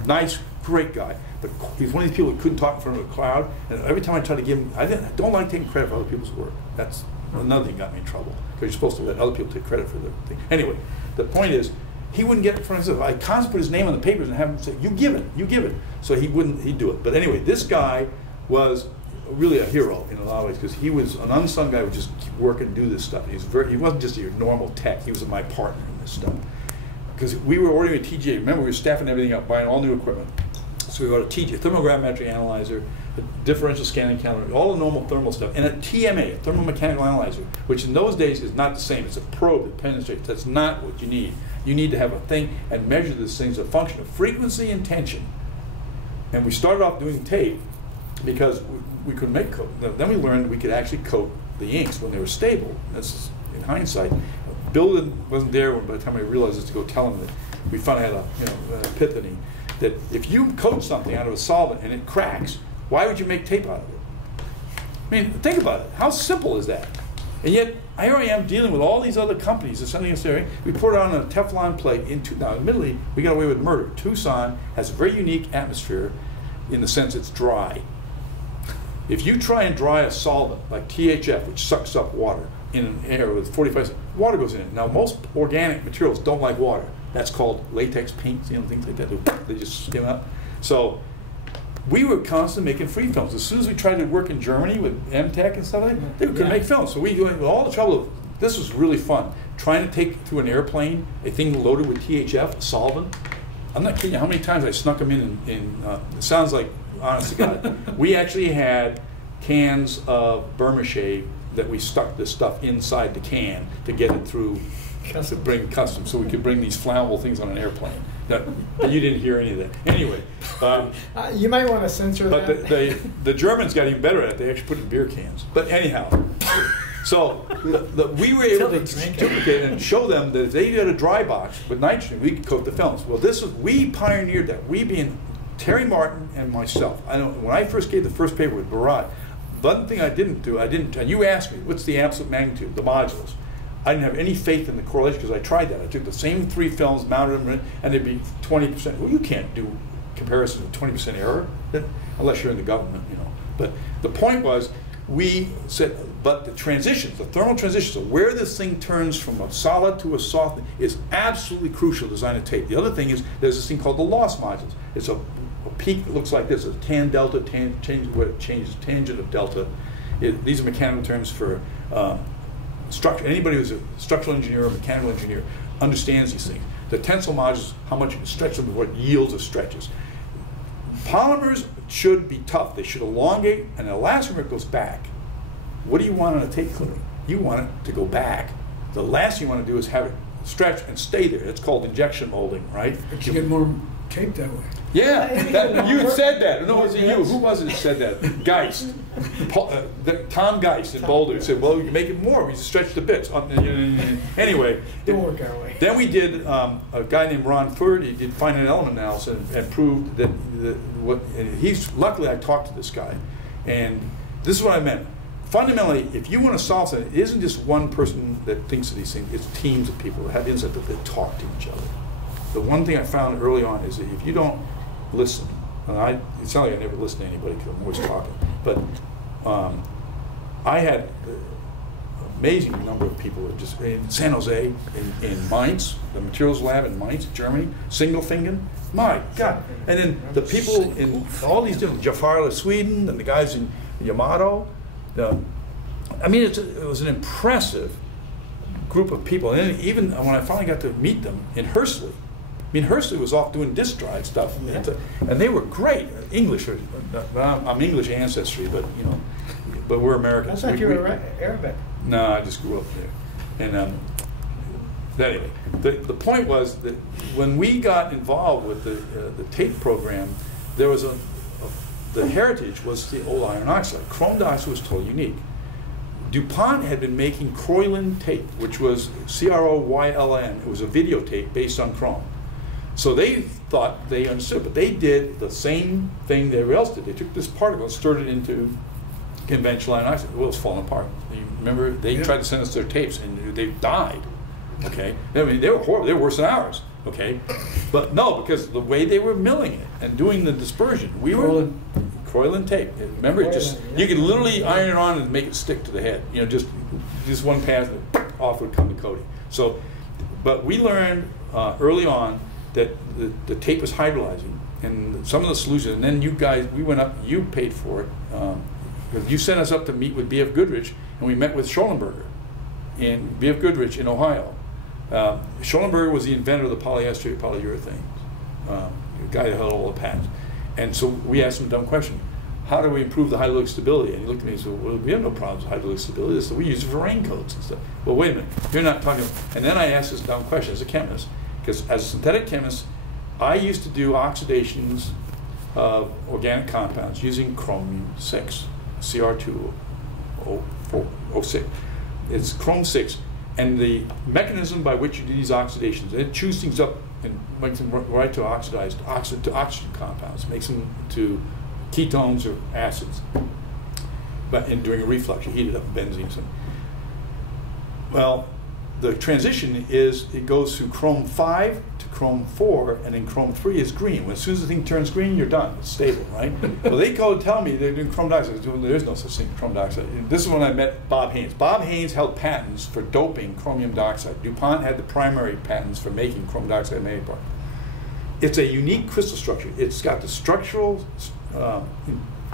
Nice, great guy. But he's one of these people who couldn't talk in front of a crowd, and every time I try to give him, I don't like taking credit for other people's work. That's another thing that got me in trouble, because you're supposed to let other people take credit for their thing. Anyway, the point is, he wouldn't get it in front of himself. I constantly put his name on the papers and have him say, you give it, you give it. So he'd do it. But anyway, this guy was really a hero in a lot of ways, because he was an unsung guy who would just keep working and do this stuff. He wasn't just your normal tech, he was my partner in this stuff. Because we were ordering a TGA, remember we were staffing everything up, buying all new equipment. So we got a TGA, thermogravimetric analyzer, a differential scanning calendar, all the normal thermal stuff, and a TMA, a thermomechanical analyzer, which in those days is not the same. It's a probe that penetrates. That's not what you need. You need to have a thing and measure this thing as a function of frequency and tension. And we started off doing tape because we couldn't make coat. Then we learned we could actually coat the inks when they were stable. That's in hindsight. Bill wasn't there by the time I realized this to go tell him that we finally had an epiphany. That if you coat something out of a solvent and it cracks, why would you make tape out of it? I mean, think about it. How simple is that? And yet, here I am dealing with all these other companies that sending us there. We put it on a Teflon plate. Now, admittedly, we got away with murder. Tucson has a very unique atmosphere in the sense it's dry. If you try and dry a solvent like THF, which sucks up water in an air with 45, water goes in it. Now, most organic materials don't like water. That's called latex paints, things like that. They just skim up. So we were constantly making free films. As soon as we tried to work in Germany with MTech and stuff like that, they couldn't make films. So we went with all the trouble of, this was really fun, trying to take through an airplane a thing loaded with THF, a solvent, I'm not kidding you, how many times I snuck them in it sounds like, honest to God, we actually had cans of Burma shave that we stuck this stuff inside the can to get it through, to bring customs, so we could bring these flammable things on an airplane. But you didn't hear any of that. Anyway. You might want to censor but that. But the Germans got even better at it. They actually put it in beer cans. But anyhow, so we were able to duplicate and show them that if they had a dry box with nitrogen, we could coat the films. Well, we pioneered that. We being Terry Martin and myself. When I first gave the first paper with Barat, one thing I didn't do, and you asked me, what's the absolute magnitude, the modules? I didn't have any faith in the correlation because I tried that. I took the same 3 films, mounted them, and they'd be 20%. Well, you can't do comparison with 20% error, unless you're in the government, you know. But the point was, we said, but the transitions, the thermal transitions, so where this thing turns from a solid to a soft is absolutely crucial to design a tape. The other thing is, there's this thing called the loss modules. It's a peak that looks like this, a tan delta, where it changes tangent of delta. These are mechanical terms for structure. Anybody who's a structural engineer or mechanical engineer understands these things. The tensile modules, how much you can stretch them, what yields of stretches. Polymers should be tough. They should elongate, and an elastomer goes back. What do you want on a tape clip? You want it to go back. The last thing you want to do is have it stretch and stay there. It's called injection molding, right? But you get more tape that way. Yeah, you said that. No, it was you. Who was it that said that? Geist. Tom Geist in Boulder said, well, you make it more. We stretch the bits. Anyway. Don't work our way. Then we did, a guy named Ron Ford, he did finite element analysis and proved that, luckily I talked to this guy. And this is what I meant. Fundamentally, if you want to solve something, it isn't just one person that thinks of these things, it's teams of people that have insight that talk to each other. The one thing I found early on is that if you don't listen, and it sounds like I never listen to anybody because I'm always talking, but I had an amazing number of people that just in San Jose, in Mainz, the materials lab in Mainz, Germany, Singelfingen, my God. And then the people in all these different, Jafar, Sweden, and the guys in Yamato. I mean, it was an impressive group of people. And then even when I finally got to meet them in Hursley, I mean, Hursley was off doing disk drive stuff, and they were great. English, I'm English ancestry, but you know, but we're Americans. I thought you were Arabic. No, I just grew up there. And anyway, the point was that when we got involved with the tape program, there was the heritage was the old iron oxide. Chrome dioxide was totally unique. DuPont had been making Croylin tape, which was C-R-O-Y-L-N. It was a videotape based on chrome. So they thought they understood, but they did the same thing everybody else did. They took this particle and stirred it into conventional iron oxide. Well, it was falling apart. You remember, they tried to send us their tapes, and they died. Okay, I mean, they were horrible. They were worse than ours. Okay, but no, because the way they were milling it and doing the dispersion, we were Croylin tape. Remember, you could literally iron it on and make it stick to the head. You know, just one pass, and off would come the coating. So, but we learned early on that the tape was hydrolyzing, and some of the solutions. And then you guys, we went up. You paid for it because you sent us up to meet with B.F. Goodrich, and we met with Schollenberger in B.F. Goodrich in Ohio. Schollenberger was the inventor of the polyester polyurethane, the guy that held all the patents. And so we asked him a dumb question: how do we improve the hydraulic stability? And he looked at me and said, well, we have no problems with hydraulic stability, so we use it for raincoats and stuff. Well, wait a minute, you're not talking. And then I asked this dumb question as a chemist, because as a synthetic chemist, I used to do oxidations of organic compounds using chromium 6, Cr2O6. It's chrome 6. And the mechanism by which you do these oxidations, it chews things up and makes them right to oxygen compounds, makes them to ketones or acids. But during a reflux, you heat it up in benzene or something. Well, the transition is it goes through chrome 5 to chrome 4, and then chrome 3 is green. When as soon as the thing turns green, you're done. It's stable, right? Well, they tell me they're doing chrome dioxide. There is no such thing as chrome dioxide. And this is when I met Bob Haynes. Bob Haynes held patents for doping chromium dioxide. DuPont had the primary patents for making chrome dioxide manganese. It's a unique crystal structure. It's got the structural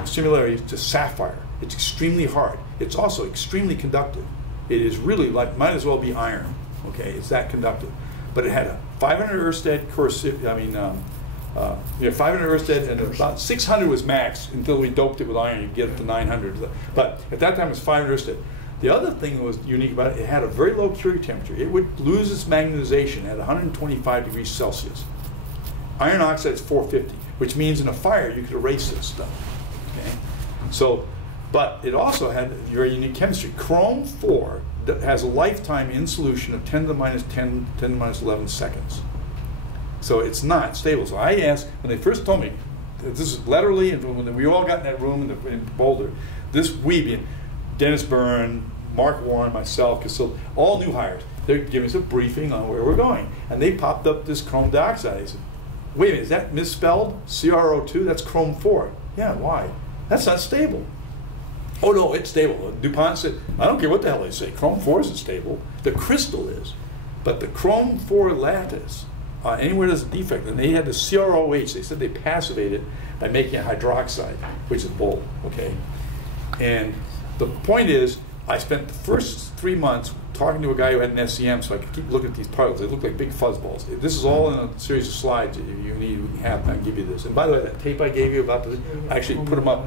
similarities to sapphire. It's extremely hard. It's also extremely conductive. It is really like, might as well be iron, okay? It's that conductive. But it had a 500 Ørsted cursive, 500 Ørsted, and about 600 was max until we doped it with iron. You get it to 900. But at that time, it was 500 Ørsted. The other thing that was unique about it, it had a very low Curie temperature. It would lose its magnetization at 125 degrees Celsius. Iron oxide is 450, which means in a fire you could erase this stuff. Okay? So, but it also had very unique chemistry. Chrome 4 has a lifetime in solution of 10 to the minus 10, 10 to the minus 11 seconds. So it's not stable. So I asked, when they first told me, this is literally, and when we all got in that room in Boulder, this week, Dennis Byrne, Mark Warren, myself, Casil, all new hires, they're giving us a briefing on where we're going. And they popped up this chrome dioxide. I said, wait a minute, is that misspelled? CrO2? That's chrome 4. Yeah, why? That's not stable. Oh no, it's stable. DuPont said, I don't care what the hell they say. Chrome 4 isn't stable. The crystal is. But the chrome 4 lattice, anywhere there's a defect, and they had the CrOH, they said they passivated by making it hydroxide, which is bull, okay? And the point is, I spent the first 3 months talking to a guy who had an SEM so I could keep looking at these particles. They look like big fuzzballs. This is all in a series of slides that you need to have. I'll give you this. And by the way, that tape I gave you about the, I actually put them up.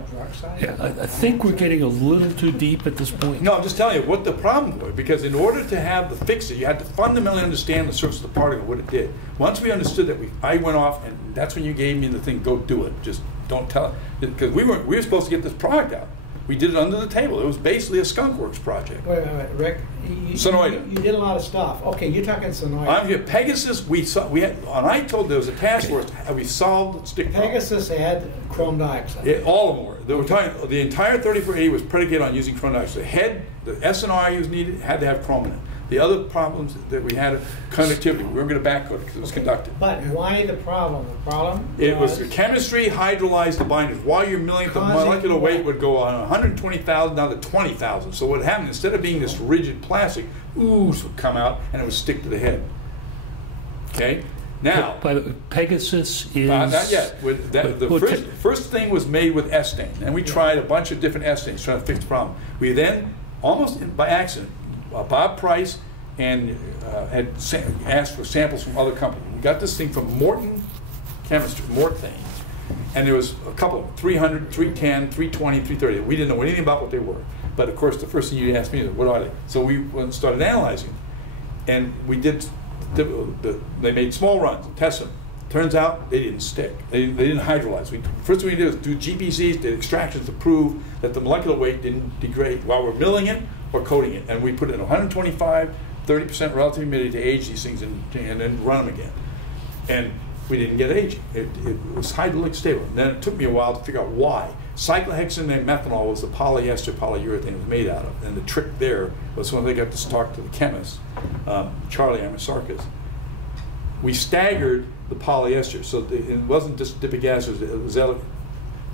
Yeah, I think we're getting a little too deep at this point. No, I'm just telling you what the problem was. Because in order to have the fix it, you had to fundamentally understand the surface of the particle, what it did. Once we understood that, I went off, and that's when you gave me the thing, go do it. Just don't tell it. Because we were supposed to get this product out. We did it under the table. It was basically a Skunk Works project. Wait, Rick. Sonoida. You did a lot of stuff. Okay, you're talking Sonoida. I'm here. Pegasus, we had, and I told there was a task force, and we solved the stick problem. Pegasus had chrome dioxide. All of them were. They were talking, the entire 3480 was predicated on using chrome dioxide. The SNR was needed, had to have chrome in it. The other problems that we had, conductivity, we weren't going to backcoat it because it was conductive. But why the problem? The problem it was the chemistry hydrolyzed the binders. While you're milling, the molecular weight would go on 120,000 down to 20,000. So what happened, instead of being this rigid plastic, ooze would come out and it would stick to the head. Okay? Now, Pegasus is... not yet. The first thing was made with S-stain. And we tried a bunch of different S-stains trying to fix the problem. We then, almost by accident, Bob Price and had asked for samples from other companies. We got this thing from Morton Chemistry, Mortain, and there was a couple of them, 300, 310, 320, 330. We didn't know anything about what they were. But of course, the first thing you asked me is, what are they? So we started analyzing, and we did. They made small runs, test them. Turns out they didn't stick. They didn't hydrolyze. First thing we did was do GPCs, did extractions to prove that the molecular weight didn't degrade while we're milling it or coating it. And we put in 125, 30% relative humidity to age these things and then run them again. And we didn't get aging. It was hydrolytic stable. And then it took me a while to figure out why. Cyclohexane methanol was the polyester polyurethane it was made out of. And the trick there was when they got to talk to the chemist, Charlie Amasarkas. We staggered the polyester, so it wasn't just dipic acid, it was the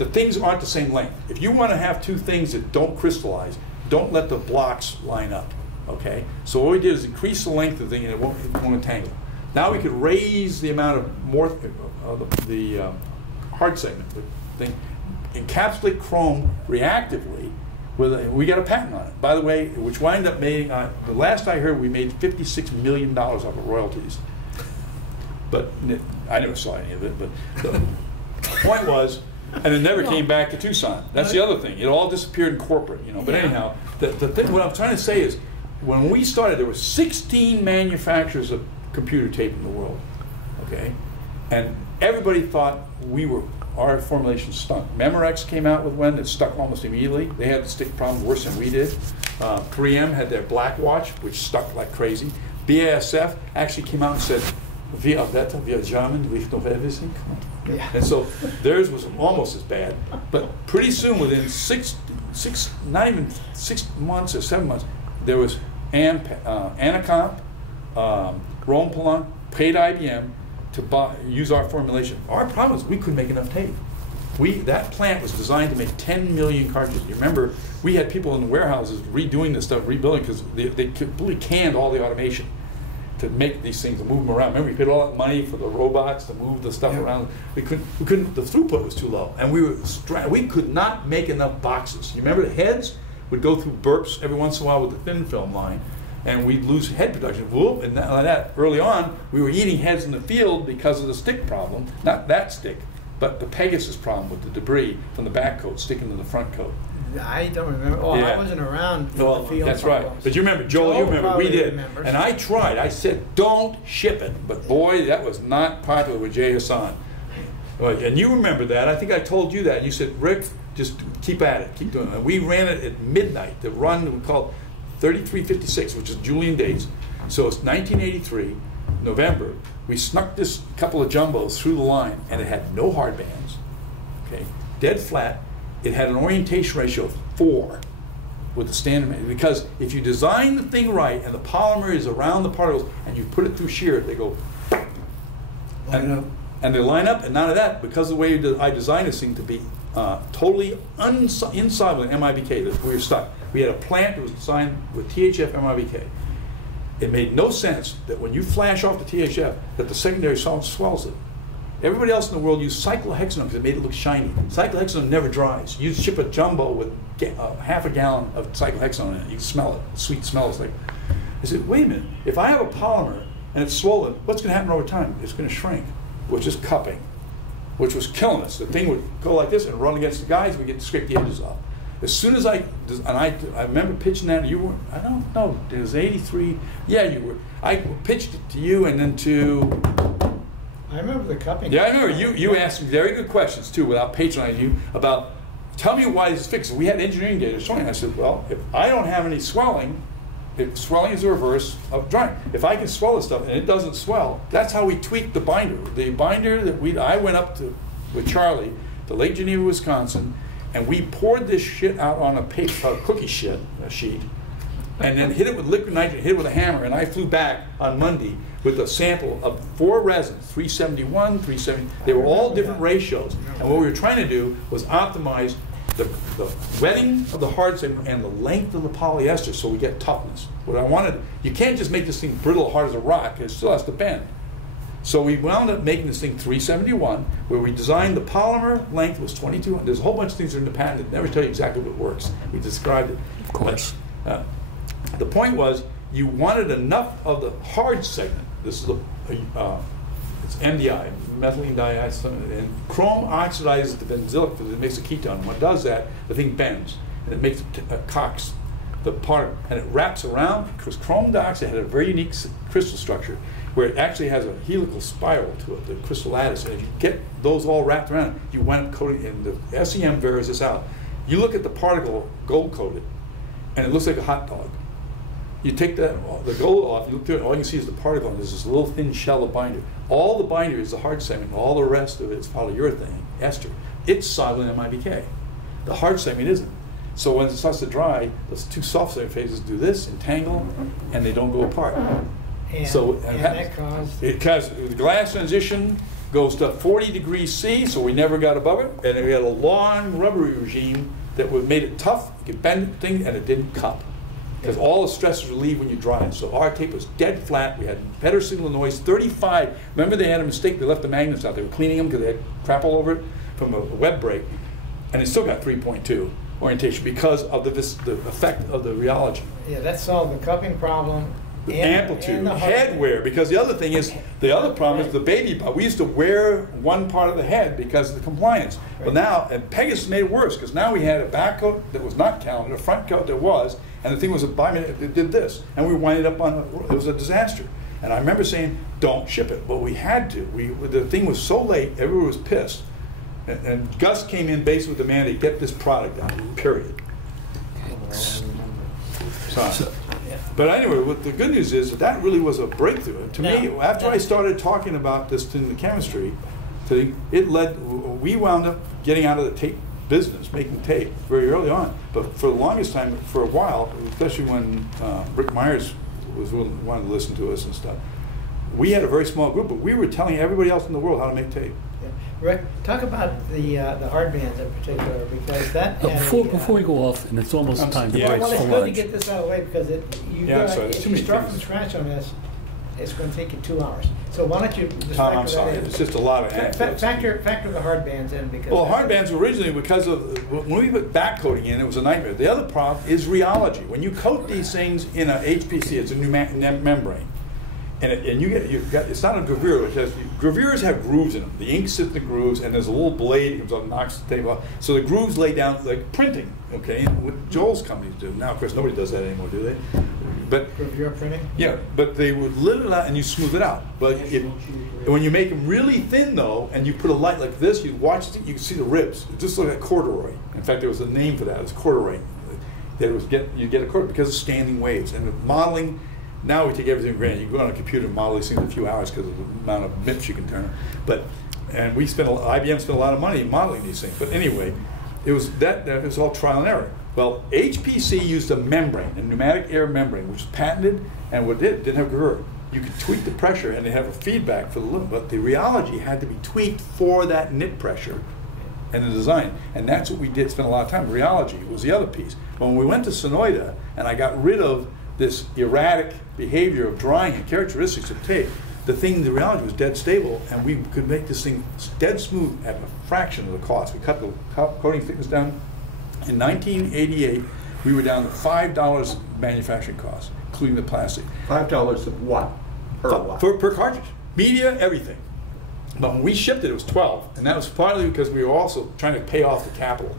things aren't the same length. If you want to have two things that don't crystallize, don't let the blocks line up, okay? So what we did is increase the length of the thing and it won't entangle. Now we could raise the amount of the hard segment, the thing, encapsulate chrome reactively. We got a patent on it, by the way, which wound up making, the last I heard, we made $56 million off of royalties. But I never saw any of it. But the point was, and it never came back to Tucson. That's the other thing. It all disappeared in corporate, you know. But anyhow, the thing, what I'm trying to say is, when we started, there were 16 manufacturers of computer tape in the world, okay? And everybody thought our formulation stunk. Memorex came out with one that stuck almost immediately. They had the stick problem worse than we did. 3M had their black watch, which stuck like crazy. BASF actually came out and said, we are better, we are German, we know everything. Yeah. And so theirs was almost as bad. But pretty soon, within not even 6 months or 7 months, there was Anacomp, Rome paid IBM to use our formulation. Our problem is we couldn't make enough tape. That plant was designed to make 10 million cartridges. You remember, we had people in the warehouses redoing this stuff, rebuilding, because they completely canned all the automation to make these things, to move them around. Remember, we paid all that money for the robots to move the stuff around. We couldn't. The throughput was too low, and we could not make enough boxes. You remember, the heads would go through burps every once in a while with the thin film line. and we'd lose head production. Whoop, and that early on, we were eating heads in the field because of the stick problem. Not that stick, but the Pegasus problem with the debris from the back coat sticking to the front coat. I don't remember. Oh, Yeah. I wasn't around for Well, the field that's problems. right. But you remember, Joel, you remember, we probably did. remembers. And I tried. I said, don't ship it. But boy, that was not popular with Jay Hassan. Well, and you remember that. I think I told you that. You said, Rick, just keep at it. Keep doing it. And we ran it at midnight. The run we called 3356, which is Julian dates. So it's 1983, November. We snuck this couple of jumbos through the line, and it had no hard bands. Okay, dead flat. It had an orientation ratio of 4 with the standard, because if you design the thing right and the polymer is around the particles and you put it through shear, they go and they line up. And none of that, because of the way I designed this thing to be totally insoluble in MIBK, that we were stuck. We had a plant that was designed with THF MIBK. It made no sense that when you flash off the THF that the secondary solvent swells it. Everybody else in the world used cyclohexanone because it made it look shiny. Cyclohexanone never dries. You ship a jumbo with half a gallon of cyclohexanone in it. You can smell it. The sweet smell is like. I said, wait a minute. If I have a polymer and it's swollen, what's going to happen over time? It's going to shrink, which is cupping, which was killing us. The thing would go like this and run against the guys. We get to scrape the edges off. As soon as I remember pitching that. You were, I don't know. It was 83. Yeah, you were. I pitched it to you and then to. I remember the cupping. Yeah, I remember you asked me very good questions too, without patronizing you, about tell me why this is fixed. We had engineering data showing. I said, well, if I don't have any swelling, if swelling is the reverse of drying. If I can swell this stuff and it doesn't swell, that's how we tweaked the binder. The binder that I went up to with Charlie to Lake Geneva, Wisconsin, and we poured this shit out on a cookie sheet, and then hit it with liquid nitrogen, hit it with a hammer, and I flew back on Monday with a sample of 4 resins, 371, 370. They were all different ratios. And what we were trying to do was optimize the wetting of the hard segment and the length of the polyester so we get toughness. What I wanted, you can't just make this thing brittle, hard as a rock. It still has to bend. So we wound up making this thing 371, where we designed the polymer length was 22. There's a whole bunch of things that are in the patent that never tell you exactly what works. We described it. Of course. The point was, you wanted enough of the hard segment. This is it's MDI, methylene diisocyanate, and chrome oxidizes the benzylic because it makes a ketone. And what does that? The thing bends, and it makes cocks the part, and it wraps around, because chrome dioxide had a very unique crystal structure where it actually has a helical spiral to it, the crystal lattice. And if you get those all wrapped around, you wind up coating, and the SEM bears this out. You look at the particle gold coated, and it looks like a hot dog. You take the gold off, you look through it, all you can see is the particle, and there's this little thin shell of binder. All the binder is the hard segment, all the rest of it is polyurethane, ester. It's soluble in MIBK. The hard segment isn't. So when it starts to dry, those 2 soft segment phases do this, entangle, and they don't go apart. And, so and that caused... The glass transition goes to 40 degrees C, so we never got above it, and we had a long rubbery regime that made it tough, you could bend the thing, and it didn't cup. Because all the stresses relieve when you dry it. So our tape was dead flat. We had better signal noise, 35. Remember they had a mistake. They left the magnets out. They were cleaning them because they had crap all over it from a web break. And it still got 3.2 orientation because of the effect of the rheology. Yeah, that solved the cupping problem. The amplitude, head wear, because the other thing is, the other problem is the baby butt. We used to wear one part of the head because of the compliance. Right. But now, and Pegasus made it worse, because now we had a back coat that was not counted, a front coat that was, and the thing was it did this. And we winded up on, it was a disaster. And I remember saying, don't ship it. But we had to. The thing was so late, everyone was pissed. And Gus came in basically with the demand to get this product out, period. But anyway, what the good news is that really was a breakthrough. To me, after I started talking about this in the chemistry thing, we wound up getting out of the tape business, making tape very early on. But for the longest time, for a while, especially when Rick Myers wanted to listen to us and stuff, we had a very small group, but we were telling everybody else in the world how to make tape. Rick, talk about the hard bands in particular, because that before we go off, and it's almost time to break well, for it's lunch. good to get this out of the way, because if you start from scratch on this, it's going to take you 2 hours. So why don't you just Tom, I'm factor sorry. that in? It's just a lot of anecdotes. Factor the hard bands in because. Well, hard bands originally, because of when we put back coating in, it was a nightmare. The other problem is rheology. When you coat these things in a HPC, it's a new membrane, and you got it's not a gravure. Gravures have grooves in them. The ink sits in the grooves, and there's a little blade that comes up, knocks the tape off. So the grooves lay down like printing. Okay, what Joel's companies do now. Of course, nobody does that anymore, do they? But gravure printing. Yeah, but they would lit it out and you smooth it out. But when you make them really thin though, and you put a light like this, you watch it, you can see the ribs. It just looks like corduroy. In fact, there was a name for that. It was corduroy. That it was you get a corduroy because of standing waves and the modeling. Now we take everything for granted. You go on a computer and model these things in a few hours because of the amount of MIPS you can turn. And we IBM spent a lot of money modeling these things. But anyway, it was all trial and error. Well, HPC used a membrane, a pneumatic air membrane, which was patented, and what it didn't have gravure. You could tweak the pressure, and they have a feedback for the loom, but the rheology had to be tweaked for that knit pressure and the design. And that's what we did, spend a lot of time. Rheology was the other piece. But when we went to Sonoida, and I got rid of this erratic behavior of drying and characteristics of tape, the rheology was dead stable, and we could make this thing dead smooth at a fraction of the cost. We cut the coating thickness down. In 1988, we were down to $5 manufacturing costs, including the plastic. $5 of what? Per cartridge. Media, everything. But when we shipped it, it was $12. And that was partly because we were also trying to pay off the capital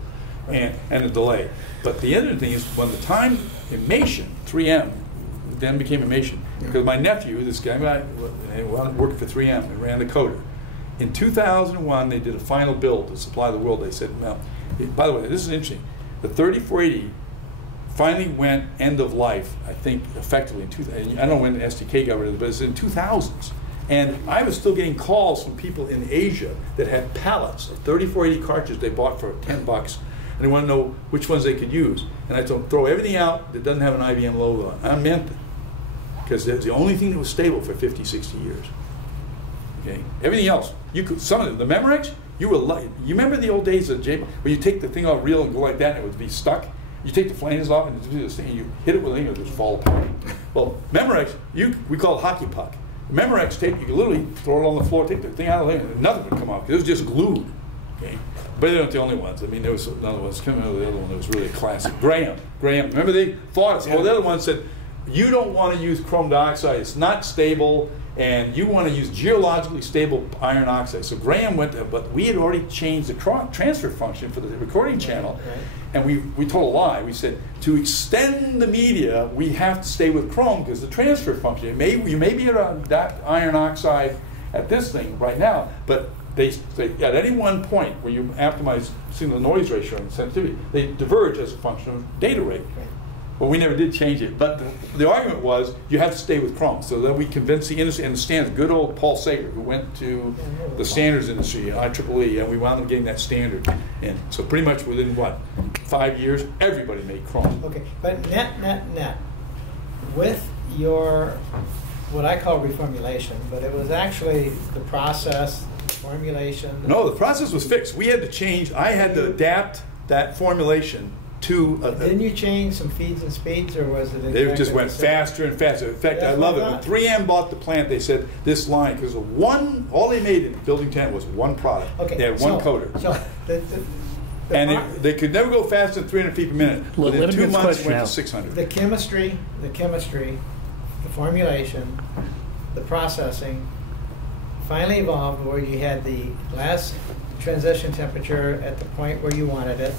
and the delay. But the other thing is, when the time Imation, 3M, then became Imation, because my nephew, this guy, worked for 3M and ran the coder. In 2001, they did a final build to supply the world. They said, well, by the way, this is interesting. The 3480 finally went end of life, I think, effectively in 2000. I don't know when the SDK got rid of it, but it's in 2000s. And I was still getting calls from people in Asia that had pallets of 3480 cartridges they bought for $10, and they want to know which ones they could use. And I told them, throw everything out that doesn't have an IBM logo on it. I meant it, because it's the only thing that was stable for 50, 60 years. Okay, everything else, you could. Some of the Memorex, you were lucky. You remember the old days of where you take the thing off reel and go like that, and it would be stuck. You take the flanges off and do this thing, and you hit it with a thing, it would just fall apart. Well, Memorex, we call it hockey puck. Memorex tape, you could literally throw it on the floor, take the thing out of the thing, and nothing would come off because it was just glued. Okay, but they weren't the only ones. I mean, there was another one coming out of the other one that was really a classic. Graham. Remember they fought us. Well, the other one said, you don't want to use chrome dioxide. It's not stable. And you want to use geologically stable iron oxide. So Graham went to, but we had already changed the transfer function for the recording channel. Right. And we told a lie. We said, to extend the media, we have to stay with chrome because the transfer function, you may be at that iron oxide at this thing right now, but they at any one point where you optimize signal noise ratio and sensitivity, they diverge as a function of data rate. Right. Well, we never did change it, but the argument was you have to stay with chrome. So then we convinced the industry, and the standards, good old Paul Sager, who went to the standards industry, IEEE, and we wound up getting that standard in. So pretty much within, 5 years, everybody made chrome. Okay, but net, with your, what I call reformulation, but it was actually the process, formulation. No, the process was fixed. We had to change, I had to adapt that formulation to didn't you change some feeds and speeds, or was it exactly they just went faster and faster. In fact, I love it. When 3M bought the plant, they said this line, because all they made in Building 10 was one product. Okay, they had one coder. So and they could never go faster than 300 feet per minute. Within 2 months, it went to 600. The chemistry, the formulation, the processing finally evolved where you had the glass transition temperature at the point where you wanted it,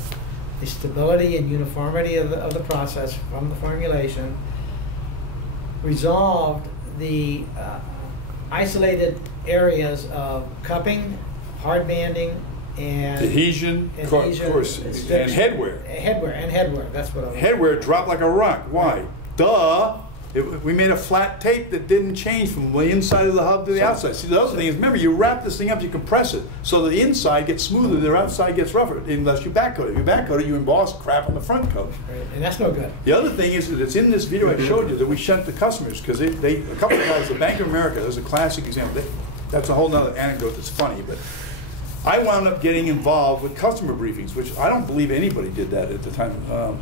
the stability and uniformity of the process from the formulation, resolved the isolated areas of cupping, hard banding, and adhesion, of course, and headwear. Headwear, that's what I was. Headwear dropped like a rock. Why? Duh! We made a flat tape that didn't change from the inside of the hub to the outside. See, the other thing is, remember, you wrap this thing up, you compress it, so that the inside gets smoother, the outside gets rougher, unless you back coat it. If you back coat it, you emboss crap on the front coat. Right. And that's no good. The other thing is that it's in this video I showed you that we sent to customers, because a couple of guys, the Bank of America, there's a classic example. That's a whole other anecdote that's funny, but I wound up getting involved with customer briefings, which I don't believe anybody did that at the time.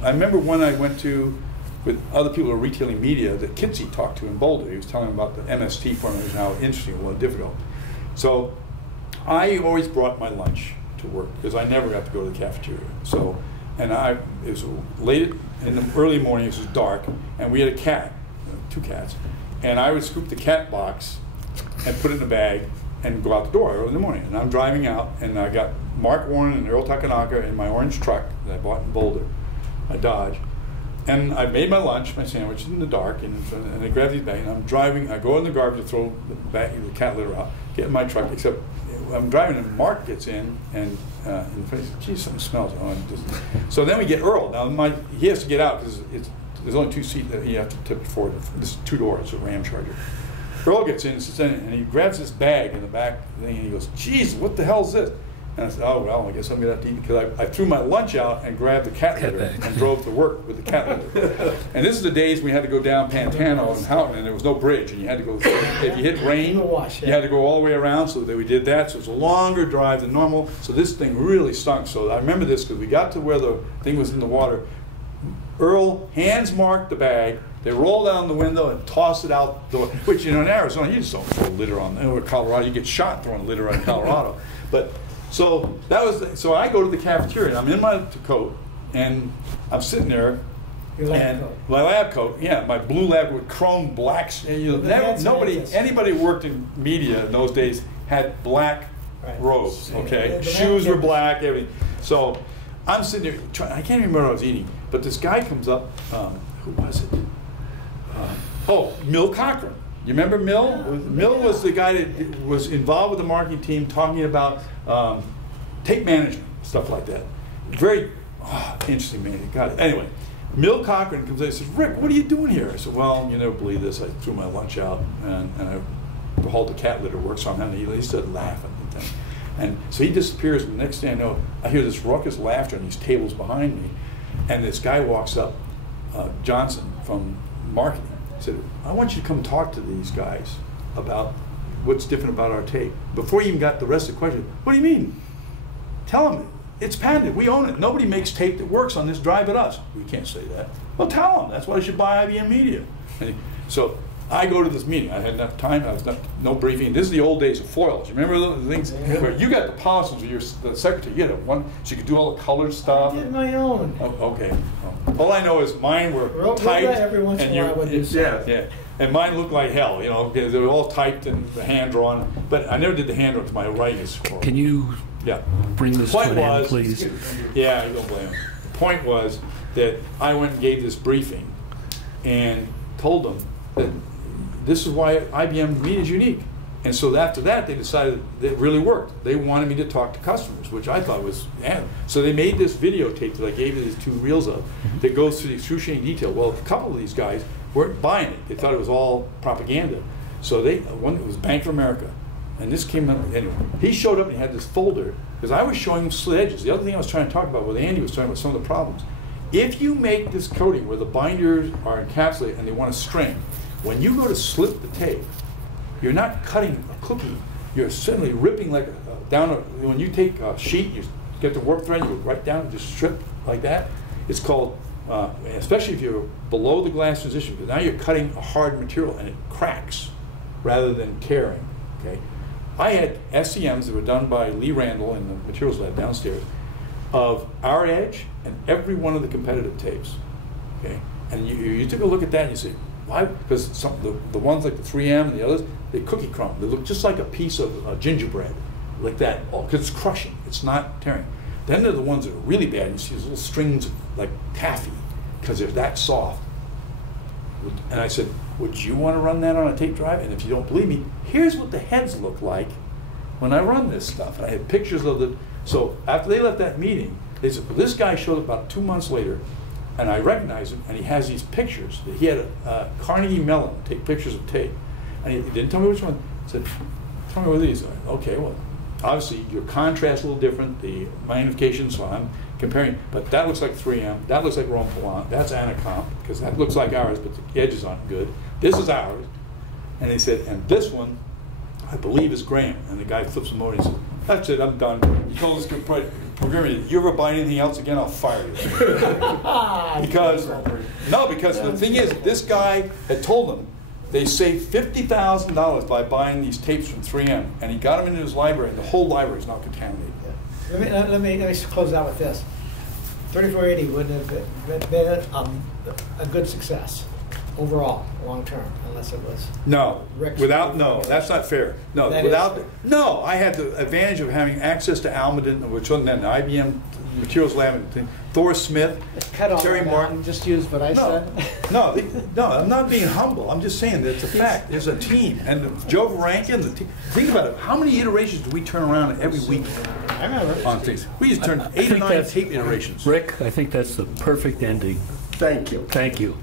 I remember when I went to with other people who are retailing media that Kitsy talked to in Boulder. He was telling them about the MST formula and how interesting and difficult. So I always brought my lunch to work because I never got to go to the cafeteria. So, and it was late in the early morning, it was dark, and we had a cat, 2 cats, and I would scoop the cat box and put it in a bag and go out the door early in the morning. And I'm driving out, and I got Mark Warren and Earl Takanaka in my orange truck that I bought in Boulder, a Dodge. And I made my lunch, my sandwich in the dark, and I grabbed these bags, and I'm driving, I go in the garbage to throw the cat litter out, get in my truck, except I'm driving and Mark gets in, and he says, geez, something smells. So then we get Earl. Now he has to get out because there's only 2 seats that you have to tip forward. This is 2 doors, it's a Ram Charger. Earl gets in and sits in, and he grabs this bag in the back thing, and he goes, geez, what the hell is this? And I said, oh, well, I guess I'm going to have to eat, because I threw my lunch out and grabbed the cat litter and drove to work with the cat litter. And this is the days we had to go down Pantano and Houghton, and there was no bridge, and you had to go, if you hit rain, you had to go all the way around, so that we did that. So it was a longer drive than normal, so this thing really stunk. So I remember this, because we got to where the thing was in the water. Earl hands Mark the bag, they roll down the window and toss it out the door, which, in Arizona, you just don't throw litter on, or Colorado, you get shot throwing litter on Colorado. But so that was, so I go to the cafeteria, I'm in my coat, and I'm sitting there, Your lab and coat. my lab coat, yeah, my blue lab with chrome blacks. And anybody who worked in media in those days had black robes, okay? Shoes were black, everything. So I'm sitting there, I can't even remember what I was eating, but this guy comes up, who was it? Mill Cochran. You remember Mill? Mill was the guy that was involved with the marketing team talking about tape management, stuff like that. Very interesting man. Got it. Anyway, Mill Cochran comes in and says, Rick, what are you doing here? I said, well, you never believe this. I threw my lunch out, and I hauled the cat litter work, so I'm having to eat. He started laughing. And so he disappears, and the next thing I know, I hear this raucous laughter on these tables behind me, and this guy walks up, Johnson from marketing. Said, I want you to come talk to these guys about what's different about our tape. Before you even got the rest of the question, what do you mean? Tell them it's patented, we own it. Nobody makes tape that works on this drive but us. We can't say that. Well, tell them, that's why you should buy IBM Media. So I go to this meeting. I had enough time, no briefing. This is the old days of foils. You remember the things where you got the policies with the secretary, you had one, so you could do all the colored stuff. I did my own. Oh, okay. All I know is mine were typed, every once in a while I would do yeah, and mine looked like hell, you know, because they were all typed and hand drawn. But I never did the hand drawn because my writing is horrible. Can you bring this to an end, please? Yeah, you don't blame him. The point was that I went and gave this briefing and told them that this is why IBM Media is unique. And so after that, they decided that it really worked. They wanted me to talk to customers, which I thought was, so they made this videotape that I gave you these 2 reels of that goes through the excruciating detail. Well, a couple of these guys weren't buying it. They thought it was all propaganda. So one it was Bank of America. And this came up, anyway. He showed up and he had this folder, because I was showing him slit edges. The other thing I was trying to talk about, with Andy was talking about some of the problems. If you make this coating where the binders are encapsulated and they want to string, when you go to slip the tape, you're not cutting a cookie. You're certainly ripping like when you take a sheet, you get the warp thread, you go right down and just strip like that. It's called, especially if you're below the glass transition, because now you're cutting a hard material and it cracks rather than tearing. Okay, I had SEMs that were done by Lee Randall in the materials lab downstairs of our edge and every one of the competitive tapes. Okay, and you took a look at that and you say, why? Because the ones like the 3M and the others, they cookie crumb. They look just like a piece of gingerbread, like that, because it's crushing. It's not tearing. Then there are the ones that are really bad. You see these little strings of, like taffy, because they're that soft. And I said, would you want to run that on a tape drive? And if you don't believe me, here's what the heads look like when I run this stuff. And I had pictures of the. So after they left that meeting, they said, well, this guy showed up about 2 months later. And I recognized him, and he has these pictures. He had a Carnegie Mellon take pictures of tape. And he didn't tell me which one. He said, tell me what these are. Okay, well, obviously your contrast a little different, the magnification, so I'm comparing. But that looks like 3M, that looks like Rome Polant, that's Anacomp, because that looks like ours, but the edges aren't good. This is ours. And he said, and this one, I believe, is Graham. And the guy flips him over and he said, That's it, I'm done. He told us, programmer, you ever buy anything else again, I'll fire you. because the thing is, this guy had told them they saved $50,000 by buying these tapes from 3M, and he got them into his library, and the whole library is now contaminated. Let me close out with this. 3480 would have been a good success overall, long term, unless it was. No, that's not fair. No, I had the advantage of having access to Almaden, which was then the IBM Materials Lab, and Thor Smith, Terry Martin. Just use what I said. No, I'm not being humble. I'm just saying that it's a fact. There's a team, and Joe Rankin. Think about it. How many iterations do we turn around every week? I remember. On things. We just turned 8 or 9 tape iterations. Rick, I think that's the perfect ending. Thank you. Thank you.